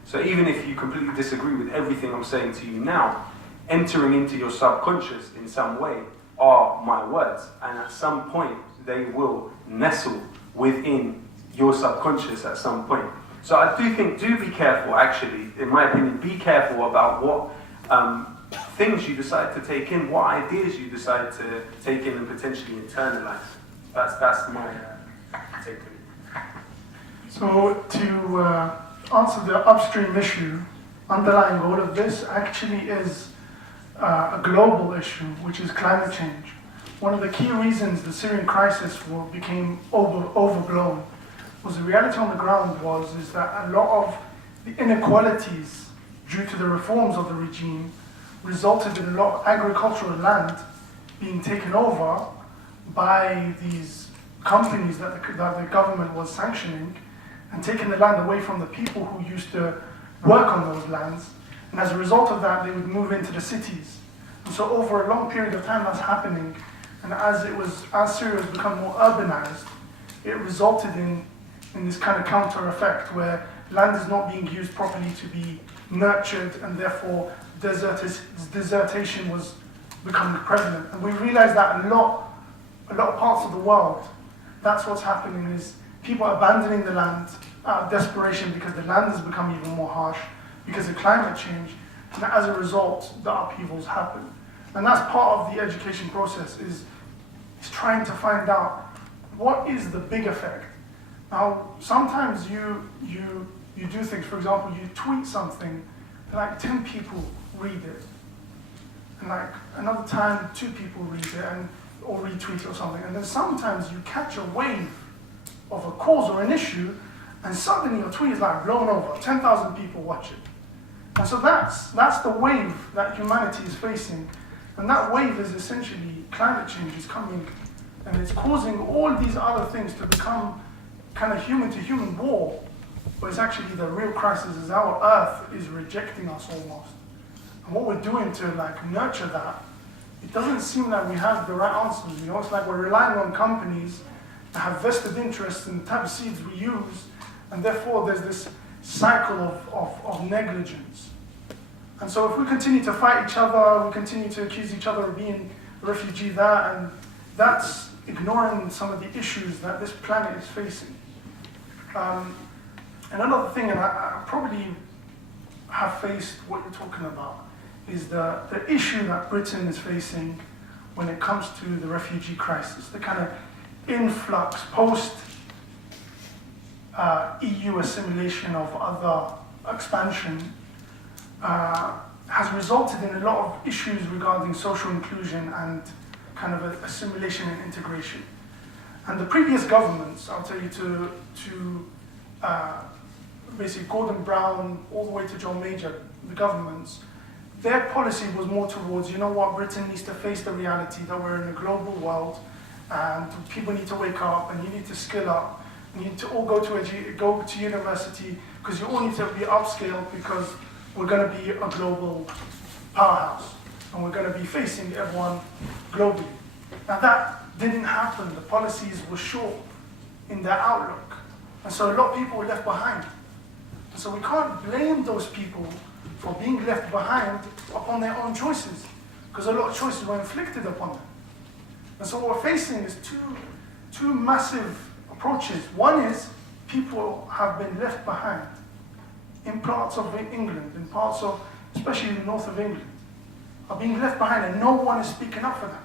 So even if you completely disagree with everything I'm saying to you now, entering into your subconscious in some way are my words. And at some point, they will nestle within your subconscious at some point. So I do think, do be careful, actually, in my opinion, be careful about what things you decide to take in, what ideas you decide to take in and potentially internalize. That's my take on it. So to answer the upstream issue, underlying all of this actually is a global issue, which is climate change. One of the key reasons the Syrian crisis became overblown was the reality on the ground is that a lot of the inequalities due to the reforms of the regime resulted in a lot of agricultural land being taken over by these companies that the government was sanctioning and taking the land away from the people who used to work on those lands. And as a result of that, they would move into the cities. And so over a long period of time that's happening, and as Syria has become more urbanized, it resulted in this kind of counter effect where land is not being used properly to be nurtured, and therefore desertation was becoming prevalent. And we realized that a lot of parts of the world, that's what's happening, is people are abandoning the land out of desperation because the land has become even more harsh because of climate change, and as a result, the upheavals happen. And that's part of the education process, is trying to find out what is the big effect. Now, sometimes you do things, for example, you tweet something, and like 10 people read it. And like another time, 2 people read it or retweet it or something. And then sometimes you catch a wave of a cause or an issue, and suddenly your tweet is like blown over, 10,000 people watch it. And so that's the wave that humanity is facing. And that wave is essentially climate change is coming, and it's causing all these other things to become kind of human-to-human war, but it's actually the real crisis is our Earth is rejecting us almost. And what we're doing to like nurture that, it doesn't seem like we have the right answers. You know, it's like we're relying on companies that have vested interests in the type of seeds we use, and therefore there's this cycle of negligence. And so if we continue to fight each other, we continue to accuse each other of being a refugee there, and that's ignoring some of the issues that this planet is facing. And another thing, and I probably have faced what you're talking about, is the issue that Britain is facing when it comes to the refugee crisis, the kind of influx post EU assimilation of other expansion has resulted in a lot of issues regarding social inclusion and kind of assimilation and integration. And the previous governments, I'll tell you, to basically Gordon Brown all the way to John Major, the governments, their policy was more towards, you know what, Britain needs to face the reality that we're in a global world, and people need to wake up, and you need to skill up, and you need to all go to university, because you all need to be upskilled, because we're going to be a global powerhouse, and we're going to be facing everyone globally. Now that didn't happen. The policies were short in their outlook, and so a lot of people were left behind. And so we can't blame those people for being left behind upon their own choices, because a lot of choices were inflicted upon them. And so what we're facing is two massive approaches. One is people have been left behind in parts of England, in parts of, especially the north of England, are being left behind, and no one is speaking up for them.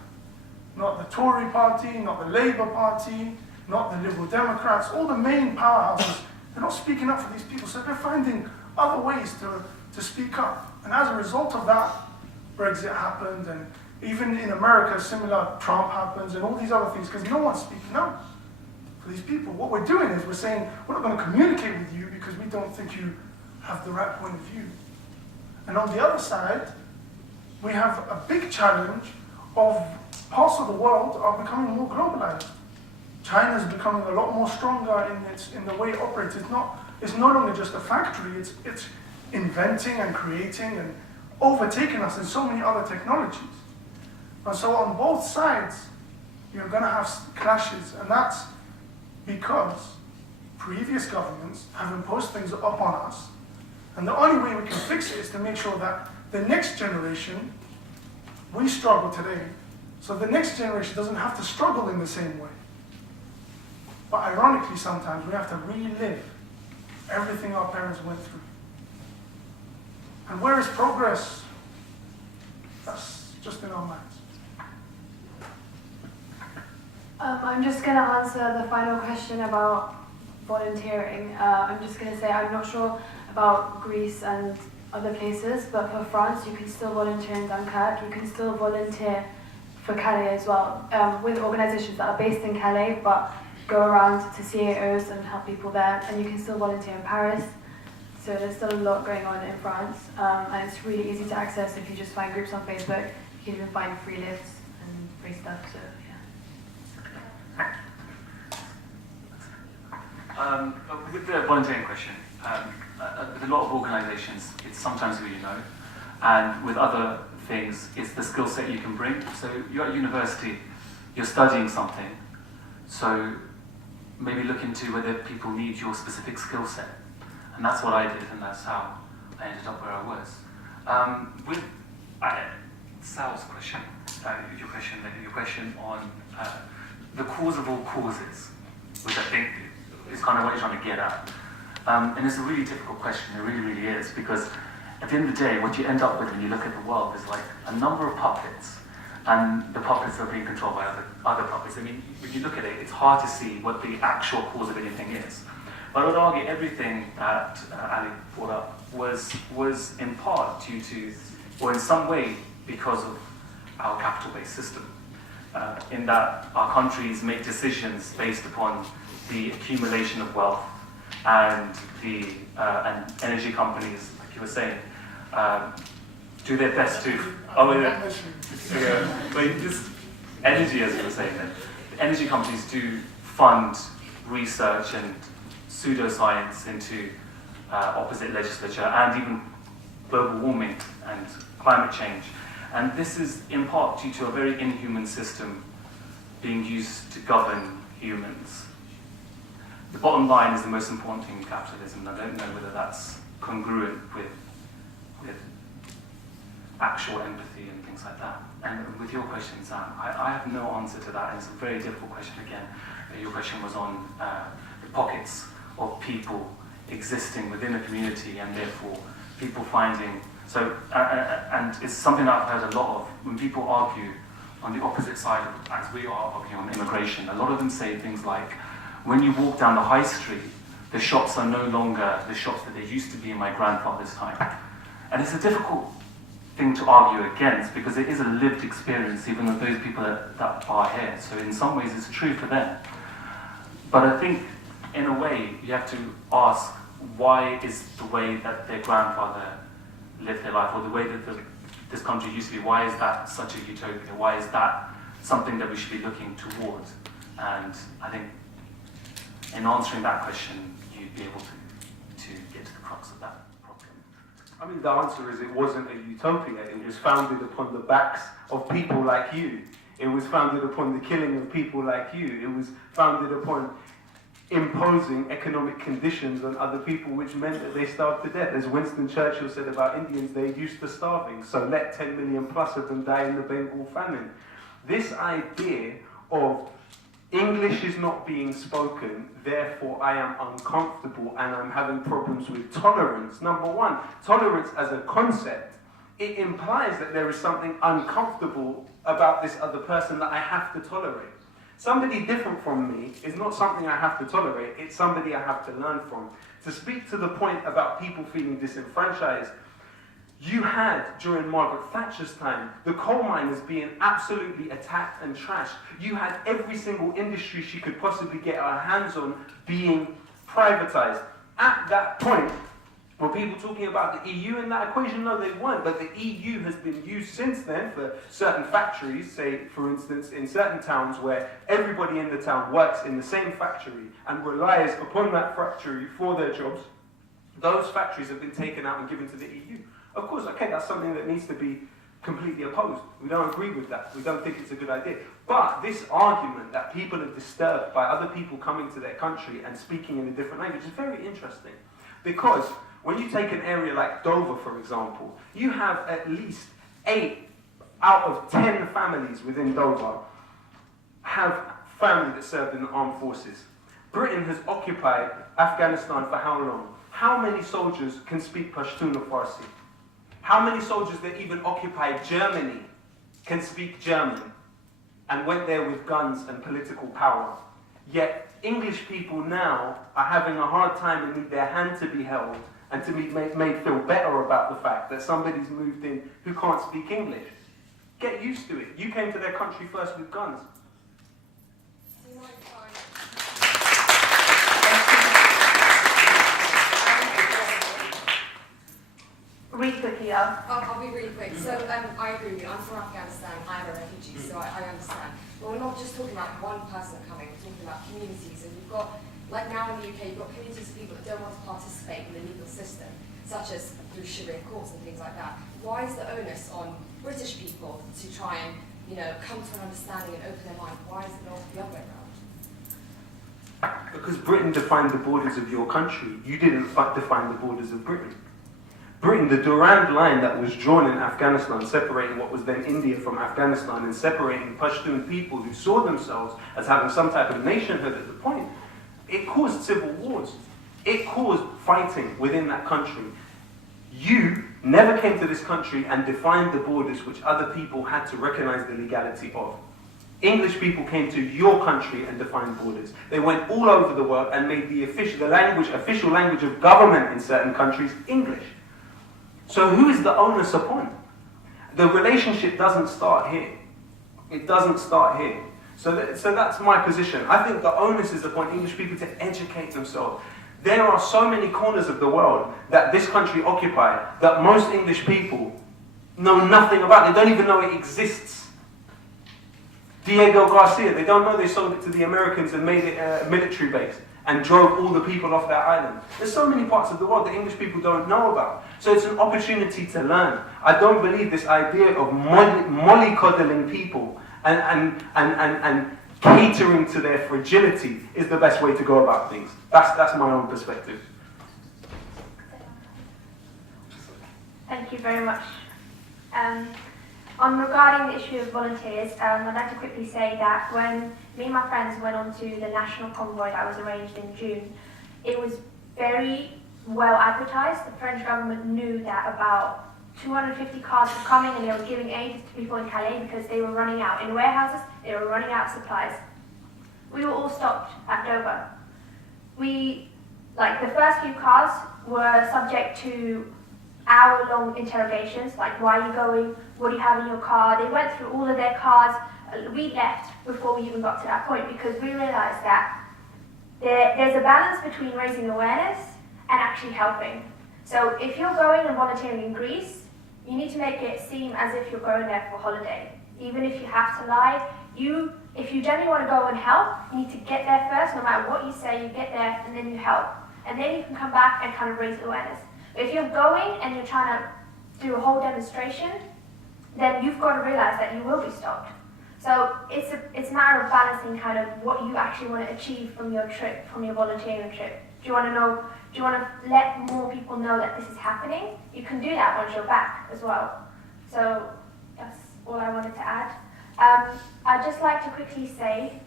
Not the Tory party, not the Labour Party, not the Liberal Democrats, all the main powerhouses, they're not speaking up for these people, so they're finding other ways to speak up. And as a result of that, Brexit happened, and even in America, similar, Trump happens, and all these other things, because no one's speaking up for these people. What we're doing is we're saying, we're not going to communicate with you because we don't think you have the right point of view. And on the other side, we have a big challenge of parts of the world are becoming more globalized. China's becoming a lot more stronger in the way it operates. It's no longer just a factory, it's inventing and creating and overtaking us in so many other technologies. And so on both sides, you're going to have clashes, and that's because previous governments have imposed things up on us. And the only way we can fix it is to make sure that the next generation, we struggle today, so the next generation doesn't have to struggle in the same way. But ironically, sometimes we have to relive everything our parents went through. And where is progress? That's just in our minds. I'm just going to answer the final question about volunteering. I'm just going to say I'm not sure about Greece and other places, but for France, you can still volunteer in Dunkirk. You can still volunteer for Calais as well, with organizations that are based in Calais, but go around to CAOs and help people there. And you can still volunteer in Paris. So there's still a lot going on in France, and it's really easy to access if you just find groups on Facebook. You can even find free lifts and free stuff. So with the volunteering question, with a lot of organisations, it's sometimes who you know, and with other things, it's the skill set you can bring. So you're at university, you're studying something, so maybe look into whether people need your specific skill set. And that's what I did, and that's how I ended up where I was. With Sal's question, your question on the cause of all causes, which I think is kind of what you're trying to get at. And it's a really difficult question, it really, really is, because at the end of the day, what you end up with when you look at the world is like a number of puppets, and the puppets are being controlled by other puppets. I mean, when you look at it, it's hard to see what the actual cause of anything is. But I would argue everything that Ali brought up was in part due to, or in some way, because of our capital-based system. In that our countries make decisions based upon the accumulation of wealth, and the and energy companies, like you were saying, do their best to. But just energy, as you were saying, then energy companies do fund research and pseudoscience into opposite legislature and even global warming and climate change. And this is in part due to a very inhuman system being used to govern humans. The bottom line is the most important thing in capitalism, and I don't know whether that's congruent with actual empathy and things like that. And with your question, Sam, I have no answer to that, and it's a very difficult question again. Your question was on the pockets of people existing within a community, and therefore people finding, so, and it's something that I've heard a lot of, when people argue on the opposite side, as we are arguing on immigration, a lot of them say things like, when you walk down the high street, the shops are no longer the shops that they used to be in my grandfather's time. And it's a difficult thing to argue against, because it is a lived experience, even with those people that are here. So in some ways it's true for them. But I think, in a way, you have to ask, why is the way that their grandfather lived their life, or the way that this country used to be, why is that such a utopia? Why is that something that we should be looking towards? And I think in answering that question, you'd be able to get to the crux of that problem. I mean, the answer is it wasn't a utopia. It was founded upon the backs of people like you. It was founded upon the killing of people like you. It was founded upon imposing economic conditions on other people, which meant that they starved to death. As Winston Churchill said about Indians, they're used to starving, so let 10 million plus of them die in the Bengal famine. This idea of English is not being spoken, therefore I am uncomfortable and I'm having problems with tolerance. Number one, tolerance as a concept, it implies that there is something uncomfortable about this other person that I have to tolerate. Somebody different from me is not something I have to tolerate, it's somebody I have to learn from. To speak to the point about people feeling disenfranchised, you had, during Margaret Thatcher's time, the coal miners being absolutely attacked and trashed. You had every single industry she could possibly get her hands on being privatized. At that point, were people talking about the EU in that equation? No, they weren't. But the EU has been used since then for certain factories, say, for instance, in certain towns where everybody in the town works in the same factory and relies upon that factory for their jobs. Those factories have been taken out and given to the EU. Of course, okay, that's something that needs to be completely opposed. We don't agree with that. We don't think it's a good idea. But this argument that people are disturbed by other people coming to their country and speaking in a different language is very interesting. Because when you take an area like Dover, for example, you have at least 8 out of 10 families within Dover have family that served in the armed forces. Britain has occupied Afghanistan for how long? How many soldiers can speak Pashtun or Farsi? How many soldiers that even occupied Germany can speak German and went there with guns and political power? Yet English people now are having a hard time and need their hand to be held and to be made feel better about the fact that somebody's moved in who can't speak English. Get used to it. You came to their country first with guns. Really quickly, I'll be really quick. So I agree with you. I'm from Afghanistan. I'm a refugee, so I understand. But we're not just talking about one person coming. We're talking about communities. And we've got, like now in the UK, you've got communities of people that don't want to participate in the legal system, such as through Sharia courts and things like that. Why is the onus on British people to try and, come to an understanding and open their mind? Why is it not the other way around? Because Britain defined the borders of your country. You didn't define the borders of Britain. Britain, the Durand line that was drawn in Afghanistan, separating what was then India from Afghanistan and separating Pashtun people who saw themselves as having some type of nationhood at the point, it caused civil wars. It caused fighting within that country. You never came to this country and defined the borders which other people had to recognize the legality of. English people came to your country and defined borders. They went all over the world and made the official language of government in certain countries English. So who is the onus upon? The relationship doesn't start here. It doesn't start here. So that's my position. I think the onus is upon English people to educate themselves. There are so many corners of the world that this country occupied that most English people know nothing about. They don't even know it exists. Diego Garcia, they don't know they sold it to the Americans and made it a military base and drove all the people off that island. There's so many parts of the world that English people don't know about. So it's an opportunity to learn. I don't believe this idea of mollycoddling people and catering to their fragility is the best way to go about things. That's my own perspective. Thank you very much. Regarding the issue of volunteers, I'd like to quickly say that when me and my friends went on to the national convoy that was arranged in June, it was very well advertised. The French government knew that about 250 cars were coming and they were giving aid to people in Calais because they were running out. In warehouses, they were running out of supplies. We were all stopped at Dover. The first few cars were subject to hour-long interrogations, like why are you going, what do you have in your car? They went through all of their cars. We left before we even got to that point because we realized that there's a balance between raising awareness and actually helping. So if you're going and volunteering in Greece, you need to make it seem as if you're going there for holiday. Even if you have to lie, if you genuinely want to go and help, you need to get there first. No matter what you say, you get there and then you help. And then you can come back and kind of raise awareness. But if you're going and you're trying to do a whole demonstration, then you've got to realize that you will be stopped. So it's a matter of balancing kind of what you actually want to achieve from your trip, from your volunteering trip. Do you want to let more people know that this is happening? You can do that once you're back as well. So that's all I wanted to add. I'd just like to quickly say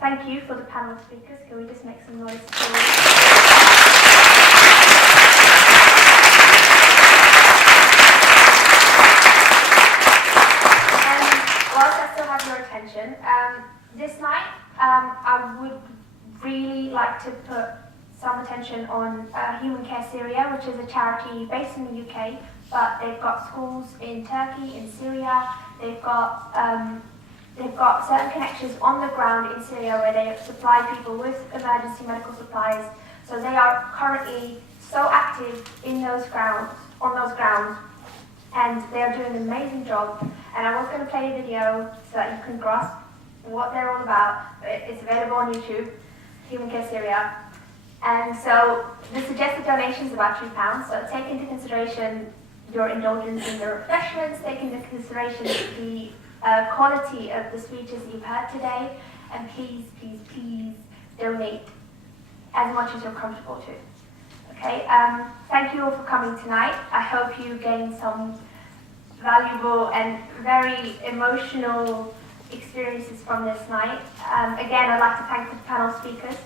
thank you for the panel of speakers. Can we just make some noise? Whilst I still have your attention, this night I would really like to put some attention on Human Care Syria, which is a charity based in the UK, but they've got schools in Turkey, in Syria. They've got certain connections on the ground in Syria where they supply people with emergency medical supplies. So they are currently so active in those grounds, and they are doing an amazing job. And I was going to play a video so that you can grasp what they're all about. It's available on YouTube, Human Care Syria. And so the suggested donation is about £2. So take into consideration your indulgence in the refreshments, take into consideration the quality of the speeches you've heard today, and please, please, please donate as much as you're comfortable to. Okay, thank you all for coming tonight. I hope you gained some valuable and very emotional experiences from this night. Again, I'd like to thank the panel speakers.